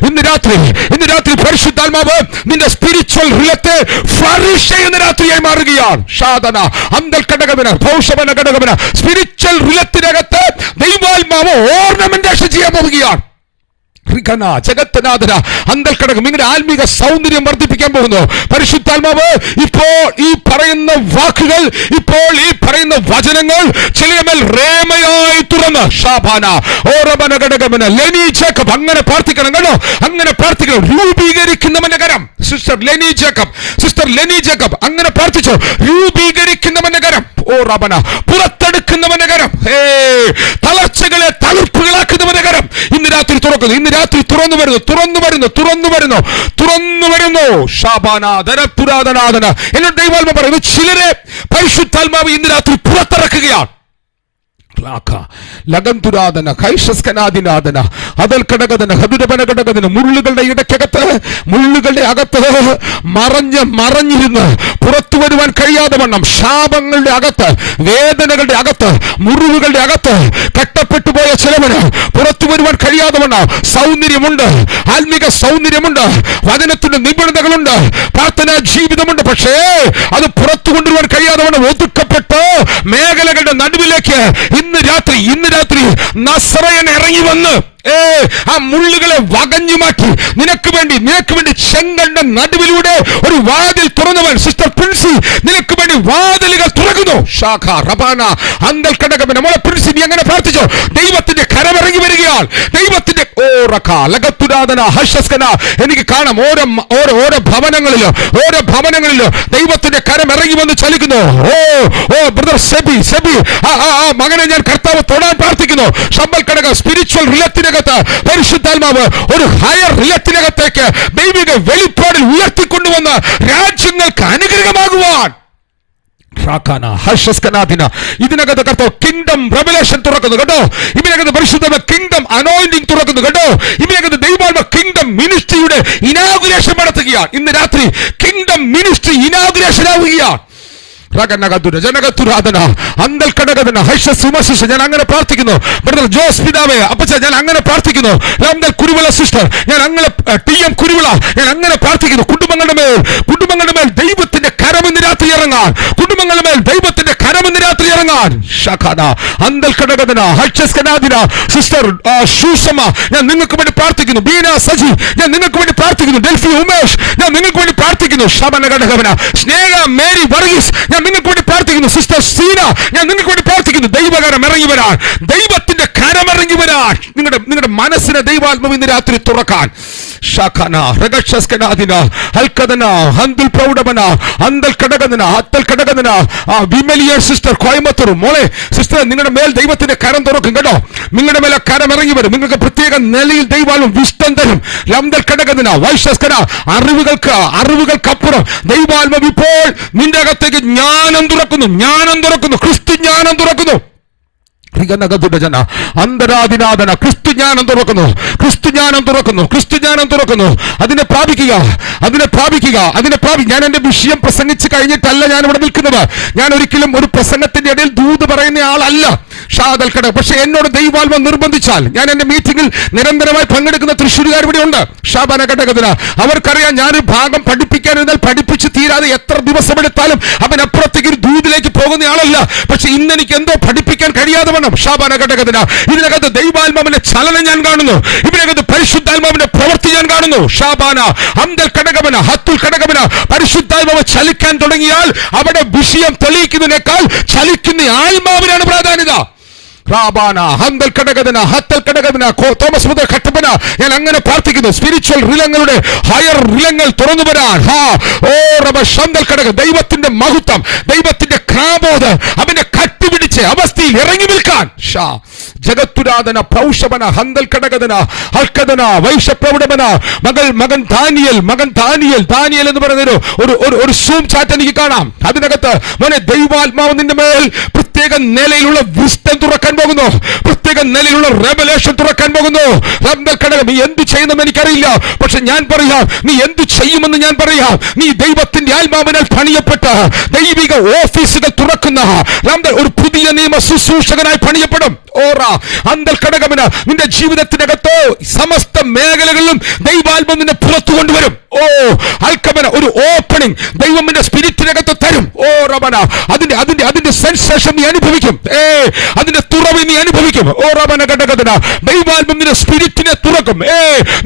ഇന്ന് രാത്രി പരിശുദ്ധാത്മാവ് നിന്റെ സ്പിരിച്വൽ റിലത്തെ ഫ്ലറിഷ് ചെയ്യുന്ന രാത്രിയായി മാറുകയാണ്. സ്പിരിച്വൽ റിലത്തിനകത്ത് ദൈവാത്മാവ് ഓർണമെന്റേഷൻ ചെയ്യാൻ പോവുകയാണ്. ജഗത്തനാഥന അന്തൽക്കടകം നിങ്ങളുടെ ആത്മീക സൗന്ദര്യം വർദ്ധിപ്പിക്കാൻ പോകുന്നു. പരിശുദ്ധാത്മാവ് ഇപ്പോൾ ഈ പറയുന്ന വാക്കുകൾ, ഇപ്പോൾ ഈ പറയുന്ന വചനങ്ങൾ ചിലമേൽ റേമയായി തുറന്ന് ലെനി ജേക്കബ് അങ്ങനെ പ്രാർത്ഥിക്കണം കേട്ടോ. അങ്ങനെ പ്രാർത്ഥിക്കണം. രൂപീകരിക്കുന്നവന്റെ കരം. Sister Leni Jacob, sister Leni Jacob അങ്ങനെ പ്രാർത്ഥിച്ചു. രൂപീകരിക്കുന്നവന്റെ കരം, പുറത്തെടുക്കുന്നവന്റെ കരം, തളർച്ചകളെ തളിർപ്പുകളാക്കുന്നവന്റെ കരം ഇന്ന് രാത്രി തുറക്കുന്നു. ഇന്ന് രാത്രി തുറന്നു വരുന്നു, തുറന്നു വരുന്നു, തുറന്നു വരുന്നു, തുറന്നു വരുന്നു. ധനപുരാതനാഥന എന്നോട് ദൈവാത്മ പറയുന്നു, ചിലരെ പരിശുദ്ധാത്മാവ് ഇന്ന് രാത്രി പുറത്തിറക്കുകയാണ്. മുള്ളുകളുടെ ഇടയ്ക്കകത്ത്, മുള്ളുകളുടെ അകത്ത് മറഞ്ഞിരുന്ന് പുറത്തു വരുവാൻ കഴിയാതെ വണ്ണം, ശാപങ്ങളുടെ അകത്ത്, വേദനകളുടെ അകത്ത്, മുറിവുകളുടെ അകത്ത് കെട്ടപ്പെട്ടു പോയ ചിലവന് പുറത്തു വരുവാൻ കഴിയാതെ വണ്ണം സൗന്ദര്യമുണ്ട്, ആത്മീക സൗന്ദര്യമുണ്ട്, വചനത്തിന്റെ നിപുണതകളുണ്ട്, പ്രാർത്ഥനാ ജീവിതമുണ്ട്. പക്ഷേ അത് പുറത്തു കൊണ്ടുവരുവാൻ കഴിയാതെ വണ്ണം ഒതുക്കപ്പെട്ട് മേഖലകളുടെ നടുവിലേക്ക് ഇന്ന് രാത്രി നസറയൻ ഇറങ്ങി വന്ന് ആ മുള്ളുകളെ വകഞ്ഞു മാറ്റി നിനക്ക് വേണ്ടി ചെങ്കണ്ട നടുവിലൂടെ ഒരു വാതിൽ തുറന്നവൻ. സിസ്റ്റർ പ്രിൻസി, നിനക്ക് വേണ്ടി വാതിലുകൾ തുറക്കുന്നു. ഷാഖ റബാന അന്തൽ കടകമന. മോളെ പ്രിൻസി, നീ അങ്ങനെ പ്രാർത്ഥിച്ചോ. ദൈവത്തിന്റെ കരമിറങ്ങി വരികയാണ്. ദൈവത്തിന്റെ എനിക്ക് കാണാം ഓരോ ഭവനങ്ങളിലോ ദൈവത്തിന്റെ കരം ഇറങ്ങി വന്ന് ചലിക്കുന്നു. ബ്രദർ സെബി മകനെ ഞാൻ കർത്താവ് തൊടാൻ പ്രാർത്ഥിക്കുന്നു. ശമ്പൽ കടക സ്പിരിച്വൽ റിലത്തിനകത്ത് പരിശുദ്ധാത്മാവ് ഒരു ഹയർ റിലത്തിനകത്തേക്ക് ദൈവിക വെളിപ്പാടിൽ ഉയർത്തിക്കൊണ്ടുവന്ന് രാജ്യങ്ങൾക്ക് അനുഗ്രഹമാകുവാൻ ഇതിനകത്ത് കർത്താവ് കിങ്ഡം റെവലേഷൻ തുറക്കുന്നു കേട്ടോ. ഇതിനകത്ത് പരിശുദ്ധ കിങ്ഡം അനോയിന്റിംഗ് തുറക്കുന്നു കേട്ടോ. ഇതിനകത്ത് ദൈവാത്മ കിങ്ഡം മിനിസ്ട്രിയുടെ ഇനാഗുറേഷൻ നടത്തുകയാണ്. ഇന്ന് രാത്രി കിങ്ഡം മിനിസ്ട്രി ഇനാഗുറേഷൻ ആവുകയാണ്. ഞാൻ അങ്ങനെ പ്രാർത്ഥിക്കുന്നു. ബ്രദർ ജോസ് പിതാവേ, അപ്പച്ച ഞാൻ അങ്ങനെ പ്രാർത്ഥിക്കുന്നു. കുരുവിള സിസ്റ്റർ, ഞാൻ അങ്ങനെ TM കുരുവിള, ഞാൻ അങ്ങനെ പ്രാർത്ഥിക്കുന്നു. കുടുംബങ്ങളുടെ മേൽ ദൈവത്തിന്റെ കരമെന്ന് രാത്രി ഇറങ്ങാൻ, കുടുംബങ്ങളുടെ മേൽ ദൈവത്തിന്റെ കരമെന്ന് രാത്രി ഇറങ്ങാൻ. സിസ്റ്റർ ഷൂസമ്മ, ഞാൻ നിങ്ങൾക്ക് വേണ്ടി പ്രാർത്ഥിക്കുന്നു. ബീന സജി, ഞാൻ നിങ്ങൾക്ക് വേണ്ടി പ്രാർത്ഥിക്കുന്നു. ഡെൽഫി ഉമേഷ്, ഞാൻ നിങ്ങൾക്ക് വേണ്ടി പ്രാർത്ഥിക്കുന്നു. സ്നേഹ മേരി വർഗീസ്, ഞാൻ നിങ്ങൾക്ക് വേണ്ടി പ്രാർത്ഥിക്കുന്നു. സിസ്റ്റർ സീന, ഞാൻ നിങ്ങൾക്ക് വേണ്ടി പ്രാർത്ഥിക്കുന്നു. ദൈവകരം ഇറങ്ങി വരാൻ, ദൈവത്തിന്റെ കരം ഇറങ്ങി വരാൻ, നിങ്ങളുടെ മനസ്സിനെ ദൈവാത്മാവ് ഇന്ന് രാത്രി തുറക്കാൻ. സിസ്റ്റർ കോയമ്പത്തൂർ, മോളെ സിസ്റ്റർ, നിങ്ങളുടെ മേൽ ദൈവത്തിന്റെ കരം തുറക്കും കേട്ടോ. നിങ്ങളുടെ മേലെ കരം ഇറങ്ങി വരും. നിങ്ങൾക്ക് പ്രത്യേക നിലയിൽ ദൈവാലും വിഷ്ടം തരും. അറിവുകൾക്കപ്പുറം ദൈവാത്മാവ് ഇപ്പോൾ നിന്റെ അകത്തേക്ക് ജ്ഞാനം തുറക്കുന്നു. ക്രിസ്തു ജ്ഞാനം തുറക്കുന്നു. അന്തരാദിനാഥന ക്രിസ്തു ജ്ഞാനം തുറക്കുന്നു. അതിനെ പ്രാപിക്കുക. ഞാൻ എന്റെ വിഷയം പ്രസംഗിച്ച് കഴിഞ്ഞിട്ടല്ല ഞാൻ ഇവിടെ നിൽക്കുന്നത്. ഞാൻ ഒരിക്കലും ഒരു പ്രസംഗത്തിന്റെ ഇടയിൽ ദൂത് പറയുന്ന ആളല്ല. പക്ഷെ എന്നോട് ദൈവാത്മ നിർബന്ധിച്ചാൽ ഞാൻ എന്റെ മീറ്റിംഗിൽ നിരന്തരമായി പങ്കെടുക്കുന്ന തൃശ്ശൂരുകാർ ഇവിടെ ഉണ്ട്. ഷാബാന ഘടകത്തിന് അവർക്കറിയാം ഞാനൊരു ഭാഗം പഠിപ്പിക്കാനിരുന്നാൽ പഠിപ്പിച്ച് തീരാതെ എത്ര ദിവസമെടുത്താലും അവനപ്പുറത്തേക്ക് ഒരു ദൂതിലേക്ക് പോകുന്ന ആളല്ല. പക്ഷെ ഇന്ന് എനിക്ക് എന്തോ പഠിപ്പിക്കാൻ കഴിയാതെ വേണം. ഷാബാന ഘടകത്തിന് ഇതിനകത്ത് ദൈവാത്മാവിന്റെ ചലനം ഞാൻ കാണുന്നു. ഇതിനകത്ത് പരിശുദ്ധാത്മാവിന്റെ പ്രവൃത്തി ഞാൻ കാണുന്നു. ഷാബാന അന്തൽ ഘടകമന ഹത്തുൽ ഘടകമന പരിശുദ്ധാത്മാവ് ചലിക്കാൻ തുടങ്ങിയാൽ അവിടെ വിഷയം തെളിയിക്കുന്നതിനേക്കാൾ ചലിക്കുന്ന ആത്മാവിനാണ് പ്രാധാന്യത. തോമസ് മുതൽ ഘട്ടപ്പന, ഞാൻ അങ്ങനെ പ്രാർത്ഥിക്കുന്നു. സ്പിരിച്വൽ റിലങ്ങളുടെ ഹയർ റിലങ്ങൾ തുറന്നു വരാൻ. ദൈവത്തിന്റെ മഹത്വം, ദൈവത്തിന്റെ ക്രാബോധ് അവന്റെ കട്ടുപിടിച്ച് അവസ്ഥയിൽ ഇറങ്ങി നിൽക്കാൻ. ജഗത്തുരാധന പ്രൗഷമന ഹന്തൽ കടകദന ഹൽക്കദന വൈഷപ്രൗഢമന മകൻ ദാനിയേൽ എന്ന് പറയുന്ന ഒരു സൂം ചാറ്റ് എനിക്ക് കാണാം. അതിനകത്ത് മോനെ ദൈവാത്മാവ് നിന്റെ മേൽ പ്രത്യേക നിലയിലുള്ള വിസ്ഡം തുറക്കാൻ പോകുന്നു. പ്രത്യേക നിലയിലുള്ള റെവലേഷൻ തുറക്കാൻ പോകുന്നു. നീ എന്ത് ചെയ്യുമെന്ന് എനിക്കറിയില്ല, പക്ഷെ ഞാൻ പറയാം നീ എന്ത് ചെയ്യുമെന്ന് ഞാൻ പറയാം. നീ ദൈവത്തിന്റെ ആത്മാവിനാൽ പണിയപ്പെട്ട ദൈവിക ഓഫീസുകൾ തുറക്കുന്ന ഒരു പുതിയ നിയമ ശുശ്രൂഷകനായി പണിയപ്പെടും. നിന്റെ ജീവിതത്തിനകത്തോ സമസ്ത മേഖലകളിലും ദൈവാത്മം നിന്നെ പുറത്തു കൊണ്ടുവരും. ഒരു ഓപ്പണിംഗ് ദൈവത്തിന്റെ സ്പിരിറ്റിനകത്ത് തരും. അതിന്റെ സെൻസേഷൻ നീ അനുഭവിക്കും. അതിന്റെ തുറവ് നീ അനുഭവിക്കും. ദൈവാത്മം നിന്റെ സ്പിരിറ്റിനെ തുറക്കും.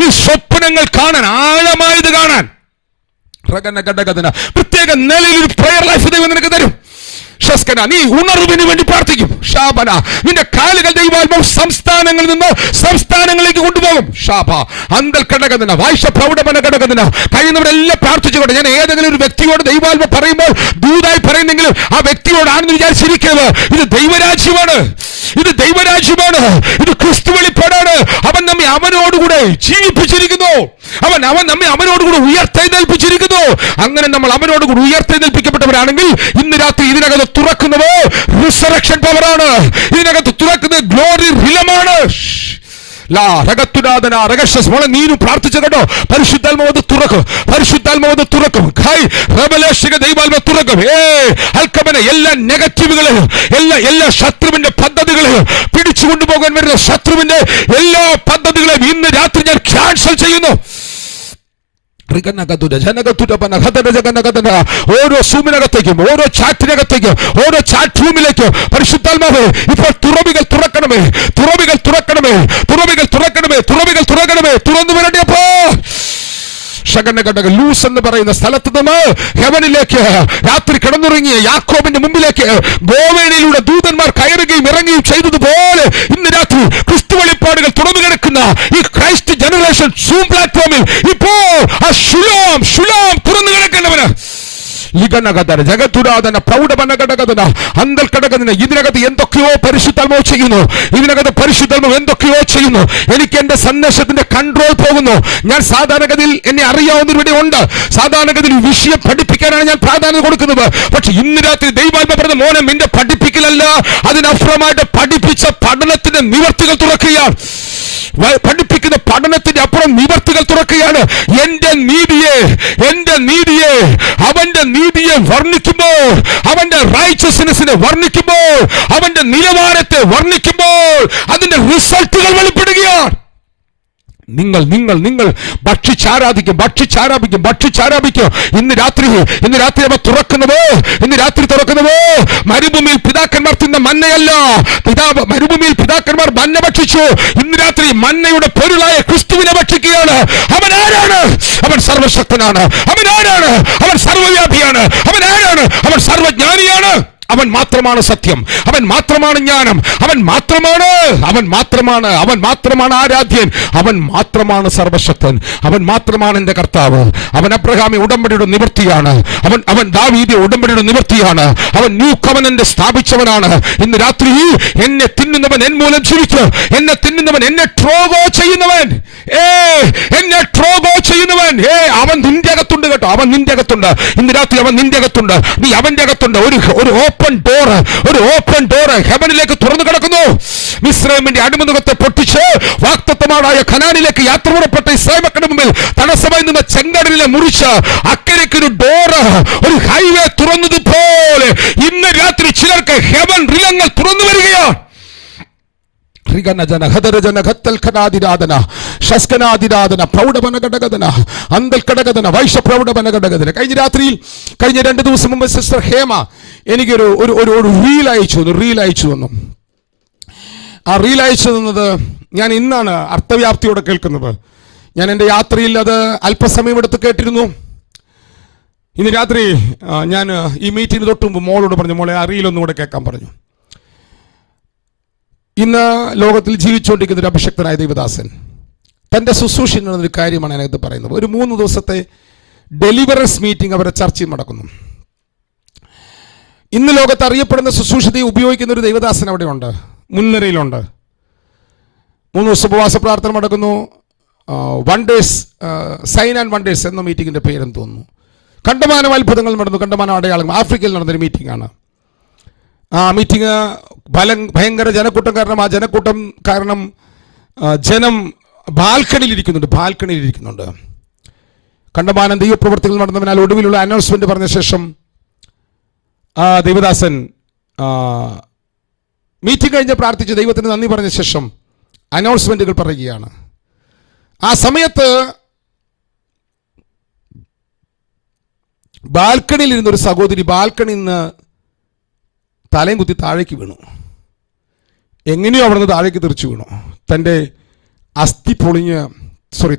നീ സ്വപ്നങ്ങൾ കാണാൻ, ആഴമായത് കാണാൻ പ്രത്യേക നിലയിൽ ഒരു പ്രയർ ലൈഫ് ദൈവം നിനക്ക് തരും. നീ ഉണർവിന് വേണ്ടി പ്രാർത്ഥിക്കും. ഷാബന നിന്റെ കാലുകൾ ദൈവാത്മാവ് സംസ്ഥാനങ്ങളിൽ നിന്ന് സംസ്ഥാനങ്ങളിലേക്ക് കൊണ്ടുപോകും. ഷാബ അന്തൽ ഘടകത്തിന് വായിച്ച പ്രൗഢമന ഘടകത്തിന് കഴിയുന്നവരെല്ലാം പ്രാർത്ഥിച്ചുകൊണ്ട് ഞാൻ ഏതെങ്കിലും ഒരു വ്യക്തിയോട് ദൈവാത്മ പറയുമ്പോൾ ദൂതായി പറയുന്നെങ്കിലും ആ വ്യക്തിയോടാണെന്ന് വിചാരിച്ചിരിക്കുന്നത്. ഇത് ദൈവരാജ്യമാണ്, ഇത് ക്രിസ്തു വെളിപ്പാടാണ്. അവൻ നമ്മെ അവനോടുകൂടെ ജീവിപ്പിച്ചിരിക്കുന്നു. അവൻ നമ്മെ അവനോടുകൂടെ ഉയർത്തെഴുന്നേൽപ്പിച്ചിരിക്കുന്നു. അങ്ങനെ നമ്മൾ അവനോടുകൂടി ഉയർത്തെഴുന്നേൽപ്പിക്കപ്പെട്ടവരാണെങ്കിൽ ഇന്ന് രാത്രി ഇതിനകത്ത് തുറക്കുന്നത് റിസറക്ഷൻ പവറാണ്. ഇതിനകത്ത് തുറക്കുന്നത് ഗ്ലോറി റിലമാണ്. നീനും പ്രാർത്ഥിച്ച കേട്ടോ. പരിശുദ്ധാത്മാവ് തുറക്കും. തുറക്കും. എല്ലാ നെഗറ്റീവുകളെയും എല്ലാ ശത്രുവിന്റെ പദ്ധതികളെയും പിടിച്ചു കൊണ്ടുപോകാൻ വരുന്ന ശത്രുവിന്റെ എല്ലാ പദ്ധതികളെയും ഇന്ന് രാത്രി ഞാൻ ക്യാൻസൽ ചെയ്യുന്നു. ഓരോ സൂമിനകത്തേക്കും ഓരോ ചാറ്റിനകത്തേക്കും ഓരോ ചാറ്റ് റൂമിലേക്കും പരിശുദ്ധാത്മാവേ ഇപ്പോൾ തുറവികൾ തുറക്കണമേ. തുറന്നു വരണ്ടപ്പോ ലൂസ് എന്ന് പറയുന്ന സ്ഥലത്ത് നിന്ന് ഹെവനിലേക്ക് രാത്രി കിടന്നുറങ്ങിയ യാക്കോബിന്റെ മുമ്പിലേക്ക് ഗോവേനയിലൂടെ ദൂതന്മാർ കയറുകയും ഇറങ്ങുകയും ചെയ്തതുപോലെ ഇന്ന് രാത്രി ക്രിസ്തു വെളിപ്പാടുകൾ തുറന്നു കിടക്കുന്ന ഈ ക്രൈസ്റ്റ് ജനറേഷൻ സൂം പ്ലാറ്റ്ഫോമിൽ ഇപ്പോൾ ആ ശുലോം തുറന്നു കിടക്കേണ്ടവന് ഇതിനകത്ത് എന്തൊക്കെയോ പരിശുദ്ധാത്മാവ് ചെയ്യുന്നു. ഇതിനകത്ത് പരിശുദ്ധാത്മാവ് എന്തൊക്കെയോ ചെയ്യുന്നു. എനിക്ക് എന്റെ സന്ദേശത്തിന്റെ കൺട്രോൾ പോകുന്നു. ഞാൻ സാധാരണഗതിയിൽ എന്നെ അറിയാവുന്നവരുടെ ഉണ്ട്. സാധാരണഗതിയിൽ വിഷയം പഠിപ്പിക്കാനാണ് ഞാൻ പ്രാധാന്യം കൊടുക്കുന്നത്. പക്ഷെ ഇന്ന് രാത്രി ദൈവാത്മ പറഞ്ഞ മോനെ നിന്റെ പഠിപ്പിക്കലല്ല, അതിനപ്പുറമായിട്ട് പഠിപ്പിച്ച പഠനത്തിന്റെ നിവർത്തികൾ തുറക്കുകയാണ്. പഠിപ്പിക്കുന്ന പഠനത്തിന്റെ അപ്പുറം നിവർത്തികൾ തുറക്കുകയാണ്. എന്റെ നീതിയെ അവന്റെ നീതിയെ വർണ്ണിക്കുമ്പോൾ, അവന്റെ റൈച്ചസ്നെസ്സിനെ വർണ്ണിക്കുമ്പോൾ, അവന്റെ നിലവാരത്തെ വർണ്ണിക്കുമ്പോൾ അതിന്റെ റിസൾട്ടുകൾ വെളിപ്പെടുകയാണ്. നിങ്ങൾ ഭക്ഷിച്ചാരാധിക്കും. ഇന്ന് രാത്രി അവ തുറക്കുന്നത് മരുഭൂമിയിൽ പിതാക്കന്മാർ തിന്ന മന്നയല്ല. മരുഭൂമിയിൽ പിതാക്കന്മാർ മന്ന ഭക്ഷിച്ചു. ഇന്ന് രാത്രി മന്നയുടെ പൊരുളായ ക്രിസ്തുവിനെ ഭക്ഷിക്കുകയാണ്. അവൻ ആരാണ്? അവൻ സർവശക്തനാണ്. അവൻ ആരാണ്? അവൻ സർവവ്യാപിയാണ്. അവൻ ആരാണ്? അവൻ സർവജ്ഞാനിയാണ്. അവൻ മാത്രമാണ് സത്യം. അവൻ മാത്രമാണ് ജ്ഞാനം. അവൻ മാത്രമാണ് ആരാധ്യൻ. അവൻ മാത്രമാണ് സർവശക്തൻ. അവൻ മാത്രമാണ് എന്റെ കർത്താവ്. അവൻ അബ്രഹാമി ഉടമ്പടിയുടെ നിവൃത്തിയാണ്. അവൻ ദാവീദ് ഉടമ്പടിയുടെ നിവൃത്തിയാണ്. അവൻ ന്യൂ കവനന്റ് സ്ഥാപിച്ചവനാണ്. ഇന്ന് രാത്രി എന്നെ തിന്നുന്നവൻ എൻ മൂലം ജീവിക്കും. എന്നെ തിന്നുന്നവൻ എന്നെ ട്രോഗോ ചെയ്യുന്നവൻ അവൻ നിന്റെ അകത്തുണ്ട് കേട്ടോ. അവൻ നിന്റെ അകത്തുണ്ട്. ഇന്ന് രാത്രി അവൻ നിന്റെ അകത്തുണ്ട്. നീ അവന്റെ അകത്തുണ്ട്. ഒരു ഓപ്പൺ ഡോർ ഹെവനിലേക്ക് തുറന്നു കിടക്കുന്നു. മിസ്രൈമിന്റെ അടിമുഖത്തെ പൊട്ടിച്ച് വാഗ്ദത്തമായ കനാനിലേക്ക് യാത്ര പുറപ്പെട്ട ഇസ്രായേൽ മക്കളുടെ മുമ്പിൽ തടസ്സമായി നിന്ന ചെങ്കടലിനെ മുറിച്ച് അക്കരയ്ക്ക് ഒരു ഡോർ, ഒരു ഹൈവേ തുറന്നതുപോലെ ഇന്ന് രാത്രി ചിലർക്ക് ഹെവൻ റിലങ്ങൾ തുറന്നു വരികയാണ്. കഴിഞ്ഞ 2 ദിവസം മുമ്പ് സിസ്റ്റർ ഹേമ എനിക്കൊരു റീൽ അയച്ചു തന്നു. ആ റീൽ അയച്ചു തന്നത് ഞാൻ ഇന്നാണ് അർത്ഥവ്യാപ്തിയോടെ കേൾക്കുന്നത്. ഞാൻ എൻ്റെ യാത്രയിൽ അത് അല്പസമയം എടുത്ത് കേട്ടിരുന്നു. ഇന്ന് രാത്രി ഞാൻ ഈ മീറ്റിംഗ് തൊട്ട് മുമ്പ് മോളോട് പറഞ്ഞു, മോളെ ആ റീലൊന്നും കൂടെ കേൾക്കാൻ പറഞ്ഞു. ഇന്ന് ലോകത്തിൽ ജീവിച്ചുകൊണ്ടിരിക്കുന്ന ഒരു അഭിഷക്തനായ ദൈവദാസൻ തൻ്റെ ശുശ്രൂഷ ഒരു കാര്യമാണ് അതിനകത്ത് പറയുന്നത്. ഒരു 3 ദിവസത്തെ ഡെലിവറൻസ് മീറ്റിംഗ് അവരുടെ ചർച്ചയിൽ നടക്കുന്നു. ഇന്ന് ലോകത്ത് അറിയപ്പെടുന്ന ശുശ്രൂഷതയെ ഉപയോഗിക്കുന്ന ഒരു ദൈവദാസൻ അവിടെ ഉണ്ട്, മുൻനിരയിലുണ്ട്. 3 ദിവസം ഉപവാസ പ്രാർത്ഥന നടക്കുന്നു. വണ്ടേഴ്സ്, സൈൻ ആൻഡ് വണ്ടേഴ്സ് എന്ന മീറ്റിങ്ങിൻ്റെ പേരെന്ന് തോന്നുന്നു. കണ്ടമാനം അത്ഭുതങ്ങൾ നടന്നു, കണ്ടമാനം അടയാളങ്ങൾ. ആഫ്രിക്കയിൽ നടന്നൊരു മീറ്റിംഗാണ്. ആ മീറ്റിംഗ് ഭയങ്കര ജനക്കൂട്ടം കാരണം ജനം ബാൽക്കണിയിലിരിക്കുന്നുണ്ട്. കണ്ടമാനം ദൈവപ്രവർത്തികൾ നടന്നതിനാൽ ഒടുവിലുള്ള അനൗൺസ്മെന്റ് പറഞ്ഞ ശേഷം ദൈവദാസൻ മീറ്റിംഗ് കഴിഞ്ഞ് പ്രാർത്ഥിച്ച് ദൈവത്തിന് നന്ദി പറഞ്ഞ ശേഷം അനൗൺസ്മെന്റുകൾ പറയുകയാണ്. ആ സമയത്ത് ബാൽക്കണിയിൽ ഇരുന്നൊരു സഹോദരി ബാൽക്കണിയിൽ നിന്ന് തലയും കുത്തി താഴേക്ക് വീണു. എങ്ങനെയോ അവിടെ നിന്ന് താഴേക്ക് തെറിച്ചു വീണു. തൻ്റെ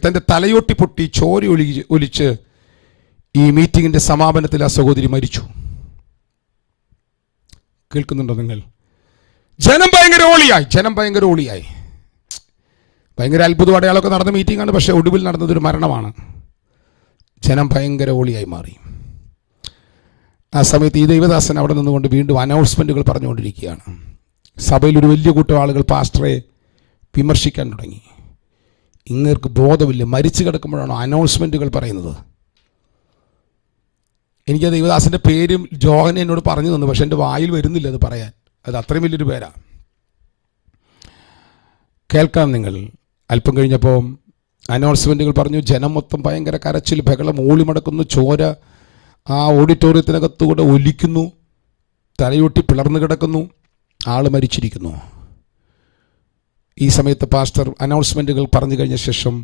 തൻ്റെ തലയോട്ടി പൊട്ടി ചോര ഒലിച്ച് ഈ മീറ്റിങ്ങിൻ്റെ സമാപനത്തിൽ ആ സഹോദരി മരിച്ചു. കേൾക്കുന്നുണ്ടോ നിങ്ങൾ? ജനം ഭയങ്കര ഓളിയായി. ഭയങ്കര അത്ഭുത അടയാളമൊക്കെ നടന്ന മീറ്റിംഗാണ്. പക്ഷേ ഒടുവിൽ നടന്നതൊരു മരണമാണ്. ജനം ഭയങ്കര ഓളിയായി മാറി. ആ സമയത്ത് ഈ ദൈവദാസൻ അവിടെ നിന്നുകൊണ്ട് വീണ്ടും അനൗൺസ്മെൻറ്റുകൾ പറഞ്ഞുകൊണ്ടിരിക്കുകയാണ്. സഭയിൽ ഒരു വലിയ കൂട്ടം ആളുകൾ പാസ്റ്ററെ വിമർശിക്കാൻ തുടങ്ങി. ഇങ്ങേർക്ക് ബോധമില്ല, മരിച്ചു കിടക്കുമ്പോഴാണോ അനൗൺസ്മെൻറ്റുകൾ പറയുന്നത്? എനിക്ക് ആ ദൈവദാസൻ്റെ പേരും ജോഹൻ എന്നോട് പറഞ്ഞു തന്നു. പക്ഷെ എൻ്റെ വായിൽ വരുന്നില്ല അത് പറയാൻ. അത് അത്രയും വലിയൊരു പേരാണ്. കേൾക്കാം നിങ്ങൾ. അല്പം കഴിഞ്ഞപ്പോൾ അനൗൺസ്മെൻറ്റുകൾ പറഞ്ഞു. ജനം മൊത്തം ഭയങ്കര കരച്ചിൽ, ബഹളം, ഓളിമടക്കുന്നു. ചോര ആ ഓഡിറ്റോറിയത്തിനകത്തുകൂടെ ഒലിക്കുന്നു. തലയൊട്ടി പിളർന്നു കിടക്കുന്നു. ആൾ മരിച്ചിരിക്കുന്നു. ഈ സമയത്ത് പാസ്റ്റർ അനൗൺസ്മെൻറ്റുകൾ പറഞ്ഞു കഴിഞ്ഞ ശേഷം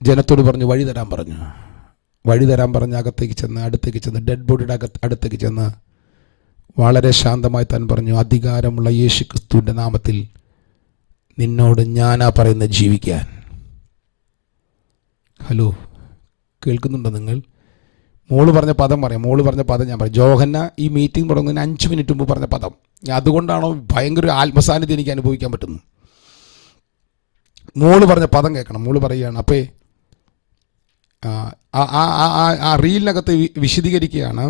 ജനത്തോട് പറഞ്ഞു വഴി തരാൻ പറഞ്ഞ് അടുത്തേക്ക് ചെന്ന് ഡെഡ് ബോഡിയുടെ അടുത്തേക്ക് ചെന്ന് വളരെ ശാന്തമായി താൻ പറഞ്ഞു, അധികാരമുള്ള യേശു ക്രിസ്തുവിൻ്റെ നാമത്തിൽ നിന്നോട് ഞാനാ പറയുന്നത് ജീവിക്കാൻ. ഹലോ, കേൾക്കുന്നുണ്ടോ നിങ്ങൾ? മോള് പറഞ്ഞ പദം പറയാം, മോള് പറഞ്ഞ പദം ഞാൻ പറയാം. ജോഹന്ന ഈ മീറ്റിംഗ് തുടങ്ങുന്നതിന് 5 മിനിറ്റ് മുമ്പ് പറഞ്ഞ പദം. അതുകൊണ്ടാണോ ഭയങ്കര ഒരു ആത്മസാന്നിധ്യം എനിക്ക് അനുഭവിക്കാൻ പറ്റുന്നു. മോള് പറഞ്ഞ പദം കേൾക്കണം. മോള് പറയുകയാണ്, അപ്പേ ആ റീലിനകത്ത് വിശദീകരിക്കുകയാണ്,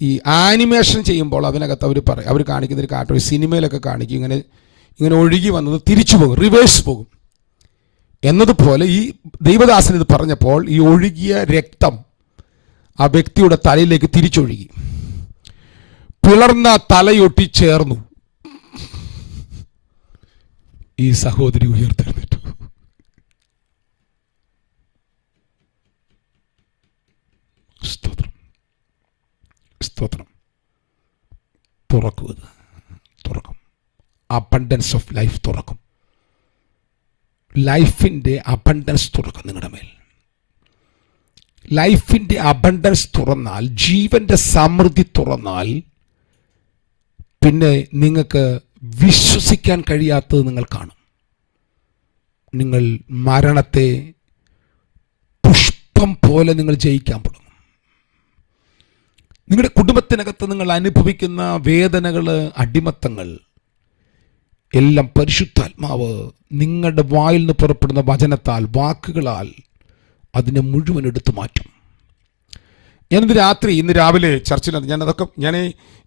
ഈ ആനിമേഷൻ ചെയ്യുമ്പോൾ അതിനകത്ത് അവർ കാണിക്കുന്നൊരു കാര്യം, ഒരു സിനിമയിലൊക്കെ കാണിക്കും, ഇങ്ങനെ ഒഴുകി വന്നത് തിരിച്ചു പോകും, റിവേഴ്സ് പോകും എന്നതുപോലെ ഈ ദൈവദാസൻ ഇത് പറഞ്ഞപ്പോൾ ഈ ഒഴുകിയ രക്തം ആ വ്യക്തിയുടെ തലയിലേക്ക് തിരിച്ചൊഴുകി, പിളർന്ന തലയൊട്ടി ചേർന്നു. ഈ സഹോദരി ഉയർത്തെഴുന്നേറ്റു. സ്തോത്രം, സ്തോത്രം. തുറക്കും. അബണ്ടൻസ് ഓഫ് ലൈഫ് തുറക്കും. ലൈഫിൻ്റെ അബണ്ടൻസ് തുറക്കും നിങ്ങളുടെ മേൽ. ലൈഫിൻ്റെ അബണ്ടൻസ് തുറന്നാൽ, ജീവൻ്റെ സമൃദ്ധി തുറന്നാൽ, പിന്നെ നിങ്ങൾക്ക് വിശ്വസിക്കാൻ കഴിയാത്തത് നിങ്ങൾ കാണും. നിങ്ങൾ മരണത്തെ പുഷ്പം പോലെ നിങ്ങൾ ജയിക്കാൻ തുടങ്ങും. നിങ്ങളുടെ കുടുംബത്തിനകത്ത് നിങ്ങൾ അനുഭവിക്കുന്ന വേദനകൾ, അടിമത്തങ്ങൾ എല്ലാം പരിശുദ്ധാത്മാവ് നിങ്ങളുടെ വായിൽ നിന്ന് പുറപ്പെടുന്ന വചനത്താൽ, വാക്കുകളാൽ അതിനെ മുഴുവൻ എടുത്തു മാറ്റും. ഇന്ന് രാവിലെ ചർച്ചിൽ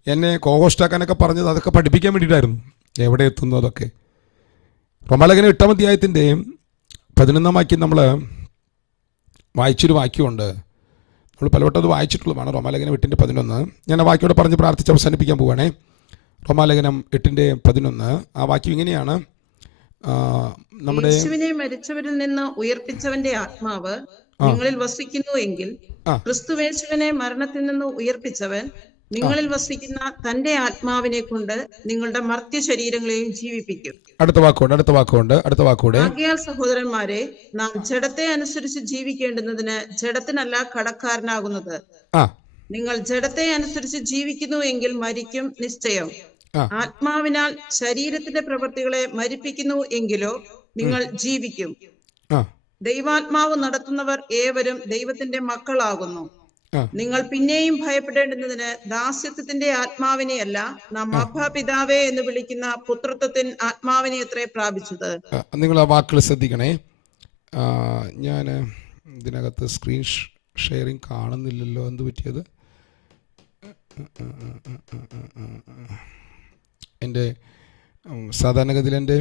എന്നെ കോഹോസ്റ്റാക്കാനൊക്കെ പറഞ്ഞത് അതൊക്കെ പഠിപ്പിക്കാൻ വേണ്ടിയിട്ടായിരുന്നു. എവിടെ എത്തുന്നു അതൊക്കെ. റോമാലേഖനം 8-ാം അധ്യായത്തിൻ്റെ 11-ാം വാക്യം നമ്മൾ വായിച്ചൊരു വാക്യമുണ്ട്. നമ്മൾ പലവട്ടം അത് വായിച്ചിട്ടുള്ളതാണ്. റോമാലേഖനം 8:11. ഞാൻ ആ വാക്യോടെ പറഞ്ഞ് പ്രാർത്ഥിച്ച് അവസാനിപ്പിക്കാൻ പോവുകയാണേ. റോമാലേഖനം 8:11 ആ വാക്യം ഇങ്ങനെയാണ്, നമ്മുടെ യേശുവിനെ മരിച്ചവരിൽ നിന്ന് ഉയർപ്പിച്ചവന്റെ ആത്മാവ് നിങ്ങളിൽ വസിക്കുന്നു എങ്കിൽ, ക്രിസ്തുയേശുവിനെ മരണത്തിൽ നിന്ന് ഉയർപ്പിച്ചവൻ നിങ്ങളിൽ വസിക്കുന്ന തന്റെ ആത്മാവിനെ കൊണ്ട് നിങ്ങളുടെ മർത്യ ശരീരങ്ങളെയും ജീവിപ്പിക്കും. അടുത്ത വാക്കുകൊണ്ട് ആകയാൽ സഹോദരന്മാരെ, നാം ജഡത്തെ അനുസരിച്ച് ജീവിക്കേണ്ടുന്നതിന് ജഡത്തിനല്ല കടക്കാരനാകുന്നത്. നിങ്ങൾ ജഡത്തെ അനുസരിച്ച് ജീവിക്കുന്നു എങ്കിൽ മരിക്കും നിശ്ചയം. ആത്മാവിനാൽ ശരീരത്തിന്റെ പ്രവൃത്തികളെ മരിപ്പിക്കുന്നു എങ്കിലോ നിങ്ങൾ ജീവിക്കും. ദൈവാത്മാവ് നടത്തുന്നവർ ഏവരും ദൈവത്തിന്റെ മക്കളാകുന്നു. നിങ്ങൾ പിന്നെയും ഭയപ്പെടേണ്ടുന്നതിന് ദാസ്യത്വത്തിന്റെ ആത്മാവിനെയല്ല, നാം അബ്ബാ പിതാവേ എന്ന് വിളിക്കുന്ന പുത്രത്വത്തിൻ ആത്മാവിനെ എത്രേ പ്രാപിച്ചത്. നിങ്ങൾ ആ വാക്കുകൾ ശ്രദ്ധിക്കണേ. ഞാൻ ഇതിനകത്ത് സ്ക്രീൻ ഷെയറിങ് കാണുന്നില്ലല്ലോ, എന്ത് പറ്റിയത്? എൻ്റെ സാധാരണഗതിയിൽ എൻ്റെ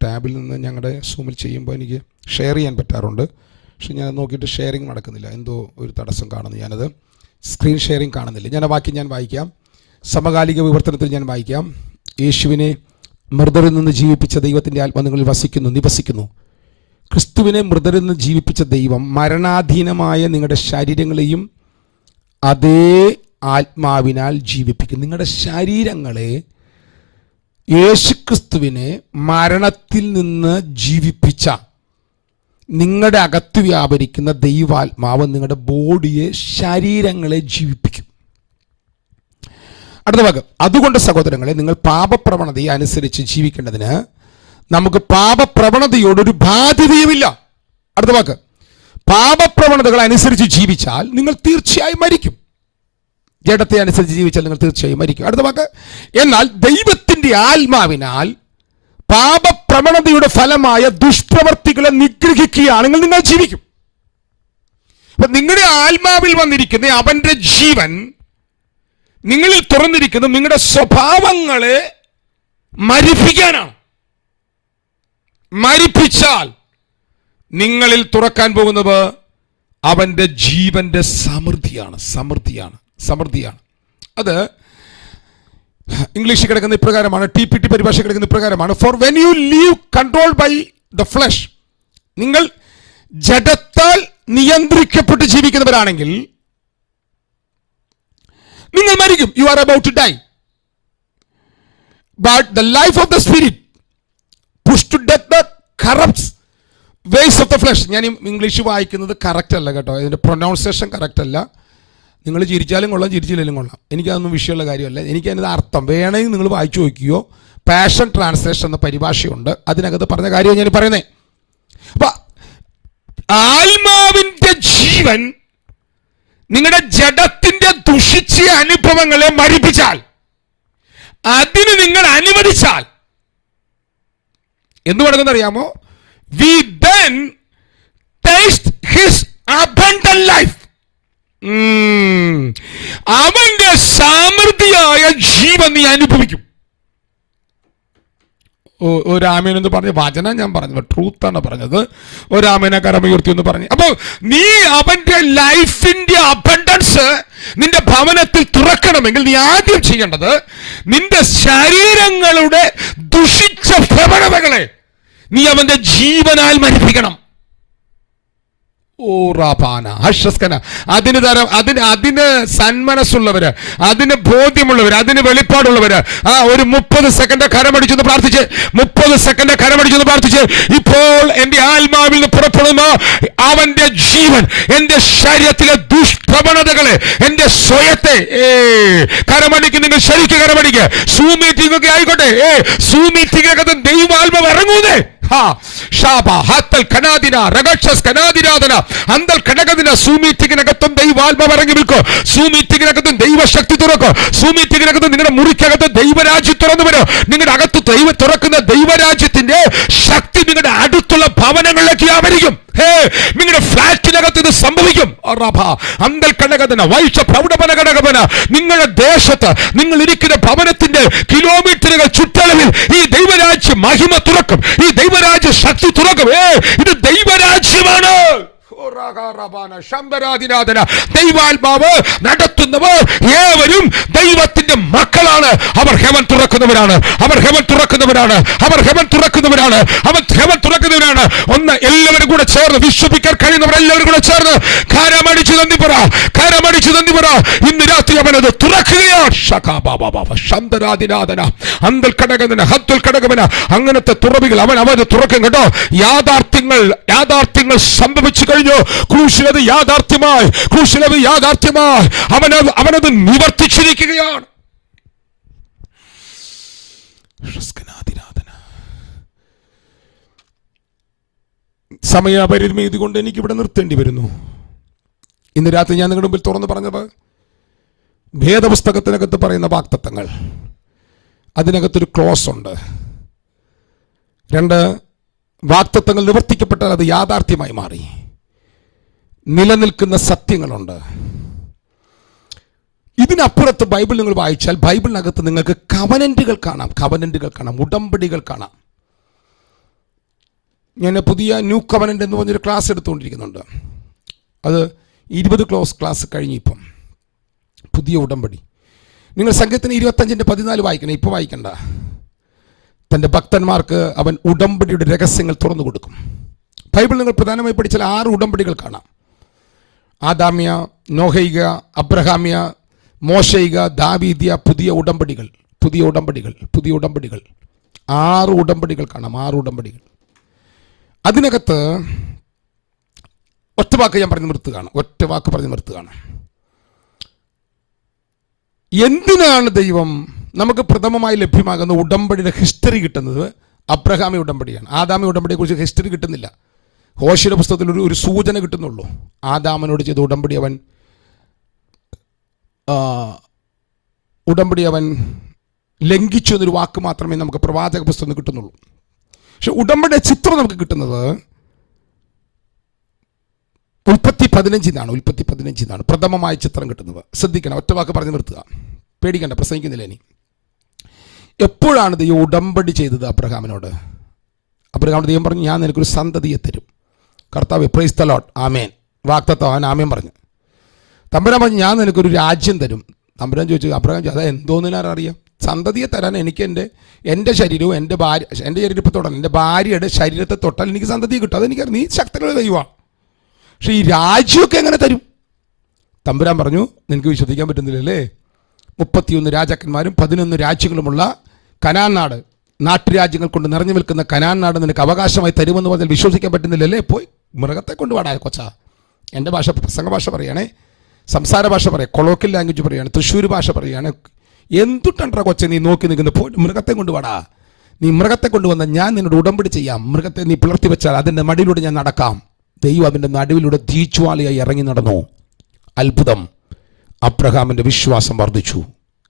ടാബിൽ നിന്ന് ഞങ്ങളുടെ സൂമിൽ ചെയ്യുമ്പോൾ എനിക്ക് ഷെയർ ചെയ്യാൻ പറ്റാറുണ്ട്. പക്ഷെ ഞാൻ നോക്കിയിട്ട് ഷെയറിങ് നടക്കുന്നില്ല, എന്തോ ഒരു തടസ്സം കാണുന്നു. ഞാനത് സ്ക്രീൻ ഷെയറിങ് കാണുന്നില്ല. ഞാൻ ആ വാക്യം ഞാൻ വായിക്കാം. സമകാലിക വിവർത്തനത്തിൽ ഞാൻ വായിക്കാം. യേശുവിനെ മൃതരിൽ നിന്ന് ജീവിപ്പിച്ച ദൈവത്തിൻ്റെ ആത്മാ നിങ്ങളിൽ നിവസിക്കുന്നു. ക്രിസ്തുവിനെ മൃതരിൽ നിന്ന് ജീവിപ്പിച്ച ദൈവം മരണാധീനമായ നിങ്ങളുടെ ശരീരങ്ങളെയും അതേ ആത്മാവിനാൽ ജീവിപ്പിക്കും. നിങ്ങളുടെ ശരീരങ്ങളെ യേശുക്രിസ്തുവിനെ മരണത്തിൽ നിന്ന് ജീവിപ്പിച്ച നിങ്ങളുടെ അകത്ത് വ്യാപരിക്കുന്ന ദൈവാത്മാവ് നിങ്ങളുടെ ബോഡിയെ, ശരീരങ്ങളെ ജീവിപ്പിക്കും. അടുത്ത ഭാഗം, അതുകൊണ്ട് സഹോദരങ്ങളെ, നിങ്ങൾ പാപപ്രവണതയെ അനുസരിച്ച് ജീവിക്കേണ്ടതിന് നമുക്ക് പാപപ്രവണതയോടൊരു ബാധ്യതയുമില്ല. അടുത്ത വാക്ക്, പാപപ്രവണതകൾ അനുസരിച്ച് ജീവിച്ചാൽ നിങ്ങൾ തീർച്ചയായും മരിക്കും. ജഡത്തെ അനുസരിച്ച് ജീവിച്ചാൽ നിങ്ങൾ തീർച്ചയായും മരിക്കും. അടുത്ത വാക്ക്, എന്നാൽ ദൈവത്തിൻ്റെ ആത്മാവിനാൽ പാപപ്രവണതയുടെ ഫലമായ ദുഷ്പ്രവർത്തികളെ നിഗ്രഹിക്കുകയാണെങ്കിൽ നിങ്ങൾ ജീവിക്കും. അപ്പൊ നിങ്ങളുടെ ആത്മാവിൽ വന്നിരിക്കുന്ന അവന്റെ ജീവൻ നിങ്ങളിൽ തുറന്നിരിക്കുന്ന നിങ്ങളുടെ സ്വഭാവങ്ങളെ മരിപ്പിക്കാനാണ്. മരിപ്പിച്ചാൽ നിങ്ങളിൽ തുറക്കാൻ പോകുന്നത് അവന്റെ ജീവന്റെ സമൃദ്ധിയാണ്. അത് ഇംഗ്ലീഷിൽ കിടക്കുന്ന ഇപ്രകാരമാണ്, TPT പരിഭാഷ കിടക്കുന്ന ഇപ്രകാരമാണ്, for when you live control by the flesh, നിങ്ങൾ ജഡത്താൽ നിയന്ത്രിക്കപ്പെട്ട് ജീവിക്കുന്നവരാണെങ്കിൽ നിങ്ങൾ മരിക്കും. You are about to die. But the life of the spirit push to death the corrupts ways of the flesh. ഞാൻ ഇംഗ്ലീഷ് വായിക്കുന്നത് കറക്റ്റ് അല്ല കേട്ടോ, ഇതിൻ്റെ പ്രൊനൗൺസിയേഷൻ കറക്റ്റ് അല്ല. നിങ്ങൾ ചിരിച്ചാലും കൊള്ളാം, ചിരിച്ചില്ലെങ്കിലും കൊള്ളാം, എനിക്കതൊന്നും വിഷയമുള്ള കാര്യമല്ല. എനിക്കതിൻ്റെ അർത്ഥം വേണമെങ്കിൽ നിങ്ങൾ വായിച്ചു നോക്കിയോ. പാഷൻ ട്രാൻസ്ലേഷൻ എന്ന പരിഭാഷയുണ്ട്, അതിനകത്ത് പറഞ്ഞ കാര്യം ഞാൻ പറയുന്നത്. അപ്പൊ ആത്മാവിന്റെ ജീവൻ നിങ്ങളുടെ ജഡത്തിന്റെ ദുഷിച്ച അനുഭവങ്ങളെ മരിപ്പിച്ചാൽ, അതിന് നിങ്ങൾ അനുവദിച്ചാൽ എന്ത് നടക്കുന്നറിയാമോ? We then taste his abundant life. അവന്റെ സമൃദ്ധിയായ ജീവൻ നീ അനുഭവിക്കും. ഒരാമേൻ എന്ന് പറഞ്ഞ വചനം ഞാൻ പറഞ്ഞത് ട്രൂത്താണ് പറഞ്ഞത്. ഒരാമേനെ കരമുയർത്തി എന്ന് പറഞ്ഞു. അപ്പൊ നീ അവന്റെ ലൈഫിന്റെ അബണ്ടൻസ് നിന്റെ ഭവനത്തിൽ തുറക്കണമെങ്കിൽ നീ ആദ്യം ചെയ്യേണ്ടത് നിന്റെ ശരീരങ്ങളുടെ ദുഷിച്ച പ്രവണതകളെ നീ അവന്റെ ജീവനാൽ മരിപ്പിക്കണം. അതിന് സന്മനസ്സുള്ളവര്, അതിന് ബോധ്യമുള്ളവര്, അതിന് വെളിപ്പാടുള്ളവര് ഒരു 30 സെക്കൻഡ് കരമടിച്ചെന്ന് പ്രാർത്ഥിച്ച്, 30 സെക്കൻഡ് കരമടിച്ചെന്ന് പ്രാർത്ഥിച്ച്, ഇപ്പോൾ എന്റെ ആത്മാവിൽ നിന്ന് പുറപ്പെടുന്ന അവന്റെ ജീവൻ എന്റെ ശരീരത്തിലെ ദുഷ്പ്രവണതകളെ, എന്റെ സ്വയത്തെ കരമടിക്ക്. നിങ്ങൾ ശരിക്കും കരമടിക്ക്. സൂം മീറ്റിംഗ് ഒക്കെ ആയിക്കോട്ടെ, സൂം മീറ്റിംഗിനകത്ത് ദൈവാത്മാവ് ഇറങ്ങൂന്നേ. സൂമീറ്റിങ്ങിനകത്തും ദൈവാത്മാവ് ഇറങ്ങി നിൽക്കോ. സൂമീറ്റിങ്ങിനകത്തും ദൈവശക്തി തുറക്കോ. സൂമീറ്റിങ്ങിനകത്ത് നിങ്ങളുടെ മുറിക്കകത്ത് ദൈവരാജ്യം തുറന്നു വരോ. നിങ്ങളുടെ അകത്ത് തുറക്കുന്ന ദൈവരാജ്യത്തിന്റെ ശക്തി നിങ്ങളുടെ അടുത്തുള്ള ഭവനങ്ങളിലേക്ക് ആവരിക്കും. നിങ്ങളുടെ ഫ്ലാറ്റിനകത്ത് ഇത് സംഭവിക്കും. നിങ്ങളുടെ ദേശത്ത് നിങ്ങൾ ഇരിക്കുന്ന ഭവനത്തിന്റെ കിലോമീറ്ററുകൾ ചുറ്റളവിൽ ഈ ദൈവരാജ്യ മഹിമ തുറക്കും. ഈ ദൈവരാജ്യ ശക്തി തുറക്കും. ഇത് ദൈവരാജ്യമാണ്. ദൈവാത്മാവ് നടത്തുന്നവർ ഏവരും ദൈവത്തിന്റെ മക്കളാണ്. അവർ ഹെവൻ തുറക്കുന്നവരാണ്. അവർ ഹെവൻ തുറക്കുന്നവരാണ്. അവർ ഹെവൻ തുറക്കുന്നവരാണ്. അവർ ഹെവൻ തുറക്കുന്നവരാണ്. ഒന്ന് എല്ലാവരും കൂടെ ചേർന്ന് വിശ്വസിക്കാൻ കഴിയുന്നവർ എല്ലാവരും കൂടെ ചേർന്ന് കരമടിച്ചു നന്ദി പറ. കരമടിച്ചു നന്ദി പറ. ഇന്ന് രാത്രി അവനത് തുറക്കുകയാണ്. അങ്ങനത്തെ തുറവികൾ അവന് തുറക്കും കേട്ടോ. യാഥാർത്ഥ്യങ്ങൾ സംഭവിച്ചു കഴിഞ്ഞു. ക്രൂശിലത് യാഥാർത്ഥ്യമായി അവനത് നിവർത്തിച്ചിരിക്കുകയാണ്. സമയപരിമിതി കൊണ്ട് എനിക്ക് ഇവിടെ നിർത്തേണ്ടി വരുന്നു. ഇന്ന് രാത്രി ഞാൻ നിങ്ങളുടെ മുമ്പിൽ തുറന്നു പറഞ്ഞത് വേദപുസ്തകത്തിനകത്ത് പറയുന്ന വാഗ്ദത്തങ്ങൾ, അതിനകത്തൊരു ക്ലോസ് ഉണ്ട്. 2 വാഗ്ദത്തങ്ങൾ നിവർത്തിക്കപ്പെട്ടാൽ അത് യാഥാർത്ഥ്യമായി മാറി. നിലനിൽക്കുന്ന സത്യങ്ങളുണ്ട്. ഇതിനപ്പുറത്ത് ബൈബിൾ നിങ്ങൾ വായിച്ചാൽ ബൈബിളിനകത്ത് നിങ്ങൾക്ക് കവനന്റുകൾ കാണാം. ഉടമ്പടികൾ കാണാം. ഞാൻ പുതിയ ന്യൂ കവനന്റ് എന്ന് പറഞ്ഞൊരു ക്ലാസ് എടുത്തുകൊണ്ടിരിക്കുന്നുണ്ട്. അത് 20 ക്ലാസ് കഴിഞ്ഞ് ഇപ്പം പുതിയ ഉടമ്പടി. നിങ്ങൾ സംഘത്തിന് 25:14 വായിക്കണം. ഇപ്പോൾ വായിക്കണ്ട. തൻ്റെ ഭക്തന്മാർക്ക് അവൻ ഉടമ്പടിയുടെ രഹസ്യങ്ങൾ തുറന്നു കൊടുക്കും. ബൈബിൾ നിങ്ങൾ പ്രധാനമായി പഠിച്ചാൽ 6 ഉടമ്പടികൾ കാണാം. ആദാമ്യ, നോഹൈക, അബ്രഹാമ്യ, മോശൈക, ദാവീദ്യ, പുതിയ ഉടമ്പടികൾ. 6 ഉടമ്പടികൾ കാണാം. 6 ഉടമ്പടികൾ. അതിനകത്ത് ഒറ്റ വാക്ക് പറഞ്ഞു നിർത്തുകയാണ്. എന്തിനാണ് ദൈവം നമുക്ക് പ്രഥമമായി ലഭ്യമാകുന്ന ഉടമ്പടിയുടെ ഹിസ്റ്ററി കിട്ടുന്നത്? അബ്രഹാമി ഉടമ്പടിയാണ്. ആദാമി ഉടമ്പടിയെ കുറിച്ച് ഹിസ്റ്ററി കിട്ടുന്നില്ല. ഹോശയുടെ പുസ്തകത്തിൽ ഒരു സൂചന കിട്ടുന്നുള്ളൂ. ആദാമനോട് ചെയ്ത ഉടമ്പടി അവൻ ലംഘിച്ചു എന്നൊരു വാക്ക് മാത്രമേ നമുക്ക് പ്രവാചക പുസ്തകം കിട്ടുന്നുള്ളൂ. പക്ഷെ ഉടമ്പടിയുടെ ചിത്രം നമുക്ക് കിട്ടുന്നത് ഉൽപ്പത്തി 15 പ്രഥമമായ ചിത്രം കിട്ടുന്നത്. ശ്രദ്ധിക്കണം. ഒറ്റ വാക്ക് പറഞ്ഞു നിർത്തുക. പേടിക്കണ്ട, പ്രസംഗിക്കുന്നില്ല ഇനി. എപ്പോഴാണ് ദൈവം ഉടമ്പടി ചെയ്തത് അബ്രഹാമിനോട്? അബ്രഹാമിനോട് ദൈവം പറഞ്ഞു, ഞാൻ നിനക്കൊരു സന്തതിയെ തരും. കർത്താവ് പ്രൈസ് ദി ലോർഡ്, ആമേൻ. വാഗ്ദത്തം അവൻ ആമേൻ പറഞ്ഞു. തമ്പുരാൻ പറഞ്ഞു, ഞാൻ നിനക്കൊരു രാജ്യം തരും. തമ്പുരാൻ ചോദിച്ചു, അബ്രഹാം അതാ എന്തോന്നിനാരറിയാം? സന്തതിയെ തരാൻ എനിക്ക് എൻ്റെ ശരീരവും എൻ്റെ ശരീരത്തെ തൊട്ടാൽ, എൻ്റെ ഭാര്യയുടെ ശരീരത്തെ തൊട്ടാൽ എനിക്ക് സന്തതിയെ കിട്ടും. അതെനിക്കറിയാം, നീ ശക്തനുള്ള ദൈവമാണ്. പക്ഷെ ഈ രാജ്യമൊക്കെ എങ്ങനെ തരും? തമ്പുരാൻ പറഞ്ഞു, നിനക്ക് വിശ്വസിക്കാൻ പറ്റുന്നില്ലല്ലേ? 31 രാജാക്കന്മാരും 11 രാജ്യങ്ങളുമുള്ള കനാൻ നാട്, നാട്ടുരാജ്യങ്ങൾ കൊണ്ട് നിറഞ്ഞു നിൽക്കുന്ന കനാൻ നാട് നിനക്ക് അവകാശമായി തരുമെന്ന് പറഞ്ഞാൽ വിശ്വസിക്കാൻ പറ്റുന്നില്ലല്ലേ? പോയി മൃഗത്തെ കൊണ്ട് പാടാ കൊച്ചാ. എൻ്റെ ഭാഷ പ്രസംഗ ഭാഷ പറയുകയാണേ, സംസാര ഭാഷ പറയാം, കൊളോക്കൽ ലാംഗ്വേജ് പറയുകയാണ്, തൃശ്ശൂർ ഭാഷ പറയുകയാണ്. എന്തുട്ടണ്ട കൊച്ചെ നീ നോക്കി നിൽക്കുന്നത്? പോയി മൃഗത്തെ കൊണ്ട് പാടാ. നീ മൃഗത്തെ കൊണ്ടുവന്ന ഞാൻ നിന്നോട് ഉടമ്പടി ചെയ്യാം, മൃഗത്തെ നീ പിളർത്തി വെച്ചാൽ അതിൻ്റെ മടിയിലൂടെ ഞാൻ നടക്കാം. ദൈവം അതിൻ്റെ നടുവിലൂടെ തീജ്വാലയായി ഇറങ്ങി നടന്നു. അത്ഭുതം. അബ്രഹാമിൻ്റെ വിശ്വാസം വർദ്ധിച്ചു.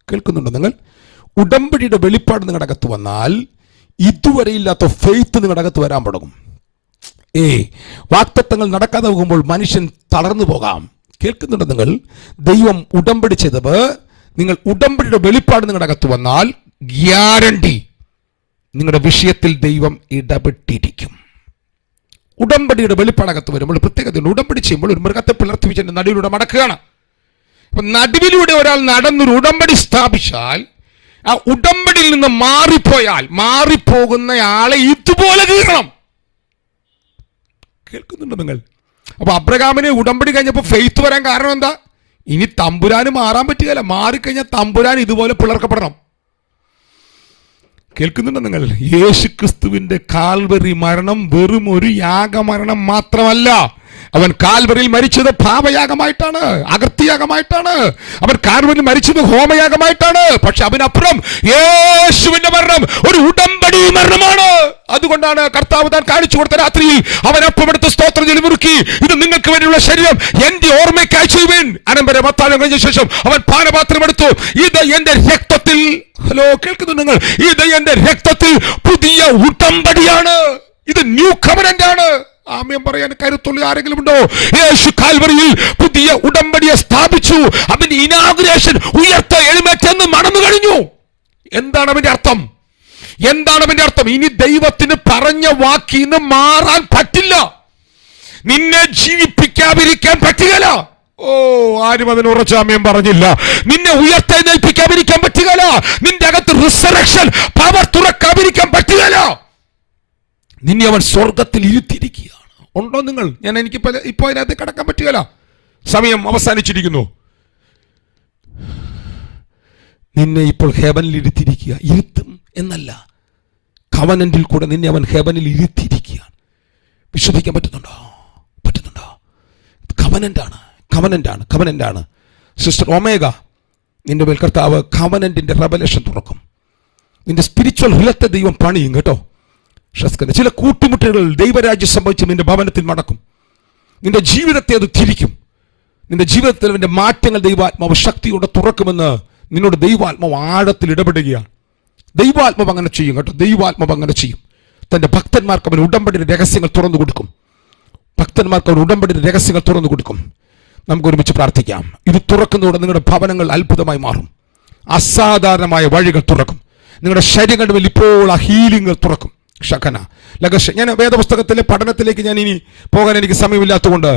കേൾക്കുന്നുണ്ടോ നിങ്ങൾ? ഉടമ്പടിയുടെ വെളിപ്പാട് നിങ്ങളുടെ അകത്ത് വന്നാൽ ഇതുവരെ ഇല്ലാത്ത ഫെയ്ത്ത് നിങ്ങളുടെ അകത്ത് വരാൻ തുടങ്ങും. വാഗ്ദത്തങ്ങൾ നടക്കാതെ പോകുമ്പോൾ മനുഷ്യൻ തളർന്നു പോകാം. കേൾക്കുന്നുണ്ടോ നിങ്ങൾ? ദൈവം ഉടമ്പടി ചെയ്തത്, നിങ്ങൾ ഉടമ്പടിയുടെ വെളിപ്പാട് നിങ്ങളുടെ അകത്ത് വന്നാൽ ഗ്യാരണ്ടി നിങ്ങളുടെ വിഷയത്തിൽ ദൈവം ഇടപെട്ടിരിക്കും. ഉടമ്പടിയുടെ വെളിപ്പാടകത്ത് വരുമ്പോൾ പ്രത്യേകത, ഉടമ്പടി ചെയ്യുമ്പോൾ ഒരു മൃഗത്തെ പിളർത്തി വെച്ച് നടുവിലൂടെ മടക്കുകയാണ്. അപ്പൊ നടുവിലൂടെ ഒരാൾ നടന്നൊരു ഉടമ്പടി സ്ഥാപിച്ചാൽ ആ ഉടമ്പടിയിൽ നിന്ന് മാറിപ്പോയാൽ മാറിപ്പോകുന്ന ആളെ ഇതുപോലെ കീറണം. കേൾക്കുന്നുണ്ടോ നിങ്ങൾ? അപ്പൊ അബ്രഹാമിന് ഉടമ്പടി കഴിഞ്ഞപ്പോൾ ഫെയ്ത്ത് വരാൻ കാരണം എന്താ? ഇനി തമ്പുരാന് മാറാൻ പറ്റുകയില്ല. മാറിക്കഴിഞ്ഞാൽ തമ്പുരാൻ ഇതുപോലെ പിളർക്കപ്പെടണം. കേൾക്കുന്നുണ്ടോ നിങ്ങൾ? യേശു ക്രിസ്തുവിന്റെ കാൽവരി മരണം വെറും ഒരു യാഗമരണം മാത്രമല്ല. അവൻ കാൽവരിയിൽ മരിച്ചത് പാപയാഗമായിട്ടാണ്, അകൃത്യയാഗമായിട്ടാണ്. അവൻ കാൽവരിയിൽ മരിച്ചത് ഹോമയാഗമായിട്ടാണ്. പക്ഷെ അവനപ്പുറം യേശുവിന്റെ മരണം ഒരു ഉടമ്പടി മരണമാണ്. അതുകൊണ്ടാണ് കർത്താവ് താൻ കാണിച്ചു കൊടുത്ത രാത്രിയിൽ അവൻ അപ്പമെടുത്ത് സ്തോത്രം ചൊല്ലി മുറുക്കി, ഇത് നിങ്ങൾക്ക് വേണ്ടിയുള്ള ശരീരം എന്റെ ഓർമ്മയ്ക്കായി ചെയ്യുവിൻ. അനന്തരം അത്താഴം കഴിഞ്ഞ ശേഷം അവൻ പാനപാത്രം എടുത്തു, ഇത് എന്റെ രക്തത്തിൽ, ഹലോ കേൾക്കുന്നു നിങ്ങൾ, ഇത് എന്റെ രക്തത്തിൽ പുതിയ ഉടമ്പടിയാണ്, ഇത് ന്യൂ കവനന്റ് ആണ്. ആമേൻ പറയാൻ കരുത്തുള്ള ആരെങ്കിലും ഉണ്ടോ? യേശു കാൽവരിയിൽ പുതിയ ഉടമ്പടിയെ സ്ഥാപിച്ചു. അവന്റെ ഇനാഗുറേഷൻ ഉയർത്ത എഴുന്നേറ്റെന്ന് മടന്നു കഴിഞ്ഞു. എന്താണ് അവന്റെ അർത്ഥം? എന്താണ് അവന്റെ അർത്ഥം? ഇനി ദൈവത്തിന് പറഞ്ഞ വാക്കിൽ നിന്ന് മാറാൻ പറ്റില്ല. നിന്നെ ജീവിപ്പിക്കാതിരിക്കാൻ പറ്റുകയില്ല. ആരും അതിന് ഉറച്ച ആമേൻ പറഞ്ഞില്ല. നിന്നെ ഉയർത്തെഴുന്നേൽപ്പിക്കാതിരിക്കാൻ പറ്റുകയില്ല. നിന്റെ അകത്ത് റിസറക്ഷൻ പവർ തുറക്കാതിരിക്കാൻ പറ്റുകയില്ല. നിന്നെ അവൻ സ്വർഗത്തിൽ ഇരുത്തിയിരിക്കുകയാണ്. ഉണ്ടോ നിങ്ങൾ? എനിക്ക് ഇപ്പോൾ അതിനകത്ത് കടക്കാൻ പറ്റുകയില്ല, സമയം അവസാനിച്ചിരിക്കുന്നു. നിന്നെ ഇപ്പോൾ ഹെവനിൽ ഇരുത്തിയിരിക്കുക. ഇരുത്തും എന്നല്ല, കവനന്റിൽ കൂടെ നിന്നെ അവൻ ഹെവനിൽ ഇരുത്തിയിരിക്കുകയാണ്. വിശ്വസിക്കാൻ പറ്റുന്നുണ്ടോ? പറ്റുന്നുണ്ടോ? കവനന്റാണ്, കവനന്റാണ്, കവനന്റാണ്. സിസ്റ്റർ ഒമേഗ, നിന്റെ മേൽ കർത്താവ് കവനന്റിന്റെ റെവലേഷൻ തുറക്കും. നിന്റെ സ്പിരിച്വൽ ഹൃദയത്തെ ദൈവം പണിയും കേട്ടോ. ചില കൂട്ടുമുട്ടലുകൾ ദൈവരാജ്യം സംഭവിച്ച് നിന്റെ ഭവനത്തിൽ നടക്കും. നിന്റെ ജീവിതത്തെ അത് തിരിക്കും. നിന്റെ ജീവിതത്തിൽ അതിന്റെ മാറ്റങ്ങൾ ദൈവാത്മാവ് ശക്തിയോടെ തുറക്കുമെന്ന് നിന്നോട് ദൈവാത്മാവ് ആഴത്തിൽ ഇടപെടുകയാണ്. ദൈവാത്മാവ് അങ്ങനെ ചെയ്യും കേട്ടോ. ദൈവാത്മാവ് അങ്ങനെ ചെയ്യും. തന്റെ ഭക്തന്മാർക്ക് അവൻ ഉടമ്പടിയുടെ രഹസ്യങ്ങൾ തുറന്നു കൊടുക്കും. ഭക്തന്മാർക്ക് അവൻ ഉടമ്പടിയുടെ രഹസ്യങ്ങൾ തുറന്നു കൊടുക്കും. നമുക്ക് ഒരുമിച്ച് പ്രാർത്ഥിക്കാം. ഇത് തുറക്കുന്നതോടെ നിങ്ങളുടെ ഭവനങ്ങൾ അത്ഭുതമായി മാറും. അസാധാരണമായ വഴികൾ തുറക്കും. നിങ്ങളുടെ ശരീരങ്ങളുടെ മേൽ ഇപ്പോൾ ആ ഹീലിംഗ് തുറക്കും. ഷഖന ലഗഷ. ഞാൻ വേദപുസ്തകത്തിലെ പഠനത്തിലേക്ക് ഞാൻ ഇനി പോകാൻ എനിക്ക് സമയമില്ലാത്തതുകൊണ്ട്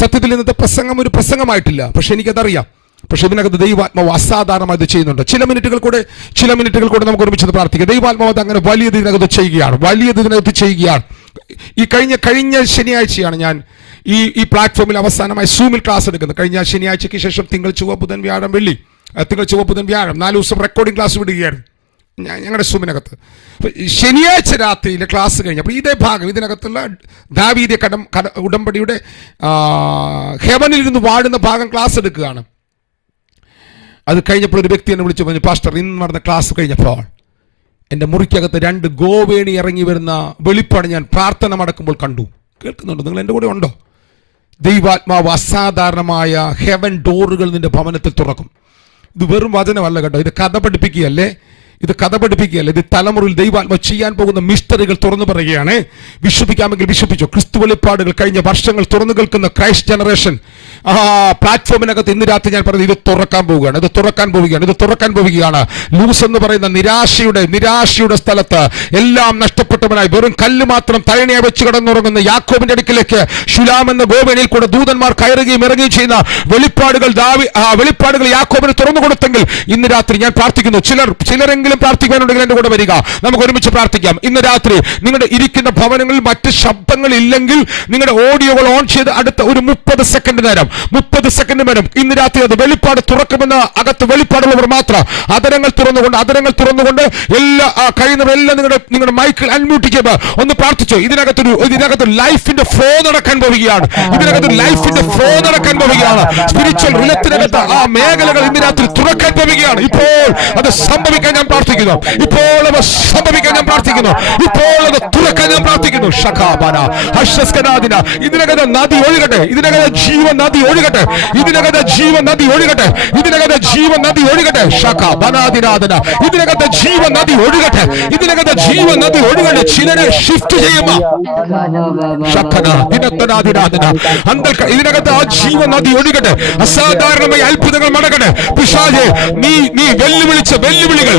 സത്യത്തിൽ ഇന്നത്തെ പ്രസംഗം ഒരു പ്രസംഗമായിട്ടില്ല. പക്ഷെ എനിക്കതറിയാം. പക്ഷെ ഇതിനകത്ത് ദൈവാത്മാവ് അസാധാരണമായി ഇത് ചെയ്യുന്നുണ്ട്. ചില മിനിറ്റുകൾ കൂടെ നമുക്ക് ഒരുമിച്ച് പ്രാർത്ഥിക്കാം. ദൈവാത്മാവ് അങ്ങനെ വലിയത് ഇതിനകത്ത് ചെയ്യുകയാണ്. ഈ കഴിഞ്ഞ ശനിയാഴ്ചയാണ് ഞാൻ ഈ പ്ലാറ്റ്ഫോമിൽ അവസാനമായി സൂമിൽ ക്ലാസ് എടുക്കുന്നത്. കഴിഞ്ഞ ശനിയാഴ്ചയ്ക്ക് ശേഷം തിങ്കൾ ചൊവ്വ ബുധൻ വ്യാഴം 4 ദിവസം റെക്കോർഡിംഗ് ക്ലാസ് വിടുകയായിരുന്നു ഞങ്ങളുടെ സൂമിനകത്ത്. ശനിയാഴ്ച രാത്രിയിലെ ക്ലാസ് കഴിഞ്ഞപ്പോൾ ഇതേ ഭാഗം, ഇതിനകത്തുള്ള ദാവീദ് ഉടമ്പടിയുടെ ഹെവനിൽ ഇരുന്ന് വാഴുന്ന ഭാഗം ക്ലാസ് എടുക്കുകയാണ്. അത് കഴിഞ്ഞപ്പോൾ ഒരു വ്യക്തി എന്നെ വിളിച്ചു പറഞ്ഞു, പാസ്റ്റർ ഇന്ന് നടന്ന ക്ലാസ് കഴിഞ്ഞപ്പോൾ എൻ്റെ മുറിക്കകത്ത് 2 ഗോവേണി ഇറങ്ങി വരുന്ന വെളിപ്പാട് ഞാൻ പ്രാർത്ഥന മടക്കുമ്പോൾ കണ്ടു. കേൾക്കുന്നുണ്ടോ? നിങ്ങൾ എൻ്റെ കൂടെ ഉണ്ടോ? ദൈവാത്മാവ് അസാധാരണമായ ഹെവൻ ഡോറുകൾ നിന്റെ ഭവനത്തിൽ തുറക്കും. ഇത് വെറും വചനമല്ല കേട്ടോ, ഇത് കഥ പഠിപ്പിക്കുകയല്ലേ. ഇത് തലമുറയിൽ ദൈവാത്മാവ് ചെയ്യാൻ പോകുന്ന മിസ്റ്ററികൾ തുറന്നു പറയുകയാണ്. വിശ്വസിക്കാമെങ്കിൽ വിശ്വസിച്ചോ. ക്രിസ്തു വെളിപ്പാടുകൾ കഴിഞ്ഞ വർഷങ്ങൾ തുറന്നു കേൾക്കുന്ന ക്രൈസ്റ്റ് ജനറേഷൻ പ്ലാറ്റ്ഫോമിനകത്ത് ഇന്ന് രാത്രി ഞാൻ പറയുന്നത് ഇത് തുറക്കാൻ പോവുകയാണ്. ലൂസ് എന്ന് പറയുന്ന നിരാശയുടെ സ്ഥലത്ത് എല്ലാം നഷ്ടപ്പെട്ടവനായി വെറും കല്ല് മാത്രം തഴണിയെ വെച്ച് കിടന്നുറങ്ങുന്ന യാക്കോബിന്റെ അടുക്കിലേക്ക് ശുലാം എന്ന ഗോവേണിയിൽ കൂടെ ദൂതന്മാർ കയറുകയും ഇറങ്ങുകയും ചെയ്യുന്ന വെളിപ്പാടുകൾ യാക്കോബിന് തുറന്നു കൊടുത്തെങ്കിൽ ഇന്ന് രാത്രി ഞാൻ പ്രാർത്ഥിക്കുന്നു, ചിലരെങ്കിലും പ്രാർത്ഥിക്കാനുണ്ടെങ്കിൽ എന്റെ കൂടെ വരിക. നമുക്ക് ഒരുമിച്ച് പ്രാർത്ഥിക്കാം. ഇന്ന് രാത്രി നിങ്ങളുടെ ഇരിക്കുന്ന ഭവനങ്ങളിൽ മറ്റ് ശബ്ദങ്ങൾ ഇല്ലെങ്കിൽ നിങ്ങളുടെ ഓഡിയോകൾ ഓൺ ചെയ്ത് അടുത്ത ഒരു 30 സെക്കൻഡ് നേരം ഇന്ന് രാത്രി അത് വെളിപ്പാട് തുറക്കുമെന്ന് അകത്ത് വെളിപ്പാടുള്ളവർ മാത്രം അതരങ്ങൾ തുറന്നുകൊണ്ട് എല്ലാ കഴിയുന്നവരെല്ലാം നിങ്ങളുടെ മൈക്കിൽ അൺമ്യൂട്ട് ചെയ്യുമ്പോൾ ഒന്ന് പ്രാർത്ഥിച്ചോ. ഇതിനകത്ത് ലൈഫിന്റെ ഫ്ലോ നടക്കാൻ പോവുകയാണ്. സ്പിരിച്വൽ റിലത്തിനകത്ത് ആ മേഖലകൾ ഇന്ന് രാത്രി തുറക്കാൻ പോവുകയാണ്. ഇപ്പോൾ അത് സംഭവിക്കാൻ ഞാൻ പ്രാർത്ഥിക്കുന്നു. ഇപ്പോൾ അവ സംഭവിക്കാൻ ഞാൻ പ്രാർത്ഥിക്കുന്നു. ഇപ്പോൾ അത് തുറക്കാൻ ഞാൻ പ്രാർത്ഥിക്കുന്നു. ഷഖാബന ഹർഷസ്കനാദിന ഇതിനകത്ത് നദി ഒഴുകട്ടെ. ഇതിനകത്ത് ജീവൻ നദി ഒഴുകട്ടെ. ഇതിനകത്ത് ജീവൻ നദി ഒഴുകട്ടെ. ഇതിനകത്ത് ജീവൻ നദി ഒഴുകട്ടെ. ഷഖാബനാദിനാദന ഇതിനകത്ത് ജീവൻ നദി ഒഴുകട്ടെ. ഇതിനകത്ത് ജീവൻ നദി ഒഴുകട്ടെ. ചിലരെ ഷിഫ്റ്റ് ചെയ്യുമ്പോൾ ഇതിനകത്ത് ആ ജീവൻ നദി ഒഴുകട്ടെ. അസാധാരണമായ അത്ഭുതങ്ങൾ നടക്കട്ടെ. പിശാചേ, നീ വെല്ലുവിളിച്ച വെല്ലുവിളികൾ,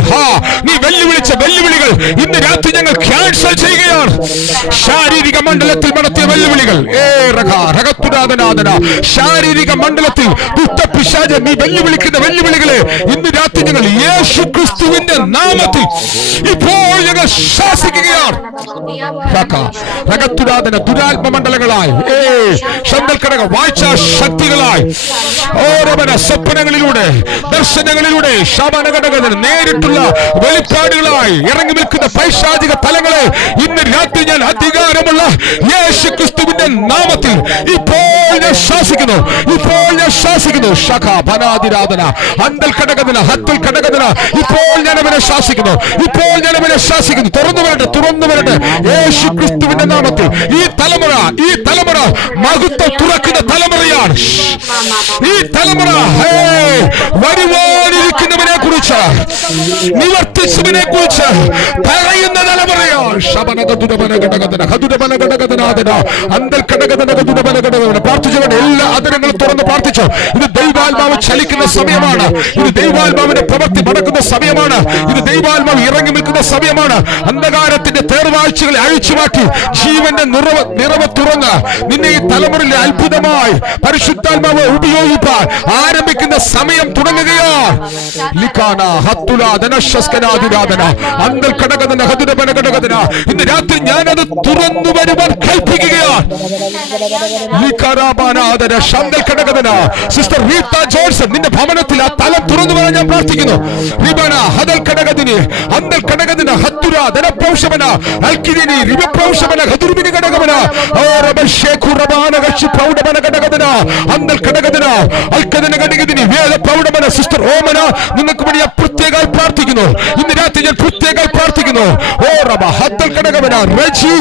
നീ വെല്ലുവിളിച്ച വെല്ലുവിളികൾ ഇന്ന് രാത്രി ഞങ്ങൾ ക്യാൻസൽ ചെയ്യുകയാണ്. ശാരീരിക മണ്ഡലത്തിൽ നടത്തിയ വെല്ലുവിളികൾ, ശാരീരിക മണ്ഡലത്തിൽ ദുഷ്ടപിശാച് നീ വെല്ലുവിളിക്കുന്ന വെല്ലുവിളികളെ ഇന്ന് രാത്രി ഞങ്ങൾ യേശു ക്രിസ്തുവിന്റെ നാമത്തിൽ ഇപ്പോൾ ഞങ്ങൾ ശാസിക്കുകയാണ്. ദുരാത്മ മണ്ഡലങ്ങളായി, വാഴ്ചാ ശക്തികളായി, ഓരോപന സ്വപ്നങ്ങളിലൂടെ, ദർശനങ്ങളിലൂടെ, നേരിട്ടുള്ള വെളിപ്പാടുകളായി ഇറങ്ങി നിൽക്കുന്ന പൈശാചിക തലങ്ങളെ ഇന്ന് രാത്രി ഞാൻ അധികാരമുള്ള യേശു ക്രിസ്തുവിന്റെ നാമത്തിൽ ഇപ്പോൾ ഞാൻ ശാസിക്കുന്നു. ഇപ്പോൾ ഞാൻ ശാസിക്കുന്നു. ശഖ ബനാദിരാധന അന്തൽ കടകദന ഹത്തുൽ കടകദന ഇപ്പോൾ ഞാൻ അവനെ ശാസിക്കുന്നു. ഇപ്പോൾ ഞാൻ അവനെ ശാസിക്കുന്നു. തുറന്നു വരട്ടെ, തുറന്നു വരട്ടെ യേശു ക്രിസ്തുവിന്റെ നാമത്തിൽ. ഈ തലമുറ മഹത്വം തുറക്കുന്ന തലമുറയാണ്. ഈ തലമുറ വരുവാനിരിക്കുന്നവനെ കുറിച്ച്, നിവർത്തിച്ചവനെ കുറിച്ച് പറയുന്ന തലമുറയാണ്. പ്രാർത്ഥിച്ചുകൊണ്ട് എല്ലാ അതരങ്ങളും തുറന്ന് പ്രാർത്ഥിച്ചു. ഇത് ദൈവാത്മാവ് ചലിക്കുന്ന സമയമാണ്. ഇത് ദൈവാത്മാവിന്റെ പ്രവൃത്തി നടക്കുന്ന സമയമാണ്. ഇത് ദൈവാത്മാവ് ഇറങ്ങി നിൽക്കുന്ന സമയമാണ്. അന്ധകാരത്തിന്റെ തേർവാഴ്ചകളെ അഴിച്ചുമാറ്റി ജീവന്റെ നിറവ് തുറന്ന് നിന്നെ ഈ തലമുറയിൽ അത്ഭുതമായി പരിശുദ്ധാത്മാവ് ഉപയോഗിക്കാൻ ആരംഭിക്കുന്ന സമയം തുടങ്ങുകയാണ്. ഇന്ന് രാത്രി ഞാനത് തുറന്നു വരുവാൻ കൽപ്പിക്കുകയാണ്. സിസ്റ്റർ റീത്ത ജോൺസൺ, നിന്റെ ഭവനത്തിൽ ആ തലം തുറന്നു വരാൻ ഞാൻ പ്രാർത്ഥിക്കുന്നു. സിസ്റ്റർ ഓമന, നിങ്ങൾക്ക് വേണ്ടി ഞാൻ പ്രത്യേകമായി പ്രാർത്ഥിക്കുന്നു. ഇന്ന് രാത്രി ഞാൻ പ്രത്യേകമായി പ്രാർത്ഥിക്കുന്നു. ഓ റബ ഹത്തുൽ കടകമന റജി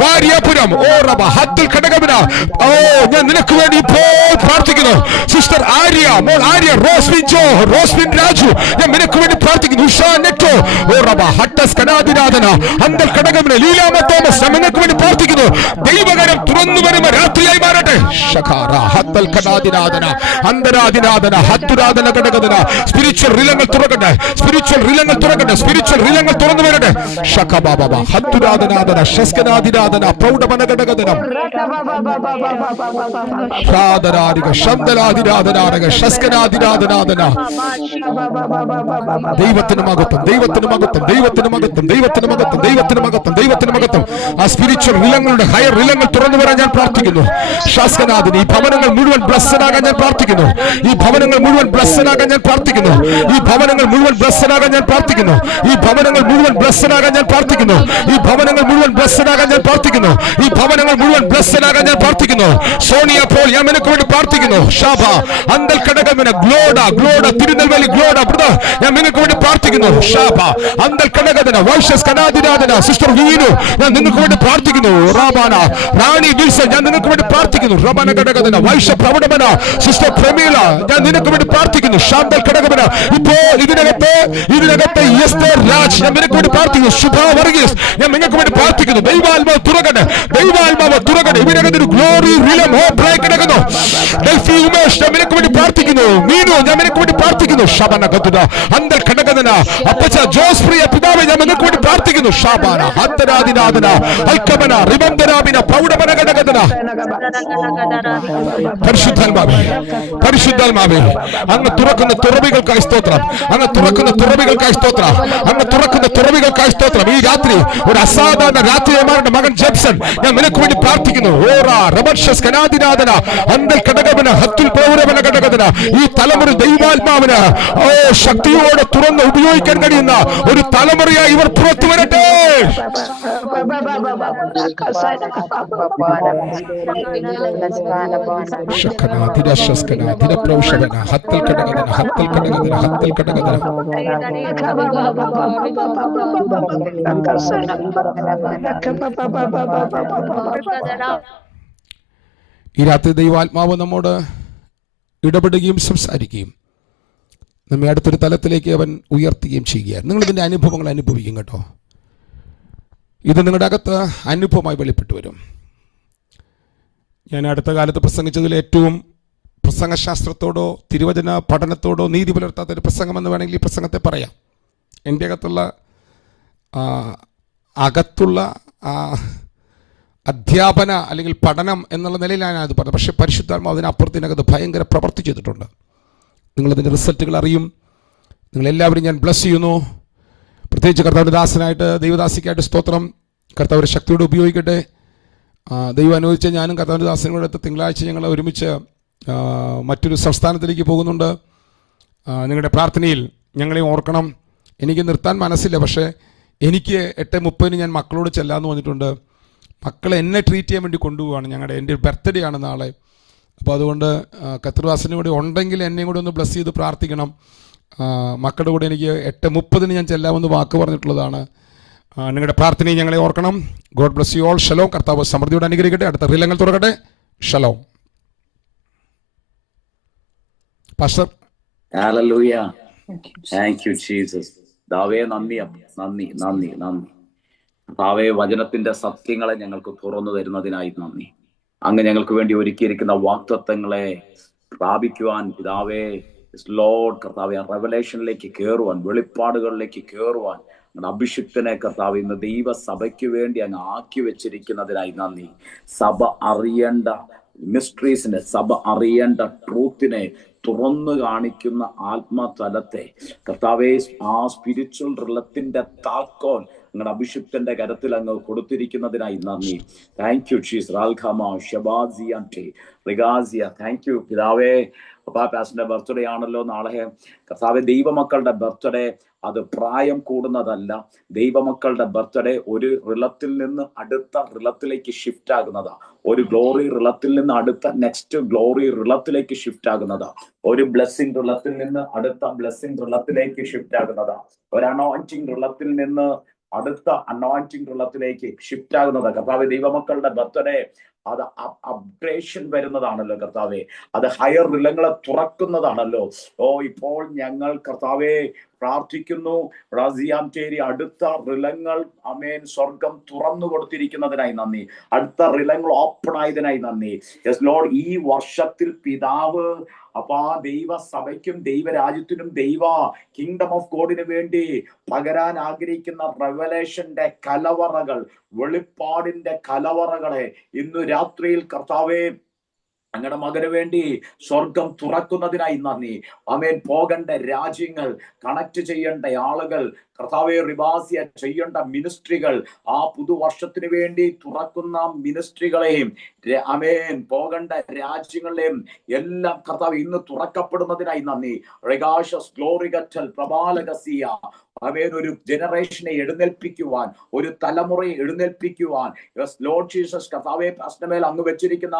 വാര്യപുരം, ഓ റബ ഹത്തുൽ കടകമന, ഓ ഞാൻ നിനക്ക് വേണ്ടി ഇപ്പോൾ പ്രാർത്ഥിക്കുന്നു. സിസ്റ്റർ ആര്യ, മോൾ ആര്യ, റോസ്മിൻ ജോ, റോസ്മിൻ രാജു, ഞാൻ നിനക്ക് വേണ്ടി പ്രാർത്ഥിക്കുന്നു. ഉഷാ നെറ്റോ, ഓ റബ ഹട്ടസ് കനാദിനാഥന അന്തൽ കടകമന ലീലാമ തോമസ്, ഞാൻ നിനക്ക് വേണ്ടി പ്രാർത്ഥിക്കുന്നു. ദൈവകരം തുറന്നു വരുന്ന രാത്രിയായി മാറട്ടെ. ശഖാറ ഹത്തൽ കനാദിനാഥന അന്തരാദിനാഥന ഹത്തുരാധന കടകദന. സ്പിരിച്വൽ റിലങ്ങൾ തുറക്കട്ടെ. സ്പിരിച്വൽ റിലങ്ങൾ തുറക്കട്ടെ. സ്പിരിച്വൽ റിലങ്ങൾ തുറന്നു വരട്ടെ. ശഖബാബ ഹത്തുരാധനാഥന ശസ്കനാദിനാഥന പ്രൗഢമന കടകദനം സാദരാരിക ശബ്ദലാദിനാഥനാരക ശസ്കനാദിനാഥനാഥന. ദൈവത്തിന് മഹത്വം, ദൈവത്തിന് മഹത്വം, ദൈവത്തിന് മഹത്വം, ദൈവത്തിന് മഹത്വം, ദൈവത്തിന് മഹത്വം, ദൈവത്തിന് മഹത്വം. ആ സ്പിരിച്വൽ റിലങ്ങളുടെ ഹയർ റിലങ്ങൾ തുറന്നു വരാൻ ഞാൻ പ്രാർത്ഥിക്കുന്നു. ശാസ്കനാഥിന് ഈ ഭവനങ്ങൾ മുഴുവൻ ബ്ലസ്സനാകാൻ ഞാൻ പ്രാർത്ഥിക്കുന്നു. ഈ ഭവനങ്ങൾ മുഴുവൻ ബ്ലസ്സനാകാൻ ഞാൻ പ്രാർത്ഥിക്കുന്നു. ഈ ഭവനങ്ങൾ മുഴുവൻ ബ്ലസ്സനാകാൻ ഞാൻ പ്രാർത്ഥിക്കുന്നു. ഈ ഭവനങ്ങൾ മുഴുവൻ ബ്ലസ്സനാകാൻ ഞാൻ പ്രാർത്ഥിക്കുന്നു. ഈ ഭവനങ്ങൾ മുഴുവൻ ബ്ലസ്സനാകാൻ ഞാൻ പ്രാർത്ഥിക്കുന്നു. ഈ ഭവനങ്ങൾ മുഴുവൻ ബ്ലസ്സനാകാൻ ഞാൻ പ്രാർത്ഥിക്കുന്നു. സോണിയ പോൾ, ഞാൻ നിനക്ക് വേണ്ടി പ്രാർത്ഥിക്കുന്നു. ഷാബ അന്തൽ കടകമന ഗ്ലോഡ ഗ്ലോഡ തിരുനെൽവേലി ഗ്ലോഡ ബ്രദർ, ഞാൻ നിനക്ക് വേണ്ടി പ്രാർത്ഥിക്കുന്നു. ഷാബ അന്തൽ കടകദന വൈഷസ് കനാദിനാഥന. സിസ്റ്റർ വീനു, ഞാൻ നിനക്ക് വേണ്ടി പ്രാർത്ഥിക്കുന്നു. റാബാന റാണി വിൽസൺ, ഞാൻ നിനക്ക് വേണ്ടി പ്രാർത്ഥിക്കുന്നു. റബന കടകദന വൈഷ പ്രവണമന. സിസ്റ്റർ പ്രമീള, ഞാൻ നിനക്ക് വേണ്ടി പ്രാർത്ഥിക്കുന്നു. ഷാന്തൽ കടകമന. ഇപ്പോൾ ഇതിനകത്ത് എസ്തർ രാജ്, ഞാൻ നിനക്ക് വേണ്ടി പ്രാർത്ഥിക്കുന്നു. ശുഭ വർഗീസ്, ഞാൻ നിനക്ക് വേണ്ടി പ്രാർത്ഥിക്കുന്നു. ദൈവാത്മാവ് തുറക്കട്ടെ, ദൈവാത്മാവ് തുറക്കട്ടെ. ഇതിനകത്ത് ഒരു ഗ്ലോറി റിലം ഹോപ്രായി കിടക്കുന്നു. ഡെൽഫി ഉമേഷ്, ഞാൻ നിനക്ക് വേണ്ടി പ്രാർത്ഥിക്കുന്നു. മീനു, ഞാൻ നിനക്ക് വേണ്ടി പ്രാർത്ഥിക്കുന്നു. ശബന കത്തുന അന്തൽ കടകദന അപ്പച്ച ജോസ് പ്രിയ പിതാവേ, ഞാൻ നിനക്ക് വേണ്ടി പ്രാർത്ഥിക്കുന്നു. ഷാബാന ഹത്തരാദിനാഥന അൽക്കമന റിബന്ധനാബിന പ്രൗഢമന കടകദന. പരിശുദ്ധാത്മാവേ, പരിശുദ്ധാത്മാവേ, അങ്ങ് തുറക്കുന്ന തുറവികൾക്കായി സ്തോത്രം. അങ്ങ് തുറക്കുന്ന തുറവികൾക്കായി സ്തോത്രം. അങ്ങ് തുറക്കുന്ന തുറവികൾക്കായി സ്തോത്രം. ഈ രാത്രി ഒരു അസാധാരണ രാത്രിയമാരുടെ മകൻ ജെബ്സൺ, ഞാൻ നിനക്ക് വേണ്ടി പ്രാർത്ഥിക്കുന്നു. ഓറാ റബർഷസ് കനാദിനാഥന അന്തൽ കടകമന ഹത്തുൽ പൗരവന കടകദന. ഈ തലമുറ ദൈവാത്മാവിന് ശക്തിയോടെ തുറന്ന് ഉപയോഗിക്കാൻ കഴിയുന്ന ഒരു തലമുറയായി ഇവർ പുറത്തു വരട്ടെ. ഈ രാത്രി ദൈവാത്മാവ് നമ്മോട് ഇടപെടുകയും സംസാരിക്കുകയും നമ്മെ അടുത്തൊരു തലത്തിലേക്ക് അവൻ ഉയർത്തുകയും ചെയ്യുകയാണ്. നിങ്ങളിതിൻ്റെ അനുഭവങ്ങൾ അനുഭവിക്കും കേട്ടോ. ഇത് നിങ്ങളുടെ അകത്ത് അനുഭവമായി വെളിപ്പെട്ടു വരും. ഞാൻ അടുത്ത കാലത്ത് പ്രസംഗിച്ചതിൽ ഏറ്റവും പ്രസംഗശാസ്ത്രത്തോടോ തിരുവചന പഠനത്തോടോ നീതി പുലർത്താത്തൊരു പ്രസംഗമെന്ന് വേണമെങ്കിൽ ഈ പ്രസംഗത്തെ പറയാം. എൻ്റെ അകത്തുള്ള അധ്യാപന അല്ലെങ്കിൽ പഠനം എന്നുള്ള നിലയിലാണ് ഞാനത് പറഞ്ഞത്. പക്ഷേ പരിശുദ്ധാത്മാവ് അതിനപ്പുറത്തിനകത്ത് ഭയങ്കര പ്രവൃത്തി ചെയ്തിട്ടുണ്ട്. നിങ്ങളതിൻ്റെ റിസൾട്ടുകൾ അറിയും. നിങ്ങളെല്ലാവരും ഞാൻ ബ്ലസ് ചെയ്യുന്നു. പ്രത്യേകിച്ച് കർത്താവിൻ്റെ ദാസനായിട്ട് ദൈവദാസിക്കായിട്ട് സ്തോത്രം. കർത്താവിൻ്റെ ശക്തിയോട് ഉപയോഗിക്കട്ടെ. ദൈവം അനുവദിച്ച ഞാനും കർത്താവിൻ്റെ ദാസനും കൂടെ തിങ്കളാഴ്ച ഞങ്ങൾ ഒരുമിച്ച് മറ്റൊരു സംസ്ഥാനത്തിലേക്ക് പോകുന്നുണ്ട്. നിങ്ങളുടെ പ്രാർത്ഥനയിൽ ഞങ്ങളെ ഓർക്കണം. എനിക്ക് നിർത്താൻ മനസ്സില്ല, പക്ഷേ എനിക്ക് 8:30 ഞാൻ മക്കളോട് ചെല്ലാമെന്ന് പറഞ്ഞിട്ടുണ്ട്. മക്കളെ എന്നെ ട്രീറ്റ് ചെയ്യാൻ വേണ്ടി കൊണ്ടുപോവുകയാണ്. എൻ്റെ ബർത്ത്ഡേ ആണ് നാളെ. അപ്പോൾ അതുകൊണ്ട് കർത്തൃദാസനും കൂടി ഉണ്ടെങ്കിൽ എന്നെയും കൂടി ഒന്ന് ബ്ലസ് ചെയ്ത് പ്രാർത്ഥിക്കണം. മക്കളുടെ കൂടെ എനിക്ക് 8:30 ഞാൻ ചെല്ലാമെന്ന് വാക്ക് പറഞ്ഞിട്ടുള്ളതാണ്. നിങ്ങളുടെ പ്രാർത്ഥനയും ഞങ്ങളെ ഓർക്കണം. God bless you all. ഷലോം. കർത്താവ് സമൃദ്ധിയോടെ അനുഗ്രഹിക്കട്ടെ. അടുത്ത റിലങ്ങൾ തുറക്കട്ടെ. ഷലോം. പാസ്റ്റർ. ഹല്ലേലൂയ. Thank you Jesus. ദാവേ നന്ദി, നന്ദി, നന്ദി, നന്ദി. ദാവേ വചനത്തിന്റെ സത്യങ്ങളെ ഞങ്ങൾക്ക് തുറന്നു തരുന്നതിനായി നന്ദി. അങ്ങ് ഞങ്ങൾക്ക് വേണ്ടി ഒരുക്കിയിരിക്കുന്ന വാഗ്ദത്തങ്ങളെ പ്രാപിക്കുവാൻ പിതാവേ ലോർഡ് കർത്താവേ റെവലേഷനിലേക്ക് കയറുവാൻ, വെളിപ്പാടുകളിലേക്ക് കയറുവാൻ അഭിഷിക്തനെ കർത്താവ് ഇന്ന് ദൈവസഭയ്ക്ക് വേണ്ടി അങ്ങ് ആക്കി വെച്ചിരിക്കുന്നതിനായി നന്ദി. സഭ അറിയേണ്ട മിസ്റ്ററീസിനെ, സഭ അറിയേണ്ട ട്രൂത്തിനെ തുറന്നു കാണിക്കുന്ന ആത്മതലത്തെ കർത്താവേ ആ സ്പിരിച്വൽ റിലത്തിന്റെ താക്കോൽ നിങ്ങളുടെ അഭിഷിക്തന്റെ കരത്തിൽ അങ്ങ് കൊടുത്തിരിക്കുന്നതിനായി നന്ദി. Thank you Jesus. റാൽഖാമ ഷബാസിയൻറെ റിഗാസിയ. താങ്ക് യു പിതാവേ. അപ്പാ പാസ്റ്ററിന്റെ ബർത്ത്ഡേ ആണല്ലോ നാളെ. കർത്താവേ ദൈവമക്കളുടെ ബർത്ത്ഡേ അത് പ്രായം കൂടുന്നതല്ല. ദൈവമക്കളുടെ ബർത്ത്ഡേ ഒരു റിലത്തിൽ നിന്ന് അടുത്ത റിലത്തിലേക്ക് ഷിഫ്റ്റ് ആകുന്നതാ. ഒരു ഗ്ലോറി റിലത്തിൽ നിന്ന് അടുത്ത നെക്സ്റ്റ് ഗ്ലോറി റിലത്തിലേക്ക് ഷിഫ്റ്റ് ആകുന്നതാ. ഒരു ബ്ലെസ്സിംഗ് റിലത്തിൽ നിന്ന് അടുത്ത ബ്ലെസ്സിംഗ് റിലത്തിലേക്ക് ഷിഫ്റ്റ് ആകുന്നതാ. ഒരു അനോയിന്റിംഗ് റിലത്തിൽ നിന്ന് അടുത്ത അനോയിന്റിംഗ് റിലത്തിലേക്ക് ഷിഫ്റ്റ് ആകുന്നതാ. കർത്താവേ ദൈവമക്കളുടെ ബർത്ത്ഡേ അത് അപ്ഗ്രേഷൻ വരുന്നതാണല്ലോ കർത്താവേ. അത് ഹയർ റിലങ്ങളെ തുറക്കുന്നതാണല്ലോ. ഇപ്പോൾ ഞങ്ങൾ കർത്താവേ പ്രാർത്ഥിക്കുന്നു. റാസിയാംചേരി അടുത്ത റിലങ്ങൾ അമേൻ സ്വർഗം തുറന്നു കൊടുത്തിരിക്കുന്നതിനായി നന്ദി. അടുത്ത റിലങ്ങൾ ഓപ്പൺ ആയതിനായി നന്ദി. Yes Lord. ഈ വർഷത്തിൽ പിതാവ് അപ്പാ ദൈവസഭയ്ക്കും ദൈവരാജ്യത്തിനും ദൈവ കിങ്ഡം ഓഫ് ഗോഡിന് വേണ്ടി പകരാൻ ആഗ്രഹിക്കുന്ന റെവലേഷന്റെ കലവറകൾ, വെളിപ്പാടിന്റെ കലവറകളെ ഇന്ന് രാത്രിയിൽ കർത്താവേ അങ്ങയുടെ മകന് വേണ്ടി സ്വർഗം തുറക്കുന്നതിനായി നന്ദി. ആമേൻ. പോകേണ്ട രാജ്യങ്ങൾ, കണക്ട് ചെയ്യേണ്ട ആളുകൾ, കർത്താവേ റിവാസിയ ചെയ്യേണ്ട മിനിസ്ട്രികൾ, ആ പുതുവർഷത്തിന് വേണ്ടി തുറക്കുന്ന മിനിസ്ട്രികളെയും ആമേൻ പോകേണ്ട രാജ്യങ്ങളെയും എല്ലാം കർത്താവ് ഇന്ന് തുറക്കപ്പെടുന്നതിനായി നന്ദി. റിഗാഷസ് ഗ്ലോറിഗറ്റൽ പ്രബാലകസിയ ആമേൻ. ഒരു ജനറേഷനെ എഴുന്നേൽപ്പിക്കുവാൻ, ഒരു തലമുറയെ എഴുന്നേൽപ്പിക്കുവാൻ ലോർഡ് ജീസസ് കർത്താവേ പാസ്റ്റർമേൽ അങ്ങ് വെച്ചിരിക്കുന്ന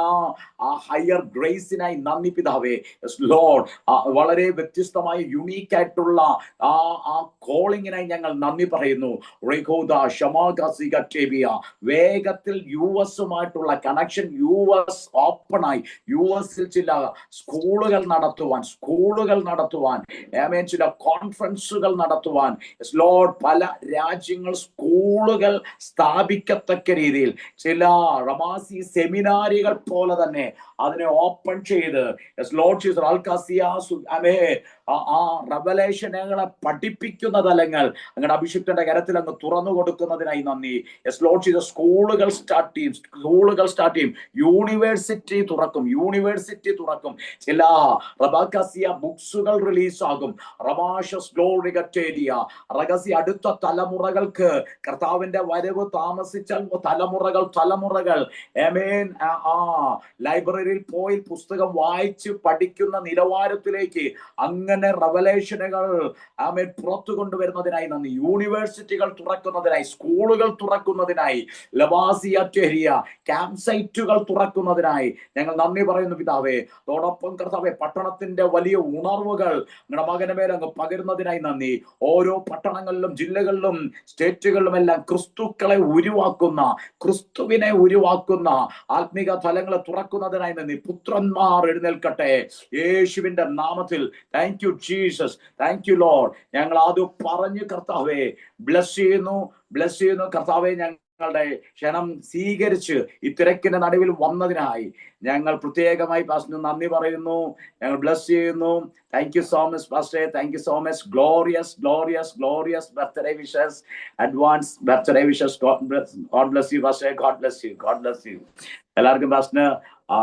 ആ ഹയർ ഗ്രേസിനായി നന്ദി പിതാവേ. ലോർഡ് വളരെ വ്യത്യസ്തമായ യുണീക്ക് ആയിട്ടുള്ള ആ കോളിങ്ങിനായി ഞങ്ങൾ നന്ദി പറയുന്നു. വേഗത്തിൽ യുഎസുമായിട്ടുള്ള കണക്ഷൻ US ഓപ്പണായി. US ചില സ്കൂളുകൾ നടത്തുവാൻ ചില കോൺഫറൻസുകൾ നടത്തുവാൻ ലോർഡ് പല രാജ്യങ്ങൾ സ്കൂളുകൾ സ്ഥാപിക്കത്തക്ക രീതിയിൽ ചില റമാസി സെമിനാരികൾ പോലെ തന്നെ അതിനെ ഓപ്പൺ ചെയ്ത് ലോർഡ് ആ റെവലേഷനുകളെ പഠിപ്പിക്കുന്ന തലങ്ങൾ അങ്ങയുടെ അഭിഷിക്തന്റെ കരത്തിൽ അങ്ങ് തുറന്നു കൊടുക്കുന്നതിനായി നന്ദി. സ്കൂളുകൾ സ്റ്റാർട്ട് ചെയ്യും. യൂണിവേഴ്സിറ്റി തുറക്കും. ചില ബുക്സുകൾ റിലീസാകും. അടുത്ത തലമുറകൾക്ക് കർത്താവിന്റെ വരവ് താമസിച്ച തലമുറകൾ ലൈബ്രറിയിൽ ബൈബിൾ പോയി പുസ്തകം വായിച്ച് പഠിക്കുന്ന നിലവാരത്തിലേക്ക് അങ്ങനെ റവലേഷനുകൾ ആമേൻ പുറത്തു കൊണ്ടുവരുന്നതിനായി നന്ദി. യൂണിവേഴ്സിറ്റികൾ തുറക്കുന്നതിനായി, സ്കൂളുകൾ തുറക്കുന്നതിനായി, ലവാസിയേരിയ ക്യാമ്പ് സൈറ്റുകൾ തുറക്കുന്നതിനായി ഞങ്ങൾ നന്ദി പറയുന്നു പിതാവേ. അതോടൊപ്പം കർത്താവേ, പട്ടണത്തിന്റെ വലിയ ഉണർവുകൾ നിങ്ങളുടെ മകന് മേൽ അങ്ങ് പകരുന്നതിനായി നന്ദി. ഓരോ പട്ടണങ്ങളിലും ജില്ലകളിലും സ്റ്റേറ്റുകളിലും എല്ലാം ക്രിസ്തുക്കളെ ഉരുവാക്കുന്ന, ക്രിസ്തുവിനെ ഉരുവാക്കുന്ന ആത്മീക തലങ്ങളെ തുറക്കുന്നതിനായി നന്ദി. പുത്രന്മാർ എഴുന്നേൽക്കട്ടെ യേശുവിന്റെ നാമത്തിൽ. Thank you Jesus, thank you Lord. ഞങ്ങൾ അത് പറഞ്ഞു കർത്താവേ ബ്ലസ് ചെയ്യുന്നു കർത്താവെ. ഞങ്ങളുടെ ക്ഷണം സ്വീകരിച്ച് ഈ തിരക്കിന്റെ നടുവിൽ വന്നതിനായി ഞങ്ങൾ പ്രത്യേകമായി പാസ്റ്ററിന് നന്ദി പറയുന്നു. ഞങ്ങൾ ബ്ലസ് ചെയ്യുന്നു. Thank you so much pastor, thank you so much. Glorious birthday wishes, advance birthday wishes. God bless you pastor, God bless U. എല്ലാവർക്കും പാസ്റ്ററിന്